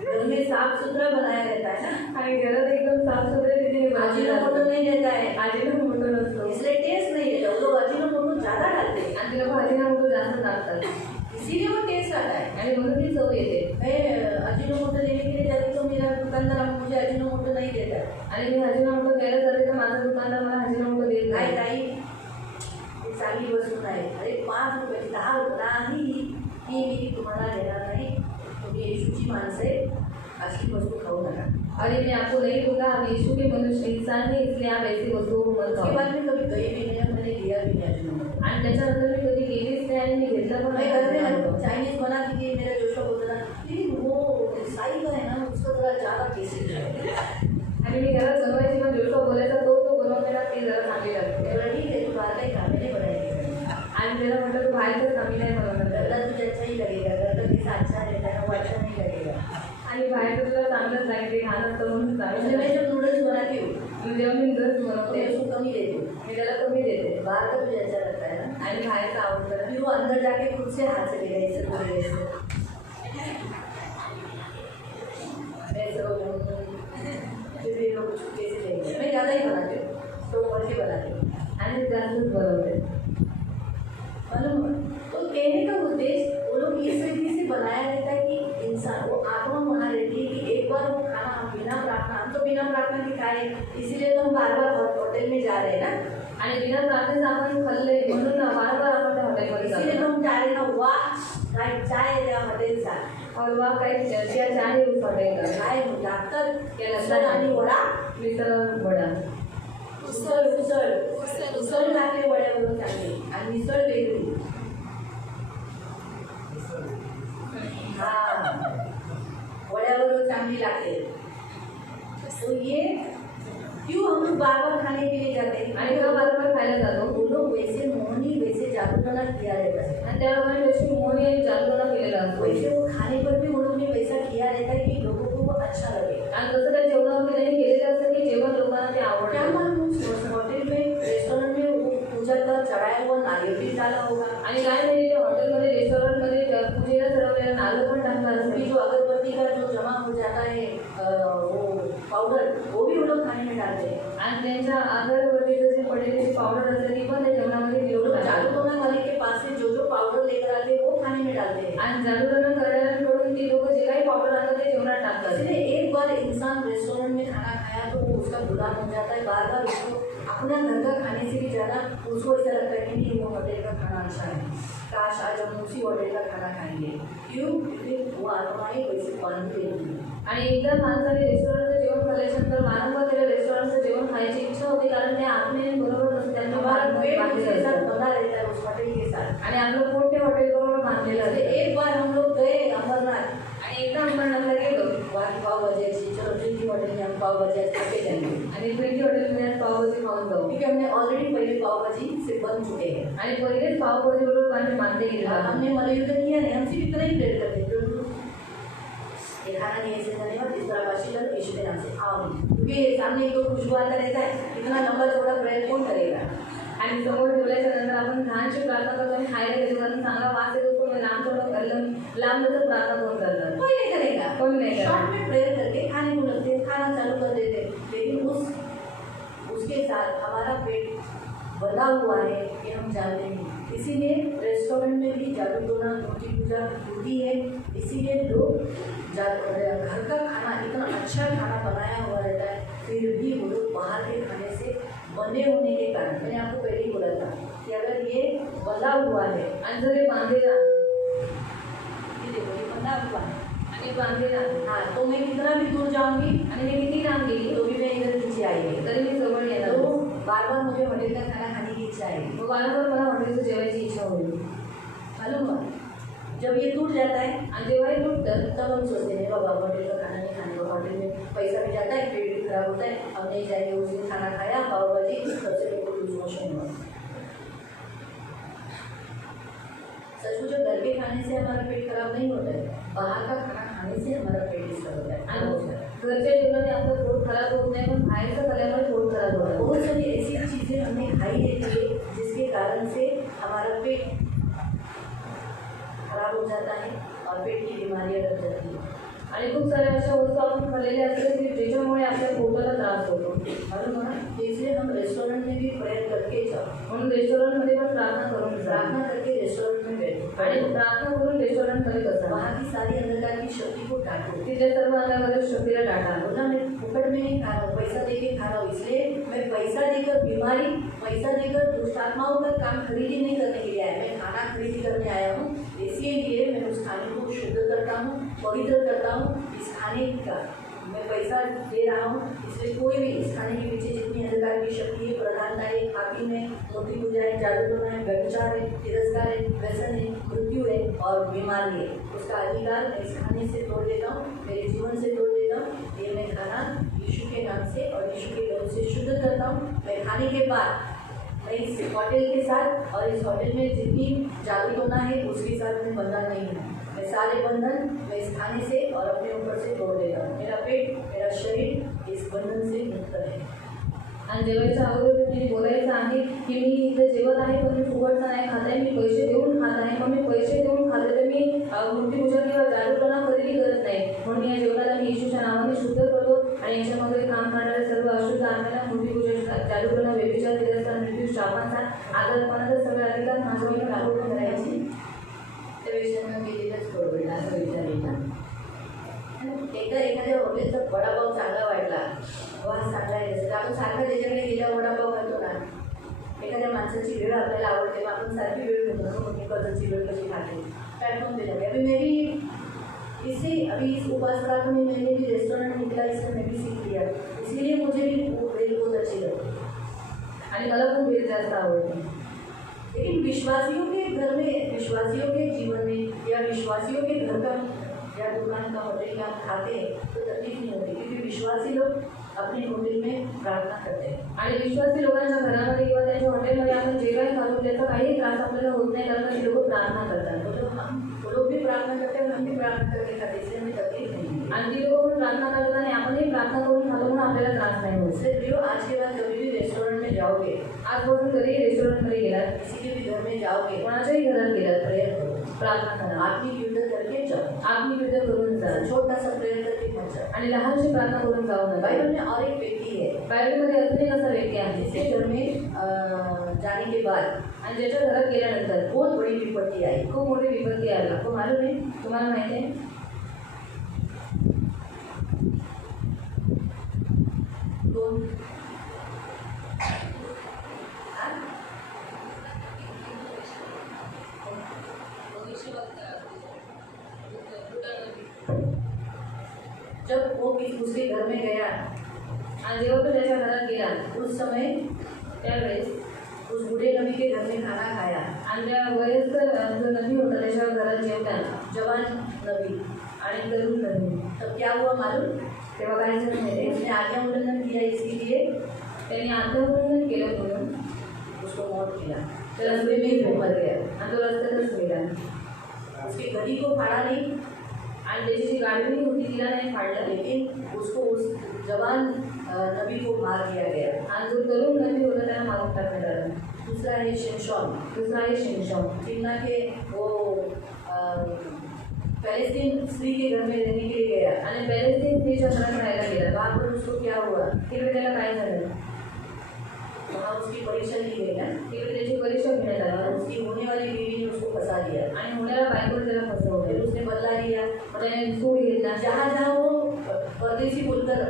घर में साफ सुथरा बनाया रहता है ना, आणि घरात एकदम साफसुथरे तिथे अजीनोमोटो नहीं रहता है, अजिनोमोटो नसतो, इसलिए टेस्ट नहीं रहता। वो लोग अजीनोमोटो ज़्यादा डालते हैं, आणि तिला अजिनोमोटो जास्त टाकतात इसीलिए वो टेस्ट आता है। आणि म्हणून ती चव येते। मैं अजीनोमोटो लेने के लिए जाती तो मेरा दुकानदार मुझे अजीनोमोटो नहीं देता है। आणि मी अजिनोमोटो घ्यायला जाते तर माझा दुकानदार मला अजिनोमोटो देत नाही नाही। ताई ये चांगली वस्तू नाही, अरे 5 रुपये 10 रुपये नाही, ही मी तुम्हाला देणार नाही, तुम्ही येशूची माणसं आहे, अशी वस्तू खाऊ नका। अरे मैं आपको नहीं दूंगा, आप यीशु के मनुष्य इंसान हैं, इसलिए आप ऐसी वस्तुओं को मत उसके खाओ। बाद में कभी गई भी नहीं, मैंने लिया भी नहीं अजीनोमोटो। आणि त्याच्यानंतर मी कधी गेलीच नाही आणि मी घेतलं पण मैं नाही घर में अजिनोमोटो। चाइनीज बनाती थी, मेरा जोशा बोलता था लेकिन वो ईसाई का है ना, उसका थोड़ा ज़्यादा टेस्टी है। आणि मी घरात बनवायची, पण जोशा बोलायचा तो बनवलेला ते जरा चांगली लागते। बोला ठीक है, तू बाहर का ही खा, मैंने बनाई। आणि त्याला म्हटलं तू बाहेरचं कमी नाही बनवणार, घर का तुझे अच्छा ही लगेगा, घर का कैसा अच्छा रहता है ना, वो अच्छा नहीं लगेगा। आणि बाहेरचं तुला चांगलंच लागते, खाणं असतं म्हणून जैसे चांगलं। मैं जब नूडल्स बनाती हूँ मी जेव्हा मी नूडल्स तो बनवते मैं उसको कम ही देती हूँ, मी त्याला कमी देते, बाहर का तुझे अच्छा लगता है ना, आणि बाहेरचं आवडतं। फिर वो अंदर जाके खुद से हाथ से लेगा, ऐसे बोलेगा ऐसे फिर ये लोग चुपके से लेंगे। मैं ज़्यादा ही बनाती हूँ, तो भर के बनाती हूँ, आणि जास्तच बनवते। मालूम है? तो कहने का उद्देश्य वो लोग इस रीति से बनाया रहता है कि इंसान वो आत्मा वहाँ रहती है कि एक बार वो खाना हम बिना प्रार्थना, हम तो बिना प्रार्थना के खाए, इसीलिए तो हम बार बार होटल में जा रहे हैं ना, आणि बिना प्रार्थनेचं आपण खाल्ले म्हणून वारंवार आपण त्या हॉटेलमध्ये इसीलिए जातो। तो हम जा रहे हैं ना, वाह काय चाय द्या हॉटेलचा, और वहाँ काही चर्चा आहे उस हॉटेल का, काय लागतं केलं उसळ आणि वडा, मिसळ वडा, उसळ उसळ उसळ लागते वड्यावरून चांगली आणि मिसळ वेगळी। हाँ वड्यावरून चांगली लागते। तो ये क्यों हम लोग बार बार खाने के लिए जाते हैं, आणि का वारंवार खायला जातो। वो लोग वैसे मोहनी वैसे जादूटोना किया रहता है, आणि त्या लोकांनी जशी मोहनी आणि जादूटोना केलेला असतो, वैसे वो खाने पर भी वो लोग ने वैसा किया रहता है कि लोगों को वो अच्छा लगे। आणि तसं त्या जेवणामध्ये त्यांनी केलेलं असतं की जेवण लोकांना ते क्या आवडतं। मालूम होटल में रेस्टोरेंट में वो पूजा का चढ़ाया हुआ नारियल भी डाला होगा, आणि काय माहिती त्या हॉटेलमध्ये रेस्टॉरंट डालते हैं। आणि त्यांच्या आधारवरती जसे पडलेली जी पावडर असते ती पण त्या जेवणामध्ये लोग गिरवून जादू टाकतात. टोना वाले के पास से जो पाउडर लेकर आते हैं वो खाने में डालते हैं। आणि जादूटोणा करणाऱ्यांकडून ती लोक जे काही पावडर आणतात ते जेवणात टाकतात. इसलिए एक बार इंसान रेस्टोरेंट में खाना खाया तो वो उसका गुलाम हो जाता है। बार बार उसको अपना घर का खाने से भी ज़्यादा उसको ऐसा लगता है कि नहीं वो होटल का खाना अच्छा है, काश आज हम उसी होटल का खाना खाएंगे। क्यों? क्योंकि वो आत्माएं वैसे बांधते हैं। आणि एकदा माणसाने रेस्टॉरंटचं जेवण खाल्ल्याच्यानंतर वारंवार त्याला रेस्टॉरंटचं जेवण खायची इच्छा होते, कारण त्या आत्म्याने बरोबर असं त्यांना हमारा पेट बांधलेलं उसके साथ असतं. बंधा रहता है उस होटल के साथ। आणि आपलं पोट त्या हॉटेलबरोबर बांधलेलं इसलिए असतं. एक बार हम लोग गए अमरनाथ, आणि एकदा अंबरनाथला गेलो वहाँ की पाव भाजी अच्छी, चलो जिंदगी होटल में हम पाव भाजी आज खाके जाएंगे, आणि प्रीती हॉटेलमध्ये आज पावभाजी खाऊन जाऊ. क्योंकि हमने ऑलरेडी पहले पाव भाजी से बन चुके हैं। आणि पहिलेच पावभाजी बरोबर आम्ही बांधले गेले. हमने मलयुद्ध किया नहीं, हमसे इतना ही प्रेयर करते थे, ये खाना नहीं ऐसे धन्यवाद इस तरह बाशी कर यीशु के नाम से आओ, क्योंकि सामने एक तो खुशबू आता रहता है, इतना लंबा चौड़ा प्रेयर कौन करेगा। आणि समोर ठेवल्याच्या नंतर आपण लहानशी प्रार्थना करतो आणि खायला घेतो, कारण चांगला वास येतो, पण लांब लांबच प्रार्थना कोण करणार? कोई नहीं करेगा। कोई नहीं करेगा। शॉर्ट में प्रेयर करके खाने को लगते, खाना चालू कर देते, लेकिन उसके साथ हमारा पेट बंधा हुआ है कि हम जानते नहीं। इसीलिए रेस्टोरेंट में भी जादू टोना मूर्ति पूजा होती है। इसीलिए लोग घर का खाना इतना अच्छा खाना बनाया हुआ रहता है, फिर भी वो लोग बाहर के खाने से बंधे होने के कारण, मैंने आपको पहले ही बोला था कि अगर ये बंधा हुआ है, आणि जर हे बांधलेला ये देखो ये बंधा हुआ है, आणि बांधलेला हाँ, तो मैं कितना भी दूर जाऊंगी आणि मी किती लांब गेली तो भी मैं इधर नीचे आएगी, तरी मी जवळ येणार. तो बार बार मुझे होटल का खाना खाने की इच्छा आएगी। मग वारंवार मला हॉटेलचं जेवायची इच्छा होईल. मालूम है जब ये टूट जाता है आणि जेव्हा हे तुटतं तब हम सोचते हैं बाबा होटल का खाना नहीं खाने का, होटल में पैसा भी जाता है, पेट भी खराब होता है, हम नहीं जाएंगे। उस दिन खाना खाया पाव भाजी, सबसे मेरे को लूज मोशन हुआ। सच में घर के खाने से हमारा पेट खराब नहीं होता है, बाहर का खाना खाने से हमारा पेट डिस्टर्ब होता है। आणि घरच्या जेवणाने आपलं पोट खराब होत नाही, पण बाहेरचं खाल्ल्यामुळे पोट खराब होतं. बहुत सारी ऐसी चीज़ें हमने खाई रहती है जिसके कारण से हमारा पेट खराब हो जाता है और पेट की बीमारियां लग जाती है। आणि खूप साऱ्या अशा वस्तू आपण खाल्लेल्या असतात की ज्याच्यामुळे आपल्या पोटाला त्रास होतो. मालूम है ना, इसलिए हम रेस्टोरेंट में भी प्रेयर करके जाओ, म्हणून रेस्टॉरंटमध्ये पण प्रार्थना करून जा. प्रार्थना करके रेस्टोरेंट में बैठो आणि प्रार्थना करून रेस्टॉरंटमध्ये बसा. वहाँ की सारी अंधकार की शक्ति को काटो। तिथल्या सर्व अंगामध्ये शक्तीला टाटा. बोला मैं फुकट में नहीं खा रहा हूँ, पैसा दे के खा रहा हूँ, इसलिए मैं पैसा देकर बीमारी, पैसा देकर दुष्ट आत्माओं का काम खरीदी नहीं करने के लिए आया, मैं खाना खरीदी करने आया हूँ। इसीलिए मैं उस खाने को शुद्ध करता हूँ, पवित्र करता हूँ। इस खाने का मैं पैसा दे रहा हूँ, इसलिए कोई भी इस खाने के पीछे जितनी अंधकार की शक्ति है, प्रधानता है, खाकी है, मूर्ति पूजा है, जादू टोना है, व्यभिचार है, तिरस्कार है, व्यसन है, मृत्यु है और बीमारी है, उसका अधिकार मैं इस खाने से तोड़ देता हूँ, मेरे जीवन से तोड़ देता हूँ। ये मैं खाना यीशु के नाम से और यीशु के नाम से शुद्ध करता हूँ। मैं खाने के बाद मैं इस होटल के साथ और इस होटल में जितनी जादू टोना है उसके साथ मैं बंधन नहीं हूँ। मैं सारे बंधन मैं इस खाने से और अपने ऊपर से तोड़ देता हूँ। मेरा पेट, मेरा शरीर इस बंधन से मुक्त है। आणि जेवायच्या अगोदर मी बोलायचं आहे की मी इथे जेवत आहे, पण मी फुकटचं नाही खात आहे, मी पैसे देऊन खात आहे. पण मी पैसे देऊन खाते तर मी मूर्तिपूजा किंवा जादूटोणा खरेदी करत नाही. म्हणून या जेवणाला मी येशूच्या नावाने शुद्ध करतो आणि याच्यामध्ये काम करणारे सर्व अशुद्ध आत्म्याला मूर्तिपूजा, जादूटोणा, व्यभिचार, तिरस्कार, मृत्यू, शापांचा, आजारपणाचा सगळे अधिकार माझ्यावर लागू करायची. त्यापेक्षा मग गेलेलंच परवडलं असं विचार येतात. एकदा एखाद्या हॉटेलचा वडापाव चांगला वाटला, वास चांगला आहे जसं आपण सारखं त्याच्याकडे गेल्यावर वडापाव खातो ना, एखाद्या माणसाची वेळ आपल्याला आवडते, मग आपण सारखी वेळ घेतो, मग मी कजनची वेळ कशी खाते प्लॅटफॉर्म पे जाते। अभी मैं भी इससे अभी इस उपवास काल में मैंने भी रेस्टोरेंट निकला, इससे मैं भी सीख लिया, इसीलिए मुझे भी वो वेल बहुत अच्छी लगती आणि मला खूप वेळ जास्त आवडते. लेकिन विश्वासियों के घर में, विश्वासियों के जीवन में या विश्वासियों के घर का या दुकान का होटल का खाते हैं तो तकलीफ नहीं होती, क्योंकि विश्वासी लोग अपने होटल में प्रार्थना करते हैं। आणि विश्वासी लोकांच्या घरामध्ये किंवा त्यांच्या हॉटेलमध्ये आपण जे काही खातो त्याचा काही त्रास आपल्याला होत नाही, कारण ते लोक प्रार्थना करतात. वो लोग भी प्रार्थना करते हैं, हम भी प्रार्थना करके खाते हैं, इसलिए हमें तकलीफ नहीं होती। आणि ती लोक पण प्रार्थना करतात आणि आपणही प्रार्थना करून खातो, म्हणून आपल्याला त्रास नाही होत. इसलिए प्रियो, आज के बाद कभी भी रेस्टोरेंट में जाओगे, आजपासून कधी रेस्टॉरंटमध्ये गेलात, किसी के भी घर में जाओगे, कोणाच्याही घरात गेलात, प्रेयर करो। प्रार्थना करा. आत्मिक युद्ध करके जाओ. आत्मिक युद्ध करून जा छोटा सा प्रेयर करके मत जाओ. आणि लहानशी प्रार्थना करून जाऊ नका. बाइबल में और एक व्यक्ति है बायबलमध्ये अजून एक असा व्यक्ती आहे जिसके घर में जाने के बाद आणि ज्याच्या घरात गेल्यानंतर बहुत बड़ी विपत्ति आई. खूप मोठी विपत्ती आली. आपको मालूम है? तुम्हाला माहिती आहे? दोन जब वो उसके घर में गया आणि जेव्हा तो त्याच्या घरात गेला उस समय त्यावेळेस उस बूढ़े नबी के घर में खाना खाया. आणि त्या वयस्कर जो नबी होता त्याच्या घरात जेवताना जवान नबी. आणि तरुण नबी. तब क्या हुआ मालूम? तेव्हा काय झालं माहिती आहे? उसने आज्ञा उल्लंघन किया, इसीलिए त्यांनी आत्महत्या केलं म्हणून उसको मौत मिला. त्याला रस्ते में ही वो मर गया. आणि तो रस्त्यातच गेला. उसकी गड्डी को फाड़ा नहीं, आणि त्याची जी गाडी होती तिला नाही फाडलं, लेकिन उसको उस जवान नबी को मार दिया गया. आणि जो तरुण नबी होता त्याला मारून टाकण्यात आलं. दूसरा है शिमशोन. दुसरा आहे शिमशोन. तिम्ना के वो पैलेस्टीन स्त्री के घर में रहने के लिए गया. आणि पॅलेस्टीन स्त्रीच्या घरात राहायला गेला. वहाँ पर उसको क्या हुआ? तिकडे त्याला काय झालं? वहाँ उसकी परीक्षा ली गई ना, तिकडे त्याची परीक्षा घेण्यात आली और उसकी होने वाली बीवी ने उसको फंसा दिया. आणि मुलाला बायकोने त्याला फसवलं. फिर उसने बदला लिया. मग त्याने सूड घेतला. जहाँ जहाँ वो परदेसी बोलकर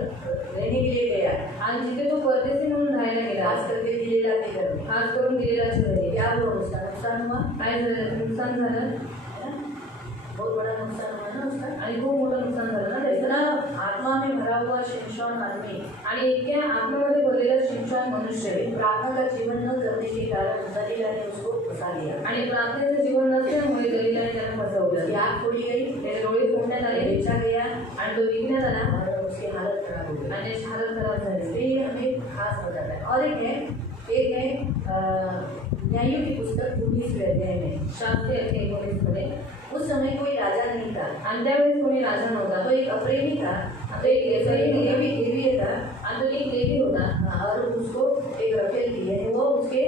रहने के लिए गया, आणि जिथे तो परदेशी म्हणून राहायला गेला, खास करके दिलेला के घर में, खास करून दिलेला घरी क्या हुआ? उसका नुकसान हुआ. काय झालं? नुकसान झालं. है ना? बहुत बड़ा नुकसान हुआ ना उसका. आणि खूप मोठं नुकसान झालं ना त्याचं. इतना आत्मा में भरा हुआ शिमशोन आदमी आणि इतक्या आत्म्यामध्ये भरलेला शिमशोन मनुष्य प्रार्थना का जीवन न करने के कारण दलीला ने उसको फंसा लिया. आणि प्रार्थनेचं जीवन नसल्यामुळे दलिलाने त्याला फसवलं. उसकी आँख फोड़ी गई, त्याचे डोळे फोडण्यात आले, बेचा गया आणि तो विकण्यात आला, और उसकी हालत खराब हो गई. आणि त्याची हालत खराब झाली. तो ये हमें खास हो जाता है. और एक है न्यायों की पुस्तक 19वें अध्याय में. शास्त्री 19 उस समय कोई राजा नहीं था, आणि त्यावेळेस कोणी राजा नव्हता. तो एक अप्रेमी था. आता एक लेखी लेवी था. आणि तो एक लेखी होता. और उसको एक रखेल थी, यानी वो उसके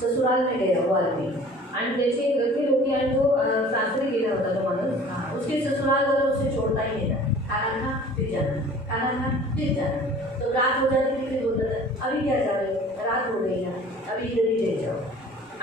ससुराल में गया वो आदमी. आणि त्याची एक गती होती आणि तो सासरी गेला होता तो माणूस. उसके ससुराल वाला उसे छोड़ता ही नहीं था. खाना खा फिर जाना, खाना खा फिर जाना. तो रात हो जाती थी, फिर बोलता था अभी क्या जा रहे हो, रात हो गई ना, अभी इधर ही रह जाओ.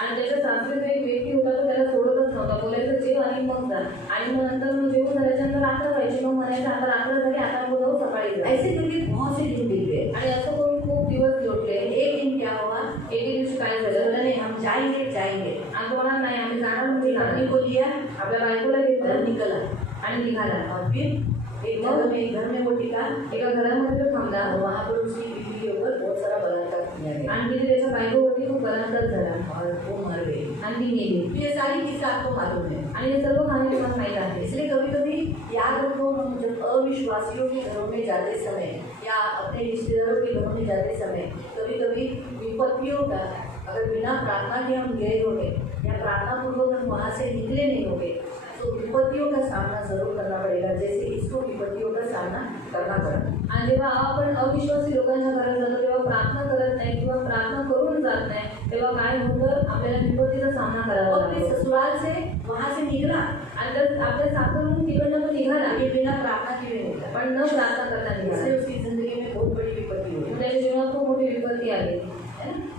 आणि त्याच्या सासरीचा एक व्यक्ती होता तो त्याला सोडतच नव्हता. बोलायचं जेव आणि मग जा. आणि मग नंतर मग जेवण झाल्याच्यानंतर रात्र व्हायची. मग म्हणायचं आता रात्र झाली, आता मग जाऊ सकाळी जा. ऐसे करके बहुत से दिन बीत गए. आणि असं करून खूप दिवस लोटले. एक दिन क्या हुआ? एके दिवशी काय झालं? बोला हम जाएंगे जाएंगे. आणि तो म्हणाला नाही आम्ही जाणार म्हणजे आदमी जाणार. को लिया आपल्या बायकोला और घेतलं निकला. आणि निघाला. और फिर एक घर में वो टिका. एका घरामध्ये तो थांबला. और वहाँ पर उसकी बीवी के ऊपर बहुत सारा बलात्कार किया गया आणि तिथे त्याच्या बायकोवरती खूप बलात्कार झाला और वो मर गई. आणि ती गेली. तो ये सारी किस्सा आपको मालूम है. आणि हे सर्व कहाणी तुम्हाला माहीत आहे. इसलिए कभी कभी याद रखो, हम जब अविश्वासियों के घरों में जाते समय या अपने रिश्तेदारों के घरों में जाते समय कभी कभी विपत्तियों का, अगर बिना प्रार्थना के हम गए होंगे या प्रार्थना पूर्वक हम वहाँ से निकले नहीं होंगे तो विपत्तियों का सामना जरूर करना पड़ेगा, जैसे इसको विपत्तियों का सामना करना पड़ा. आणि जेव्हा आपण अविश्वासी लोकांच्या घरात जातो तेव्हा प्रार्थना करत नाही किंवा प्रार्थना करून जात नाही तेव्हा काय होतं? आपल्याला विपत्तीचा सामना करावा वो अपने लागतो. ससुराल से वहाँ से निकला, आणि जर आपल्या सासरून तिकडनं तो निघाला ये बिना प्रार्थना के भी निकला. पण न प्रार्थना करता इससे निघाला. उसकी जिंदगी में बहुत बड़ी विपत्ति हुई. त्याच्या जीवनात खूप मोठी विपत्ती आली. है ना?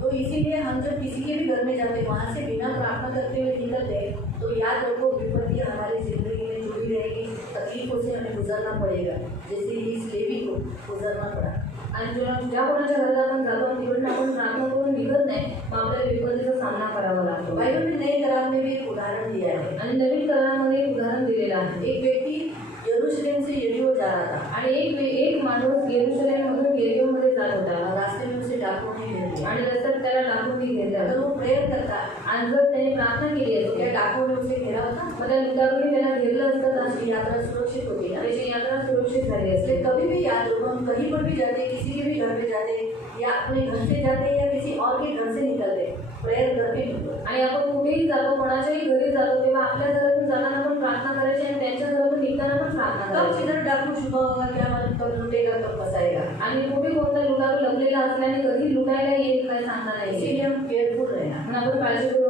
तो इसीलिए हम जब किसी के भी घर में जाते हैं वहाँ से बिना प्रार्थना करते हुए निकलते हैं तो याद रखो विपत्तियाँ हमारी जिंदगी में जुड़ी रहेगी. तकलीफों से हमें गुजरना पड़ेगा, जैसे इस लेवी को गुजरना पड़ा. आणि ज्या कोणाच्या घरात आपण जातो आणि तिकडनं आपण प्रार्थना करून निघत नाही मग आपल्याला विपत्तीचा सामना करावा लागतो. बाइबल में नए करार में भी एक उदाहरण दिया है. आणि नवीन करारामध्ये एक उदाहरण दिलेलं आहे. एक व्यक्ती यरूशलेम से यरीहो जा रहा था. आणि एक माणूस येरुशलेममधून येरिहोमध्ये जात होता. रास्ते में उसे डाकुओं ने घेर लिया. आणि रस्त्यात त्याला डाकून घेतलं. अगर वो प्रेयर करता आणि जर त्याने प्रार्थना केली तो क्या असती डाकुओं ने उसे घेरा होता? मग त्या लुटारूने त्याला घेरलं असतं तर उसकी यात्रा सुरक्षित होती ना. त्याची यात्रा सुरक्षित झाली असते. इसलिए कभी भी याद रखो, हम कहीं पर भी जाते, किसी के भी घर में जाते या अपने घर से जाते या किसी और के घर से निकलते, प्रेयर करके निकलो. आणि आपण कुठेही जातो कोणाच्याही घरी जातो तेव्हा आपल्या घरातून जाताना पण प्रार्थना करायची आणि त्यांच्या घरातून निघताना पण प्रार्थना कब करायची. किधर डाकू छुपा होगा, क्या मालूम कब लुटेगा कब फंसाएगा. आणि कुठे कोणता लुटारू लपलेला असल्याने कधी लुटायला येईल काय सांगता नाही. इसीलिए हम केयरफुल रहना. म्हणून आपण काळजीपूर्वक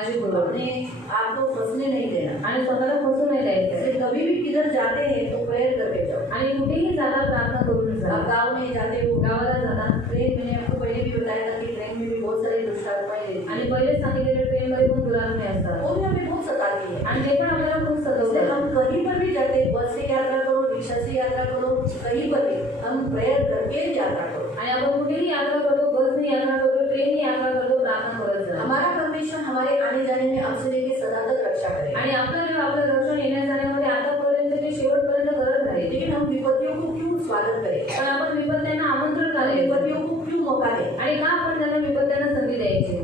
काळजीपूर्वक अपने आप को फंसने नहीं देना। आणि स्वतःला फसू नाही द्यायचं जैसे कभी भी किधर जाते हैं तो प्रेयर करके जाओ। आणि कुठेही जाता प्रार्थना करून जा आप गाँव में जाते हो, गावाला जाता ट्रेन मैंने आपको पहले भी बताया था कि ट्रेन में भी बहुत सारे दुष्टात्माएं रहती हैं। आणि पहिले सांगितलेले ट्रेनमध्ये पण दुरात्मे असतात वो भी हमें बहुत सताती है। आणि ते पण आपल्याला खूप इसलिए सतवतात हम कहीं पर भी जाते, बस से यात्रा करो, रिक्शा से यात्रा करो, कहीं पर भी हम प्रेयर करके यात्रा करो। आणि आपण कुठेही यात्रा करतो बसने यात्रा करतो ट्रेनने यात्रा करतो प्रार्थना करत जा हमारा परमेश्वर हमारे आने जाने में हमसे लेके सदा तक रक्षा करे। आणि आपलं देव आपलं रक्षण येण्या जाण्यामध्ये आतापर्यंत ते शेवटपर्यंत करत राहील लेकिन हम विपत्तियों को क्यों स्वागत करें? पण आपण विपत्त्यांना आमंत्रण हम करायचं विपत्तियों को क्यों मौका दें? आणि का आपण त्यांना विपत्त्यांना संधी द्यायची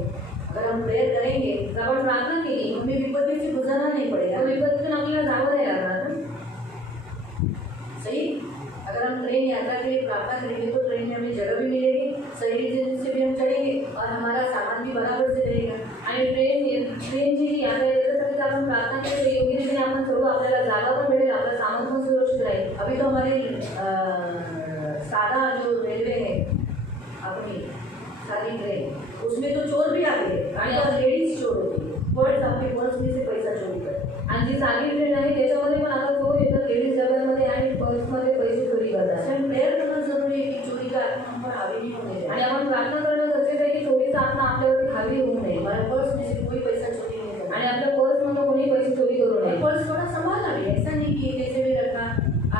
अगर हम प्रेयर करेंगे जर आपण प्रार्थना केली तो हमें विपत्ति से गुजरना नहीं पड़ेगा। तर विपत्तीतून आपल्याला जावं नाही लागणार ना सही? अगर हम ट्रेन यात्रा के लिए प्रार्थना करेंगे तो ट्रेन में हमें जगह भी मिलेगी, सही से भी हम चढ़ेंगे और हमारा सामान भी बराबर से रहेगा। आणि ट्रेनची जी यात्रा आहे त्याच्यासाठी जर आपण प्रार्थना केली तर योग्य रीतीने आपण सर्व आपल्याला जागा पण भेटेल आपलं सामान पण सुरक्षित राहील अभी तो हमारे सादा जो रेलवे है अपनी सादी ट्रेन उसमें तो चोर भी आते हैं और लेडीज चोर होती है, पर्स आपके पर्स में से पैसा चोरी करते हैं। आणि जी साधी ट्रेन आहे त्याच्यामध्ये पण आता चोर येतात लेडीज डब्यामध्ये आणि पर्समध्ये पैसे चोरी करतात ऐसे में प्रेयर करना जरूरी है कि चोरी का आत्मा हम पर हावी नहीं होने आणि देना। आपण प्रार्थना करणं गरजेचं आहे की चोरीचा आत्मा आपल्यावरती हावी होऊ नये हमारे पर्स में से कोई पैसा चोरी नहीं करना। आणि आपल्या पर्समधून कोणी पैसे चोरी करू नये पर्स थोड़ा संभालना भी, ऐसा नहीं कि कैसे भी रखा,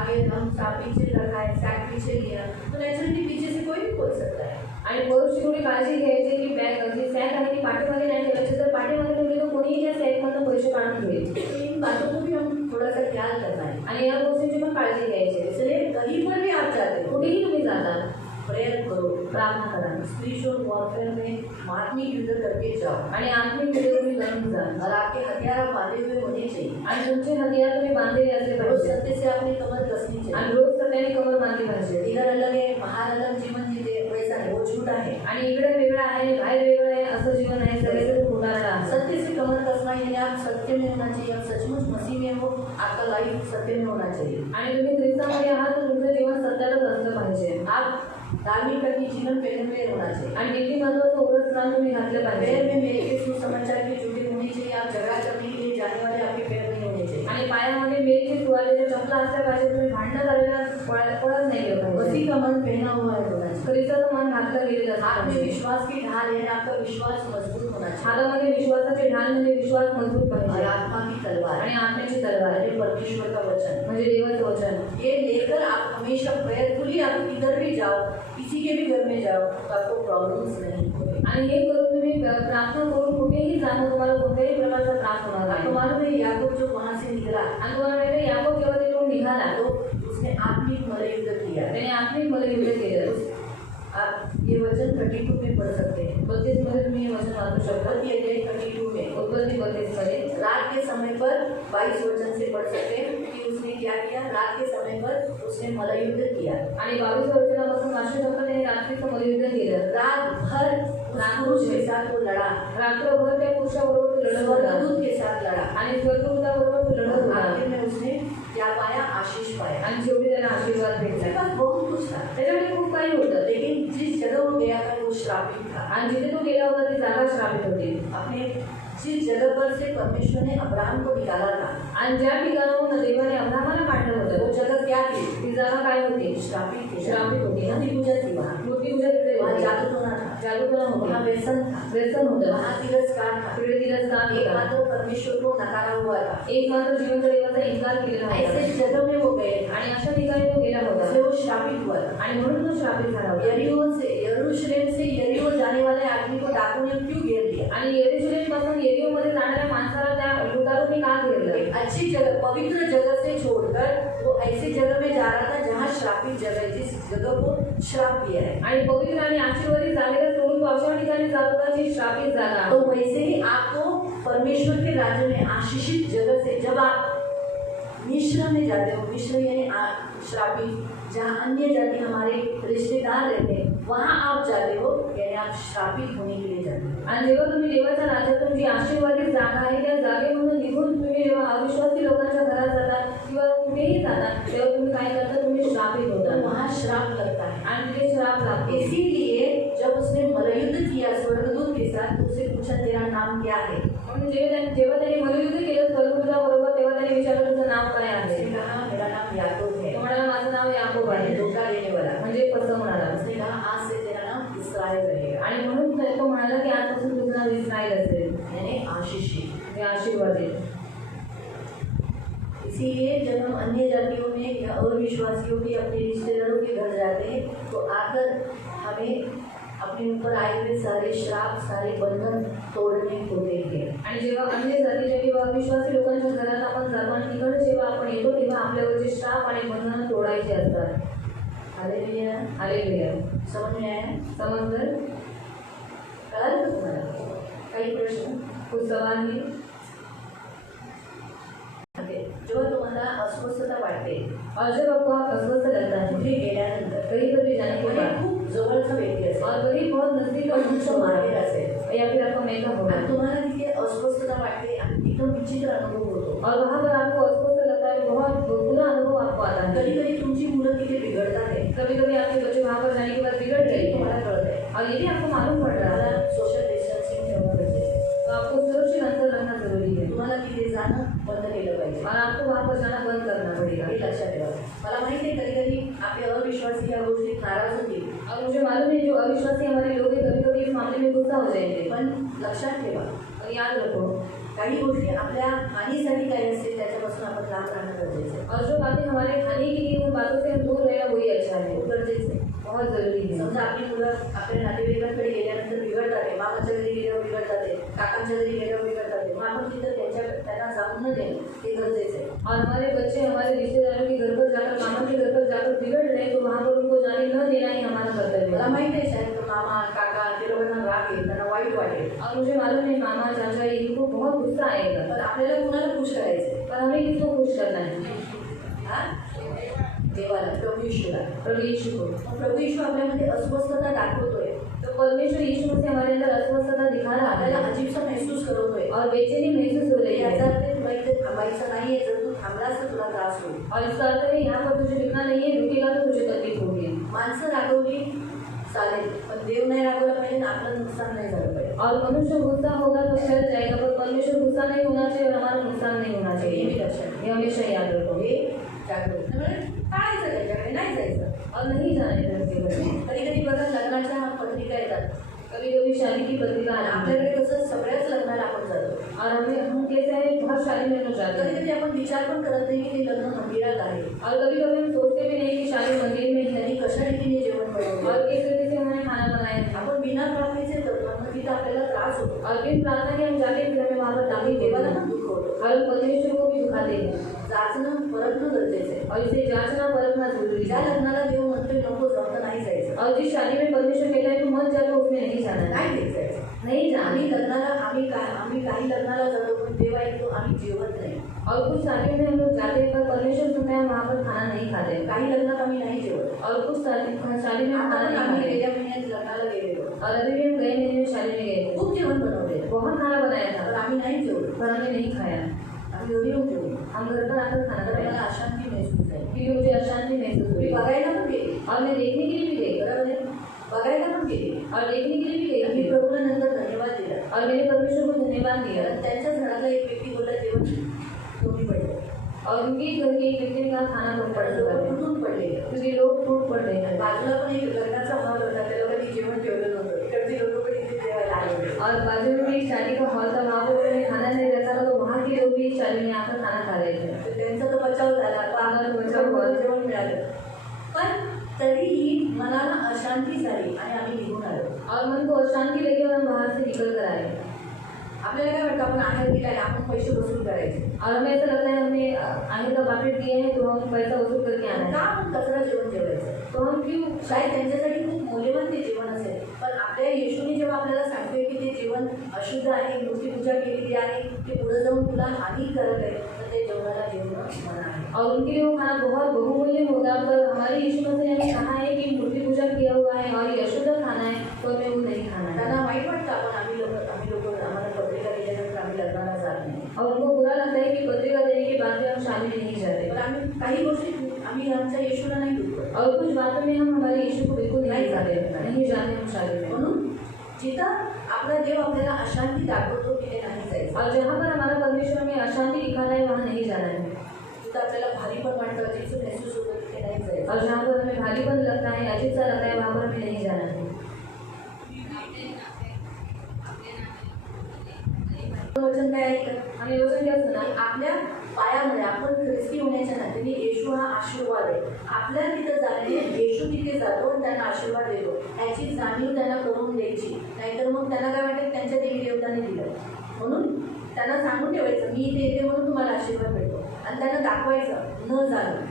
आगे हम पीछे रखा है, सैक पीछे लिया तो नेचुरली पीछे से कोई भी खोल सकता है। आणि पर्सची थोडी काळजी घ्यायची की बॅग जी सॅक आहे ती पाठीमागे नाही ठेवायची जर पाठीमागे ठेवली तर कोणीही त्या सॅकमधून पैसे काढून घेईल तो इन बातों को भी हम थोड़ा सा ख्याल करना है। आणि या गोष्टींची पण काळजी घ्यायची आहे. इसलिए कहीं पर भी आप जाते हो कुठेही तुम्ही जाता प्रेयर करो, प्रार्थना करा स्पिरिचुअल वॉरफेयर में आत्मिक युद्ध करके जाओ आणि आत्मिक युद्ध तुम्ही लढून जा और आपके हथियार आप बांधे हुए होने चाहिए आणि तुमचे हथियार तुम्ही बांधलेले असले रोज पाहिजे सत्य से अपनी कमर कसनी चाहिए। आणि रोज सत्याने कमर बांधली पाहिजे इधर अलग है, बाहर अलग जीवन जीते वैसा नहीं, वो झूठा है। आणि इकडे वेगळं आहे बाहेर वेगळं आहे असं जीवन आहे सगळ्याचं उदाहरण आहे सत्य से कमर कसना यानी आप सत्य में होना चाहिए, आप सचमुच मसीह में हो, आपका लाइफ सत्य में होना चाहिए। आणि तुम्ही ख्रिस्तामध्ये आहात तर तुमचं जीवन सत्यातच असलं पाहिजे आप धार्मिक करके जीवन पहले में होना चाहिए। आणि किती महत्वाचं उरत स्नान तुम्ही घातलं पाहिजे पैर में मेरे के सुसमाचार के जूते होने चाहिए, आप झगड़ा करने के लिए जाने वाले आपके पैर नहीं होने चाहिए। आणि पायामध्ये मेलची सुवालेच्या चपला असल्या पाहिजे तुम्ही भांडणं करायला पळत नाही गेलं पाहिजे मसीह का मन पहना हुआ है होना चाहिए। ख्रिस्ताचं मन घातलं गेलेलं असलं हाथ में पाहिजे. विश्वास की ढाल है, आपका विश्वास मजबूत होना चाहिए हातामध्ये विश्वासाचे ढाल म्हणजे विश्वास मजबूत और पाहिजे आत्मा की तलवार आणि आत्म्याची तलवार यानी परमेश्वर का वचन, म्हणजे देवाचं वचन ये लेकर आप हमेशा प्रेयरफुली आप किधर भी जाओ, किसी के भी घर में जाओ तो आपको प्रॉब्लम्स नहीं होंगे। आणि हे करून तुम्ही प्रार्थना करून कुठेही जाणं तुम्हाला कोणत्याही प्रकारचा त्रास होणार आपको नाही मालूम है याकूब जो वहाँ से निकला आणि तुम्हाला माहिती आहे याकोब जेव्हा तिकडून निघाला तो उसने आत्मिक मल्लयुद्ध किया। त्याने आत्मिक मल्लयुद्ध केलं आप ये वचन 32 में पढ़ सकते हैं। 32 मध्ये तुम्ही हे वचन वाचू शकता उत्पत्ति अध्याय 32 में उत्पत्ती 32 मध्ये रात के समय पर 22 वचन से पढ़ सकते हैं कि उसने क्या किया। रात के समय पर उसने मल्लयुद्ध किया, आणि 22 वचनापासून वाचू शकता त्याने रात्रीचं मल्लयुद्ध केलं रात भर पुरुष के साथ वो लड़ा, रात्रभर त्या पुरुषाबरोबर तो लढत होता स्वर्गदूत के साथ लड़ा, आणि स्वर्गदूताबरोबर तो लढत होता आखिर में उसने क्या पाया, आशीष पाया। आणि शेवटी त्याला आशीर्वाद उसके भेटला पास बहुत कुछ था, त्याच्यामध्ये खूप काही होतं लेकिन जिस जगह वो गया था वो श्रापित था। आणि जिथे तो गेला होता ती जागा श्रापित होती अपने जिस जगह पर से परमेश्वर ने अब्राहम को निकाला था आणि ज्या ठिकाणाहून देवाने अब्राहमाला काढलं वो होतं जगह क्या थी, ती जागा काय होती श्रापित थी, श्रापित होती ना मूर्ति पूजा थी वहाँ, मूर्ती पूजा तिकडे वहाँ होती जादू टोना था, जादूटोना वहाँ होती व्यसन था, व्यसन होतं वहाँ तिरस्कार था, तिकडे तिरस्कार होता एकमात्र परमेश्वर को नकारा हुआ था। एक मात्र जिवंत देवाचा इन्कार केलेला ऐसे होता जगह में वो गए आणि अशा ठिकाणी तो गेला होता इसलिए वो श्रापित हुआ था। आणि म्हणून तो श्रापित झाला होता यरूशलेम से यरीहो जाने वाले आदमी को डाकुओं ने क्यों घेर लिया। आणि यरूशलेम पासून यरीहोमध्ये जाणाऱ्या माणसाला त्या लुटारूंनी का घेरलं एक अच्छी जगह, पवित्र जगह से छोड़कर वो ऐसी जगह में जा रहा था जहाँ श्रापित जगह है, जिस जगह को श्राप दिया है। आणि पवित्र आणि आशीर्वादित जागेला सोडून तो अशा ठिकाणी जात होता जी श्रापित जागा तो वैसे ही आपको परमेश्वर के राज्य में आशीषित जगह से जब आप मिश्र में जाते हो, मिश्र यानी श्रापित, जहाँ अन्य जाति हमारे रिश्तेदार रहते हैं वहाँ आप जाते हो, यानी आप श्रापित होने के लिए जाते हो। आणि जेव्हा तुम्ही देवाच्या राज्यातून जी आशीर्वादित जागा आहे त्या जागेमधून निघून तुम्ही जेव्हा अविश्वासी लोकांच्या घरात जातात किंवा कुठेही जातात तेव्हा तुम्ही काय करता, तुम्ही श्रापित तो होता वहाँ श्राप लगता है। आणि ते श्राप लागते इसीलिए जब उसने मल्लयुद्ध किया स्वर्गदूत के साथ उससे पूछा तेरा नाम क्या है? म्हणून जेव्हा त्यांनी मल्लयुद्ध केलं स्वर्गदूताबरोबर तेव्हा त्यांनी विचारलं तुझं नाव काय आहे? उसने कहा मेरा नाम याकूब है। तो म्हणाला माझं नाव याकोब आहे, धोखा देने वाला। म्हणजे फसवणारा। उसने कहा आज से तेरा नाम इस्राएल रहेगा, आणि म्हणून तो म्हणाला की आजपासून तुझं नाव इस्राएल असेल, यानी आशीषित। हे आशीर्वादित। इसीलिए जब हम अन्य जातियों में या अविश्वासियों के अपने रिश्तेदारों के घर जाते हैं तो आकर हमें अपने ऊपर आए हुए सारे श्राप, सारे बंधन तोड़ने होते हैं। आणि जेव्हा अन्य जातीच्या किंवा अविश्वासी लोकांच्या घरात आपण जातो आणि तिकडे जेव्हा आपण येतो तेव्हा आपल्यावरचे श्राप आणि बंधनं तोडायचे असतात। Hallelujah, hallelujah. समझ में आया? समजलं? कळालं का तुम्हाला? काही प्रश्न? कुछ सवाल है? जेव्हा तुम्हाला अस्वस्थता वाटते और जब आपको अस्वस्थ लगता है कुठे गेल्यानंतर कहीं पर भी जाने के कोणी बाद खूप जवळचा व्यक्ती असेल और वही बहुत नजदीक और तुमचं माहेर असेल या फिर आपका मेकअप होगा आणि तुम्हाला तिथे अस्वस्थता वाटते आणि एकदम विचित्र अनुभव होतो और वहाँ पर आपको अस्वस्थ लगता है, बहुत बुरा अनुभव आपको आता है। कधी कधी तुमची मुलं तिथे बिघडतात आहे, कभी कभी आपके बच्चे वहाँ पर जाने के बाद बिगड़ गए तुम्हाला कळत आहे। और ये भी आपको मालूम पड़ रहा है, तुम्हाला सोशल डिस्टन्सिंग ठेवणं गरजेचं आहे। तो आपको सुरक्षित अंतर रखना जरूरी है तुम्हाला तिथे जाणं बंद केलं पाहिजे और आपको वहाँ पर जाना बंद करना पड़ेगा। हे लक्षात ठेवा। मला माहिती आहे कधी कधी आपले अविश्वासी या गोष्टीत नाराज होतील, और मुझे मालूम है जो अविश्वासी हमारे लोग हैं कभी कभी इस मामले में गुस्सा हो जाएंगे, पण लक्षात ठेवा और याद रखो काही गोष्टी आपल्या हानीसाठी काही असतील त्याच्यापासून आपण लांब राहणं गरजेचं आहे। और जो बातें हमारे हानि की उन बातों से हम दूर रहना वही अच्छा है, खूप गरजेचं आहे। बहुत जरूरी है। समजा आपली मुलं आपल्या नातेवाईकांकडे गेल्यानंतर बिघडतात आहे, मामाच्या घरी गेल्यावर बिघडतात आहे, काकांच्या घरी गेल्यावर बिघडतात आहे, मग आपण तिथं त्यांना जाऊन न देणं हे गरजेचं आहे। और हमारे बच्चे हमारे रिश्तेदारों के घर पर जाकर मामा के घर पर जाकर बिगड़ रहे हैं तो वहाँ पर उनको जाने न देना ही हमारा कर्तव्य मला है। माहित आहे शायद मामा काका ते लोकांना राग येईल, त्यांना वाईट वाटेल, और मुझे मालूम है मामा चाचा इनको बहुत गुस्सा आएगा, पण आपल्याला कुणाला खुश करायचं आहे? पर हमें किसको खुश करना है? हा? देवाला, प्रभू यीशूला। प्रभु यीशु को। मग प्रभू यीशू आपल्यामध्ये अस्वस्थता दाखवतोय, तो परमेश्वर यीशु मसीह हमारे अंदर अस्वस्थता दिखा रहा आपल्याला है अजीबसा महसूस करवतोय और बेचैनी महसूस हो रही याचा है, अर्थ तुला इथे थांबायचं नाहीये, जर तू थांबलास तर तुला त्रास होईल। और इसका अर्थ है यहाँ पर तुझे रुकना नहीं है, रुकेगा तो तुझे तकलीफ होगी। माणसं रागवली चालेल, पण देव नाही रागवला पाहिजे ना आपलं नुकसान नाही झालं पाहिजे। और मनुष्य गुस्सा होगा तो चल जाएगा, पर परमेश्वर गुस्सा नहीं होना चाहिए और हमारा नुकसान नहीं होना हे चाहिए। मी लक्षात ये हमेशा याद रखो हे जागरूक म्हणजे टाळायचं, त्याच्याकडे नाही जायचं। और नहीं जाने देते बच्चे। कधी कधी बघा लग्नाच्या पत्रिका येतात, कभी कभी शादी की पत्रिका आती है आपल्याकडे कसं सगळ्याच लग्नाला आपण जातो, और हम कैसे हैं बहुत शादी में लोग जाते कधी हैं कधी आपण विचार पण करत नाही की ते लग्न मंदिरात आहे, और कभी कभी हम सोचते भी नहीं कि शादी मंदिर में है त्यांनी कशा रीतीने जेवण बनवलं, और किस तरीके से उन्होंने खाना बनाया था। आपण बिना प्रार्थनेचे करतो, मग तिथं आपल्याला त्रास होतो, और बिन प्रार्थना के हम जाते हैं फिर हमें वहाँ पर तकलीफ देवाला देवाला पण दुःख होतं। और हम परमेश्वर को भी दुखाते हैं जाचणं परतणं गरजेचं आहे। और इसे जांचना परखना जरूरी ज्या है। लग्नाला देव म्हणतोय नको जाऊ तर नाही जायचं, और जिस शादी में परमेश्वर कहता है तो मत जाओ उसमें नहीं जाना है, नाही देत जायचं। नहीं जाना। आम्ही काही लग्नाला जातो पण देव ऐकतो आम्ही जेवत नाही, और कुछ शादियों में हम लोग जाते हैं पर परमेश्वर सुनता है वहाँ पर खाना नहीं खाते, काही लग्नात आम्ही नाही जेवत। और कुछ शादी में हम आता खाना पण नहीं आम्ही खाते। गेल्या महिन्यात लग्नाला गेलेलो, और अभी भी हम गए महीने में शादी में गए थे, खूप जेवण बनवलेलं, बहुत खाना बनाया पण था आम्ही नाही जेवलो, पर हमने नहीं खाया। आम्ही घरी येऊन जेवलो। हम घर पर आकर खाना तर मला खाया अशांती महसूस झाली, क्योंकि मुझे अशांति महसूस मी हुई बघायला पण गेली, और मैं देखने के लिए भी गई बरोबर आहे, बघायला पण गेली, और देखने के लिए भी गई मी थी प्रभूला नंतर धन्यवाद दिला, और मैंने परमेश्वर को धन्यवाद दिया। कारण त्यांच्याच घरातला एक व्यक्ती बोलला जेवण कमी पडलं, और उनके घर के एक व्यक्ति ने कहा खाना कम पड़ पण चुका लोक है तुटून पडले। क्योंकि लोग टूट पड़ रहे हैं। बाजूला पण एक लग्नाचा हॉल होता, त्या लोकांनी जेवण ठेवलं नव्हतं, इकडची लोक पण इथे जेवायला आले होते। और बाजू में भी एक शादी का हॉल था, वहाँ पर उन्होंने खाना नहीं रखा था तो वहाँ के लोग भी इस शादी में आकर खाना खा रहे थे। तर त्यांचा तो बचाव झाला, आम्हाला बचाव मला झाला. जेवण मिळालं, पण तरीही मनाला अशांती झाली आणि आम्ही निघून आलो। और मन को अशांति लगी और हम बाहर से निकल कर आए। आपल्याला काय वाटतं आपण आहार दिलाय, आपण पैसे वसूल करायचे, और हमें ऐसा लगता है हमने आने का बाकेट दिए हैं तो हम पैसा वसूल करके आना का है, आपण कचरा जेवण जेवायचं? तो हम क्यों? शायद त्यांच्यासाठी खूप मौल्यवान ते जेवण असेल, पण आपल्या येशूने जेव्हा आपल्याला सांगतोय की ते जेवण अशुद्ध आहे, मूर्तीपूजा केलेली आहे, ते पुढे जाऊन तुला हानिकारक आहे, तर ते जेवणाला जेवण मना आहे। और उनके लिए वो खाना बहुत बहुमूल्य होगा, पर हमारे यीशु मसीह ने हमें कहा है कि मूर्ति पूजा किया हुआ है और ये अशुद्ध खाना है तो हमें वो नहीं खाना है। त्यांना वाईट वाटतं आपण आम्ही लोक आम्हाला पत्रिका दिल्यानंतर आम्ही लग्नाला जात नाही, और उनको बुरा लगता है कि पत्रिका देने के बाद भी हम शादी में नहीं जाते पण आम्ही काही गोष्टी आम्ही आमच्या येशूला नाही दुखवत, और कुछ बातों में हम हमारे यीशु को बिल्कुल नहीं जाते, नहीं जाते हम शादी में। म्हणून जिथं आपला देव आपल्याला अशांती दाखवतो तिथे नाही जायचं. और जहाँ पर हमारा परमेश्वर हमें अशांति दिखाता है वहाँ नहीं जाना है. जिथं आपल्याला भारी पण वाटतं अजीब से महसूस होतं तिथे नाही जायचं. और जहाँ पर हमें भारीपन लगता है, अजीब सा लगता है, वहाँ पर हमें नहीं जाना है. वचन काय ऐकलं? हमें वचन क्या सुना? आपल्या पायामध्ये आपण ख्रिस्ती होण्याच्या नात्याने येशू हा आशीर्वाद आहे. आपल्या तिथं जाणे येशू तिथे जातो आणि त्यांना आशीर्वाद देतो याची जाणीव त्यांना करून द्यायची. नाहीतर मग त्यांना काय वाटेल त्यांच्या देवी देवताने दिलं म्हणून त्यांना सांगून ठेवायचं मी इथे येते म्हणून तुम्हाला आशीर्वाद मिळतो आणि त्यांना दाखवायचं न जाणं.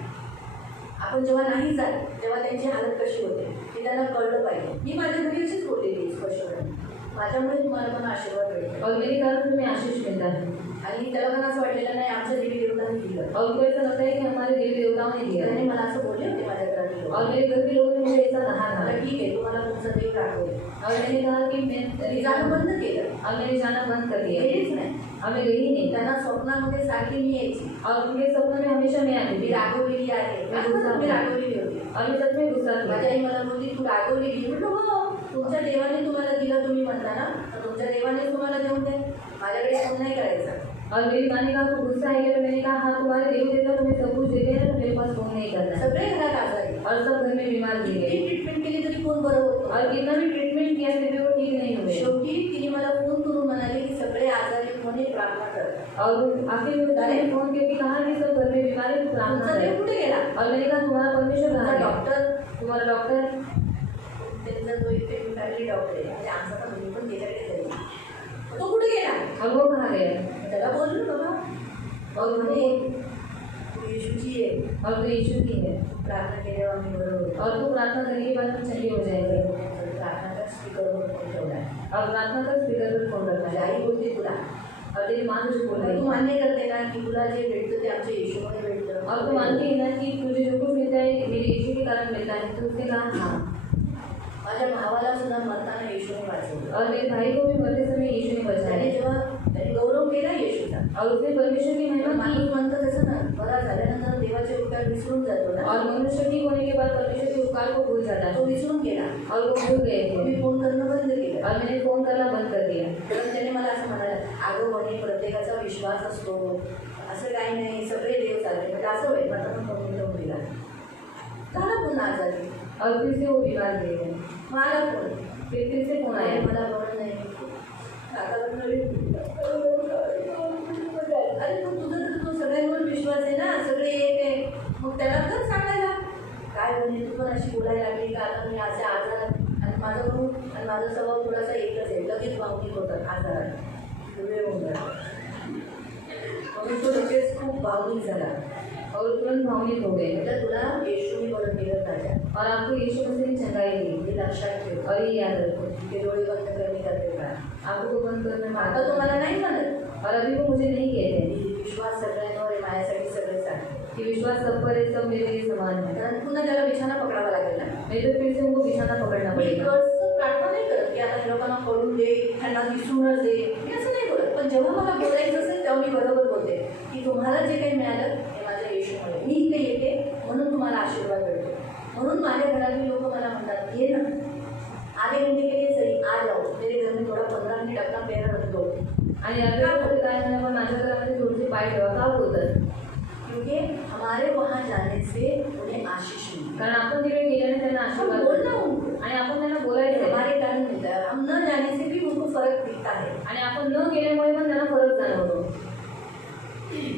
आपण जेव्हा नाही जात तेव्हा त्यांची हालत कशी होते हे त्यांना कळलं पाहिजे. मी माझ्या घरी अशीच बोललेली स्पष्टपणे माझ्यामुळे तुम्हाला पण आशीर्वाद मिळतो और मेरे कारण तुम्हें आशीष मिलता है. आणि त्याला पण असं वाटलेलं नाही आमच्या देवी देवताने दिलं. और उनको ऐसा लगता है कि हमारे देवी देवताओं ने दिया त्याने है. मला असं बोलले होते माझ्या घरातले लोक. और मेरे घर के लोगों ने मुझे ऐसा कहा था. मला ठीक आहे तुम्हाला तुमचा देव राखवेल. और मैंने कहा कि मैं मी जाणं बंद केलं. और मैंने जाना बंद कर दिया. गेलीच नाही. हमें गई नहीं. त्यांना स्वप्नामध्ये सारखी मी यायची. और उनके सपनों में हमेशा मैं आती मी थी. रागवलेली आहे. मी रागवलेली होती. और मैं सच में गुस्सा माझी थी. आई मला बोलली तू रागवलेली. म्हटलं हो तुमच्या देवाने तुम्हाला दिलं तुम्ही म्हणता ना तर तुमच्या देवाने तुम्हाला देऊन दे माझ्याकडे फोन नाही करायचा. और मेरी माँ ने कहा तू गुस्सा है क्या? तो मैंने कहा हाँ तुम्हारे देव देवता तुम्हें सब कुछ देते हैं तो मेरे पास फोन नहीं करना है. सगळे घरात आजारी और सब घर में बीमार गिर किती गए. ट्रीटमेंट केली तरी कोण बरं होतं. और कितना भी ट्रीटमेंट किया फिर भी वो ठीक नहीं हुए. शेवटी तिने मला फोन करून म्हणाले की सगळे आजारी होणे प्रार्थना कर. और आखिर में उन्होंने फोन करके कहा कि सब घर में बीमार है तो प्रार्थना तुमचा देव करें. कुठे गेला. और मैंने कहा तुम्हारा परमेश्वर कहाँ तुमचा है? डॉक्टर तुम्हारा डॉक्टर. त्यांचा जो इथे फॅमिली डॉक्टर आहे म्हणजे आमचा पण मी पण त्याच्याकडे जाईल तो कुठे गेला. और वो कहाँ गया? त्याला बोललो बाबा और म्हणे उन्होंने तू येशूची आहे और तो यीशु की है. प्रार्थना केल्यावर आम्ही बरोबर होतो. और तू प्रार्थना करने के बाद हम चंगे हो जाएंगे. प्रार्थना स्पीकरवर फोन ठेवला आहे. और प्रार्थना कर स्पीकर पर फोन रखा माझी है. आई बोलते तुला और तेरी माँ तुझे बोल तू रही है. मान्य करते ना की तुला जे भेटतं ते आमच्या येशूमध्ये भेटतं. और तू मानती है ना कि तुझे जो कुछ मिलता है मेरे यीशु के कारण मिलता है. तो उसने कहा हाँ. माझ्या भावाला सुद्धा मरताना येशूने वाचवलं. और मेरे भाई को भी मरते समय यीशु ने त्याने बचाया. जेव्हा त्याने गौरव केला येशूचा. और उसने परमेश्वर की महिमा माणूस की. म्हणतं तसं ना बरा झाल्यानंतर देवाचे उपकार विसरून जातो ना. और मनुष्य ठीक होने के बाद परमेश्वर के उपकार को भूल जाता तो है. विसरून गेला. और वो भूल गए मी थे. फोन करणं बंद केलं. और मैंने फोन करना बंद कर दिया. तर त्याने मला असं म्हणाला अगं म्हणे प्रत्येकाचा विश्वास असतो असं काही नाही सगळे देव चालले म्हणजे असं होईल माझा पण करून ठेवून दिला झाला पुन्हा आजारी. और फिर से वो बीमार गिर गए. मला फोन फिर से फोन नाही आया. मला बरं नाही काकाला म्हणाले, अरे पण तुझं तर तो सगळ्यांवर विश्वास आहे ना सगळे एक आहे मग त्याला तर सांगायला काय म्हणजे तू पण अशी बोलायला लागली का आता मी असे आजार आणि माझं म्हणून आणि माझा स्वभाव थोडासा एकच आहे लगेच भावनिक होतात आजारात वेळ होऊन जातो म्हणून तो लगेच खूप भावनिक झाला. और तुरंत भावनिक हो गए. म्हटलं तुला येशूने बरं केलं ताज्या और आपको यीशु मसीह ने चंगाई दी. हे लक्षात ठेव. और ये याद रखो. ते डोळे बंद करणे करते का आपको तो बंद करने में आता तुम्हाला नाही म्हणत और अभी वो मुझे नहीं कहते विश्वास सगळ्यांवर आहे माझ्यासाठी सगळे सांगते. कि विश्वास सब पर है, सब मेरे लिए समान है. कारण पुन्हा त्याला बिछाना पकडावा लागेल ना. नहीं तो फिर से उनको बिछाना पकड़ना मी पड़ेगा. कसं प्रार्थना नाही करत की आता लोकांना कळून दे त्यांना दिसूनच दे मी असं नाही करत. पण जेव्हा मला बोलायचं असेल तेव्हा मी बरोबर बोलते की तुम्हाला जे काही मिळालं हे माझ्या येशूमुळे मी इथे येते म्हणून तुम्हाला आशीर्वाद मिळतो. म्हणून माझ्या घरातली लोक मला म्हणतात ये ना आधे घंटे के लिए सही आ जाओ मेरे घर में थोड़ा 15 मिनट अपना पैर रख दो. आणि अर्ध्या लोक काय म्हणा पण माझ्या घरामध्ये थोडेसे पाय ठेवा का बोलतात. क्योंकि हमारे वहाँ जाने से उन्हें आशीष मिलती कारण आपण तिकडे गेल्याने त्यांना है. हम आशीर्वाद बोलना देतो. उनको आणि आपण त्यांना बोलायचं आहे. हमारे कारण मिलता है. हम न जाने से भी उनको फर्क दिखता है. आणि आपण न गेल्यामुळे पण त्यांना फरक जाणवतो.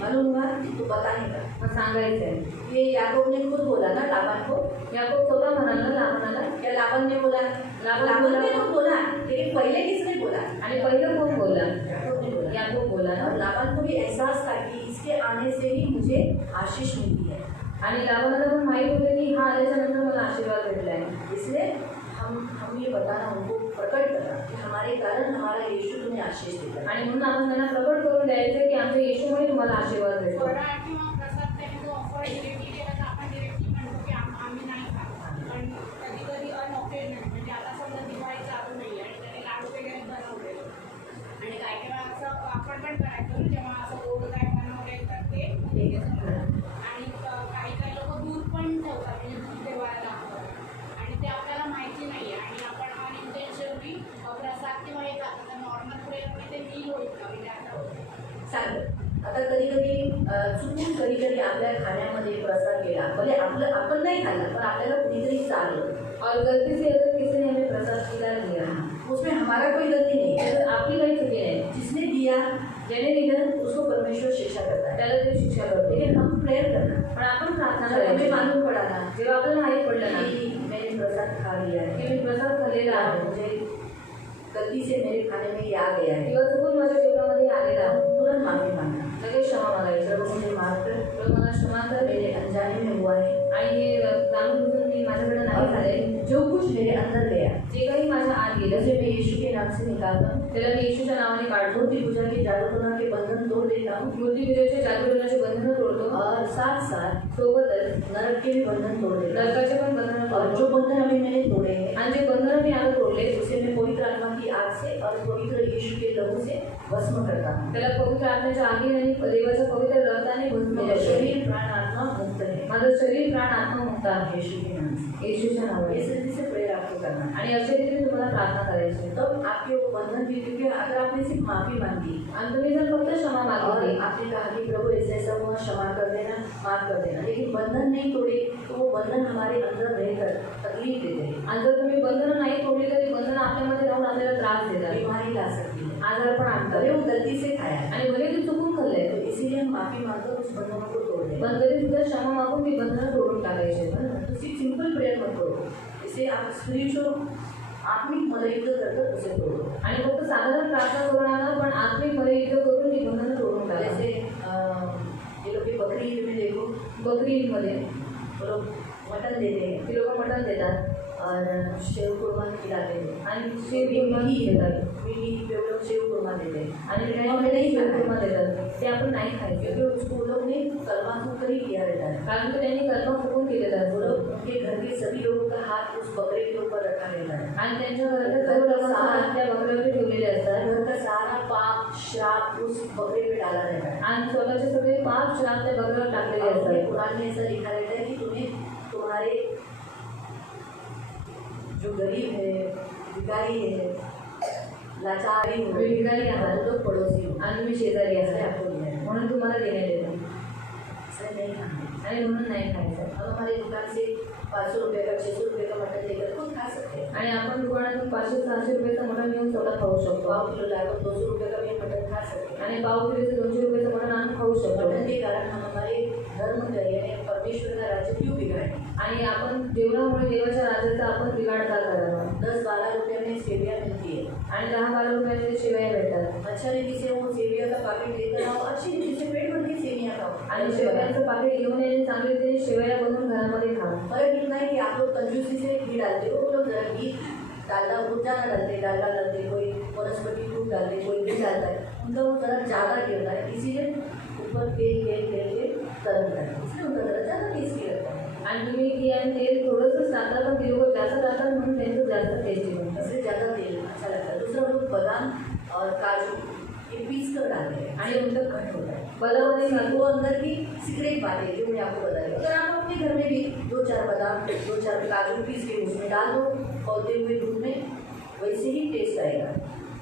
मालूम हुआ तो बताने का मग सांगायचं आहे. ये याकूब ने खुद बोला ना लाबान को. याकूब स्वतः म्हणाला लाबानाला. क्या लाबान ने बोला. लाबान ने तो बोला लेकिन पहले किसने बोला. आणि पहिलं कोण बोलला. याकूब ने बोला. याकूब बोला ना. और लाबान को भी एहसास था कि इसके आने से ही मुझे आशीष मिलती है. आणि लाबानाला पण माहीत होतं की हा आल्याच्या नंतर मला आशीर्वाद भेटला आहे. इसलिए हम ये बताना उनको प्रकट करना कि हमारे कारण हमारा यीशु तुम्हें आशीष देता है. आणि म्हणून आपण त्यांना प्रकट करून द्यायचं की आमच्या येशूमुळे तुम्हाला आशीर्वाद भेटतो. वडा किंवा प्रसाद त्यांनी जो ऑफर डिरेक्टली केला तर आपण डिरेक्टली म्हणतो की आम्ही नाही खात. पण कधी कधी अनऑकेजनल म्हणजे आता समजा दिवाळी चालू नाही आणि त्याने लाडू वगैरे बनवले आणि काही वेळा असं आपण पण करायचो ना जेव्हा असं गोड काय बनवले तर ते आणि काही काही लोक दूध पण ठेवतात म्हणजे दूध देवायला लागतं आणि ते आपल्याला माहिती नाही आहे आणि आपण अनइंटेन्शनली प्रसाद आता कधी कधी चुकून कधी आपल्या खाण्यामध्ये प्रसाद गेला, भले आपण नाही खाल्ला पण आपल्याला कुणीतरी चाललं, और गलती से अगर किसी ने हमें प्रसाद खिला दिया, उसमें हमारा कोई गलती नहीं है। तर आपली काही चुकी नाही. जिसने दिया, ज्याने दिलं उसको परमेश्वर शिक्षा करता है, त्याला ते शिक्षा करतो. लेकिन हम प्रेयर करना, पण आपण प्रार्थना जब हमें करायची. मालूम पड़ा ना जेव्हा आपल्याला माहीत पडलं ना कि मैंने प्रसाद खा लिया है, की मी प्रसाद खाल्लेला आहे, मुझे गलती से मेरे खाने में ये आ गया है, किंवा चुकून माझ्या जेवणामध्ये आलेला आहे, तुरंत माफी मांगना, लगेच क्षमा मागायची. प्रभु मुझे माफ कर, तर मला क्षमा कर, मेरे अनजाने में हुआ है, आणि हे जाणून बुजून मी माझ्याकडे नाही झाले, जो कुछ मेरे अंदर गया जे काही माझ्या आत गेलं जैसे मैं यीशु के नाम से निकालता हूँ, त्याला मी येशूच्या नावाने काढतो. मूर्ति पूजा के जादूटोना के बंधन तोड़ देता हूँ, मूर्तिपूजेचे जादूटोनाचे बंधनं तोडतो, और साथ साथ सोबतच नरक के भी बंधन तोड़ देता हूँ, नरकाचे पण बंधनं और तोडतो. जो बंधन अभी मैंने तोड़े हैं आणि जे बंधनं मी आता तोडले उसे मैं पवित्र आत्मा की आग से और पवित्र यीशु के लहू से भस्म करता हूँ। त्याला पवित्र आत्म्याच्या आगीने आणि देवाच्या पवित्र रक्ताने भस्म मेरा करतो. शरीर प्राण आत्मा मुक्त है माझं शरीर प्राण आत्मा मुक्त आहे यीशु के नाम से। येशूच्या नावाने. इस रीति से प्रेयर आपको करना है, आणि अशा रीतीने तुम्हाला प्रार्थना करायची आहे. तब आपके वो बंधन भी, क्योंकि अगर आपने सिर्फ माफी मांगी आणि तुम्ही जर फक्त क्षमा और मागितली आपने कहा कि प्रभु ऐसा ऐसा हुआ, क्षमा कर देना, माफ कर देना, लेकिन बंधन नहीं तोड़े तो वो बंधन हमारे अंदर रहकर तकलीफ देते हैं, आणि जर तुम्ही बंधनं नाही तोडली तरी बंधनं आपल्यामध्ये राहून आपल्याला त्रास देतात, बीमारी ला सकती है, आजार पण अरे वो आणतात. गलती से खाया है, आणि भले ती चुकून खाल्लंय, तो इसीलिए हम माफी मांगकर उस बंधनों को तोड़ दें। पण तरी सुद्धा क्षमा मागून ती बंधनं तोडून टाकायची. तो सिर्फ सिंपल प्रेयर मत करो, इसे आप स्पिरिचुअल आत्मिक मलयुद्ध कर उसे तोड़ो। आणि फक्त साधारण प्रार्थना करून आणा, पण आत्मिक युद्ध करून ती बंधनं तोडून टाका. जैसे ये लोग की बकरी ईद में देखो, बकरी ईदमध्ये वो लोग मटन देते हैं ती लोक मटण देतात और शेव कुरमा खिलाते हैं, आणि शेव कुर्मा देतात, मीठी पे वो लोग शेव कुरमा देते हैं, आणि और काही नहीं शेव खाना कुर्मा है, देतात, ते आपण नाही खायचे. क्योंकि उसको वो लोग ने कलमा फूक ही किया रहता है, कारण की त्यांनी कल्पना फुकून केलेला वो असतो. लोग उनके घर के सभी लोगों का हाथ उस बकरे के ऊपर रखा रहता है, आणि त्यांच्या घरातल्या सर्व लोकांचा हात त्या बकऱ्यावरती ठेवलेले असतात, घर का सारा पाप श्राप उस बकरे पे डाला रहता है। आणि स्वतःचे सगळे पाप श्राप त्या बकऱ्यावर टाकलेले और असतात. कुरान में ऐसा लिखा रहता है कि तुम्हें तुम्हारे जो गरीब है, भिखारी है, लाचारी हो, तुम्ही भिकारी आहात. वो लोग पड़ोसी हो, आणि तुम्ही शेजारी ऐसे असाल, आपको दिया है, म्हणून तुम्हाला देण्यात येतं, ऐसा नहीं खाना। आणि म्हणून नाही खायचं. हम हमारे दुकान से 500 रुपये का 600 रुपये का मटन लेकर खुद खा सकते हैं, आणि आपण दुकानातून 500-600 रुपयाचं मटण घेऊन स्वतः खाऊ शकतो, पाव किलो लाकर 200 रुपये का भी मटन खा सकते हैं। आणि पाव किलोचं 200 रुपयाचं मटण आणून खाऊ शकतो. मटन के कारण हम हमारे धर्म का यानी परमेश्वर का राज्य क्यों बिगाड़े? आणि आपण जेवणामुळे देवाच्या राज्याचा आपण बिघाड का करावा. 10-12 रुपये में सेवियाँ मिलती है, आणि 10-12 रुपयाचे शिवाय भेटतात, अच्छा रीति से वो सेविया का पैकेट लेकर आओ, अच्छी रीति से पेट भर के सेवियाँ खाओ, आणि शेवयाचं पाकिट घेऊन यायचे, चांगली रीतीने शेवया बनवून घरामध्ये खा. फर्क इतना है कि आप लोग कंजूसी से घी डालते हो, वो लोग जरा घी डालना बहुत ज़्यादा डालते, डालना डालते, कोई वनस्पति दूध डालते, कोई घी डालता है, उनका वो ज़रा ज़्यादा गिरता है, इसीलिए ऊपर तेल तेल तेल के तरण करता है, इसलिए उनका ज़रा ज़्यादा टेस्टी लगता है, आणि तुम्ही घी आणि तेल थोडंसं टाकता, पण ते लोक जास्त टाकतात म्हणून त्यांचं जास्त टेस्टी बनतं. इससे ज़्यादा तेल अच्छा लगता है। दूसरा, वो लोग बादाम और काजू ये पीस कर डालते हैं, आणि उनका कट होता है, बदाम आणि काजू वो अंदर की सीक्रेट बात है जो मैं आपको बता रही हूँ। अगर आप अपने घर में भी 2-4 बादाम 2-4 काजू पीस के उसमें डाल दो खौलते हुए दूध में, वैसे ही टेस्ट आएगा।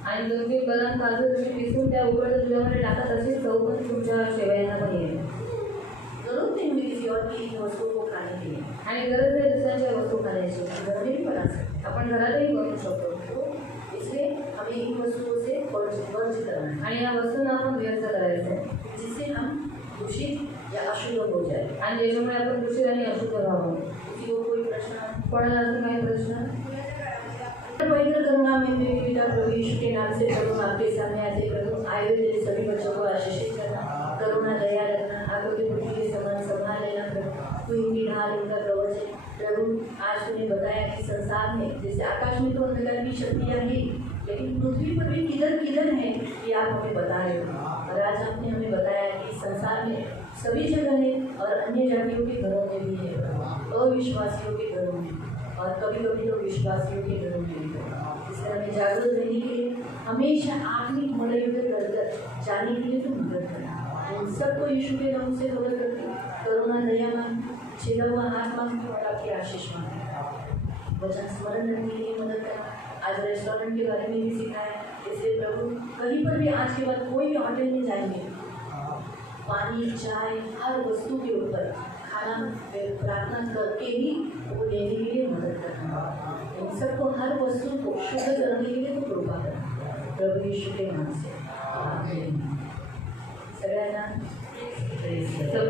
आणि 2-3 बदाम काजू तुम्ही पिसून त्या उकळत्या दुधामध्ये टाका, तशीच चव पण तुमच्या शेवयांना पण येईल. जरूरत नहीं हुई किसी और की वस्तुओं को खाने के लिए, आणि गरज आहे दुसऱ्यांच्या वस्तू खाण्याची, घर में भी बना सकते हैं। आपण घरातही बनवू शकतो. तो इसलिए हमें इन वस्तुओं से वर्ज करना है, आणि या वस्तूंना आपण व्यर्थ करायचं आहे, जिससे हम दूषित या अशुद्ध हो जाए। आणि त्याच्यामुळे आपण दूषित आणि अशुद्ध व्हावं. किसी को कोई प्रश्न? कोणाला अजून काही प्रश्न? पवित्र करुणा में मेरे पिता प्रभु यीशु के नाम से करूँ आपके सामने आते करूँ, आए हुए तेरे सभी बच्चों को आशीषित करना, करुणा दया रखना, आंखों की बुद्धि के समान संभाल लेना प्रभु, तू इनकी ढाल इनका कवच है प्रभु। आज तूने बताया कि संसार में जैसे आकाश में तो अंधकार की शक्तियाँ हैं, लेकिन पृथ्वी पर भी किधर किधर है ये आप हमें बता रहे हो, और आज आपने हमें बताया कि संसार में सभी जगह है और अन्य जातियों के घरों में भी है, अविश्वासियों के घरों में और कभी कभी तो विश्वासियों के घरों में भी है। इसलिए हमें जागरूक रहने के लिए हमेशा आत्मिक मलयुद्ध कर जाने के लिए तो मदद करना। उन सबको यीशु के नाम से मदद करके करुणा दया मांग, छेदा हुआ हाथ मांगते और आपकी आशीष मांगते, वचन स्मरण रखने के लिए मदद करना। आज रेस्टोरेंट के बारे में भी सिखाया, इसलिए प्रभु कहीं पर भी आज के बाद कोई भी होटल में जाएंगे पानी चाय हर वस्तु के ऊपर खाना प्रार्थना करके ही वो देने के लिए मदद करना। इन सबको हर वस्तु को शुद्ध करने के लिए तो कृपा करना प्रभु यीशु के नाम से आमीन। सगळ्यांना सबको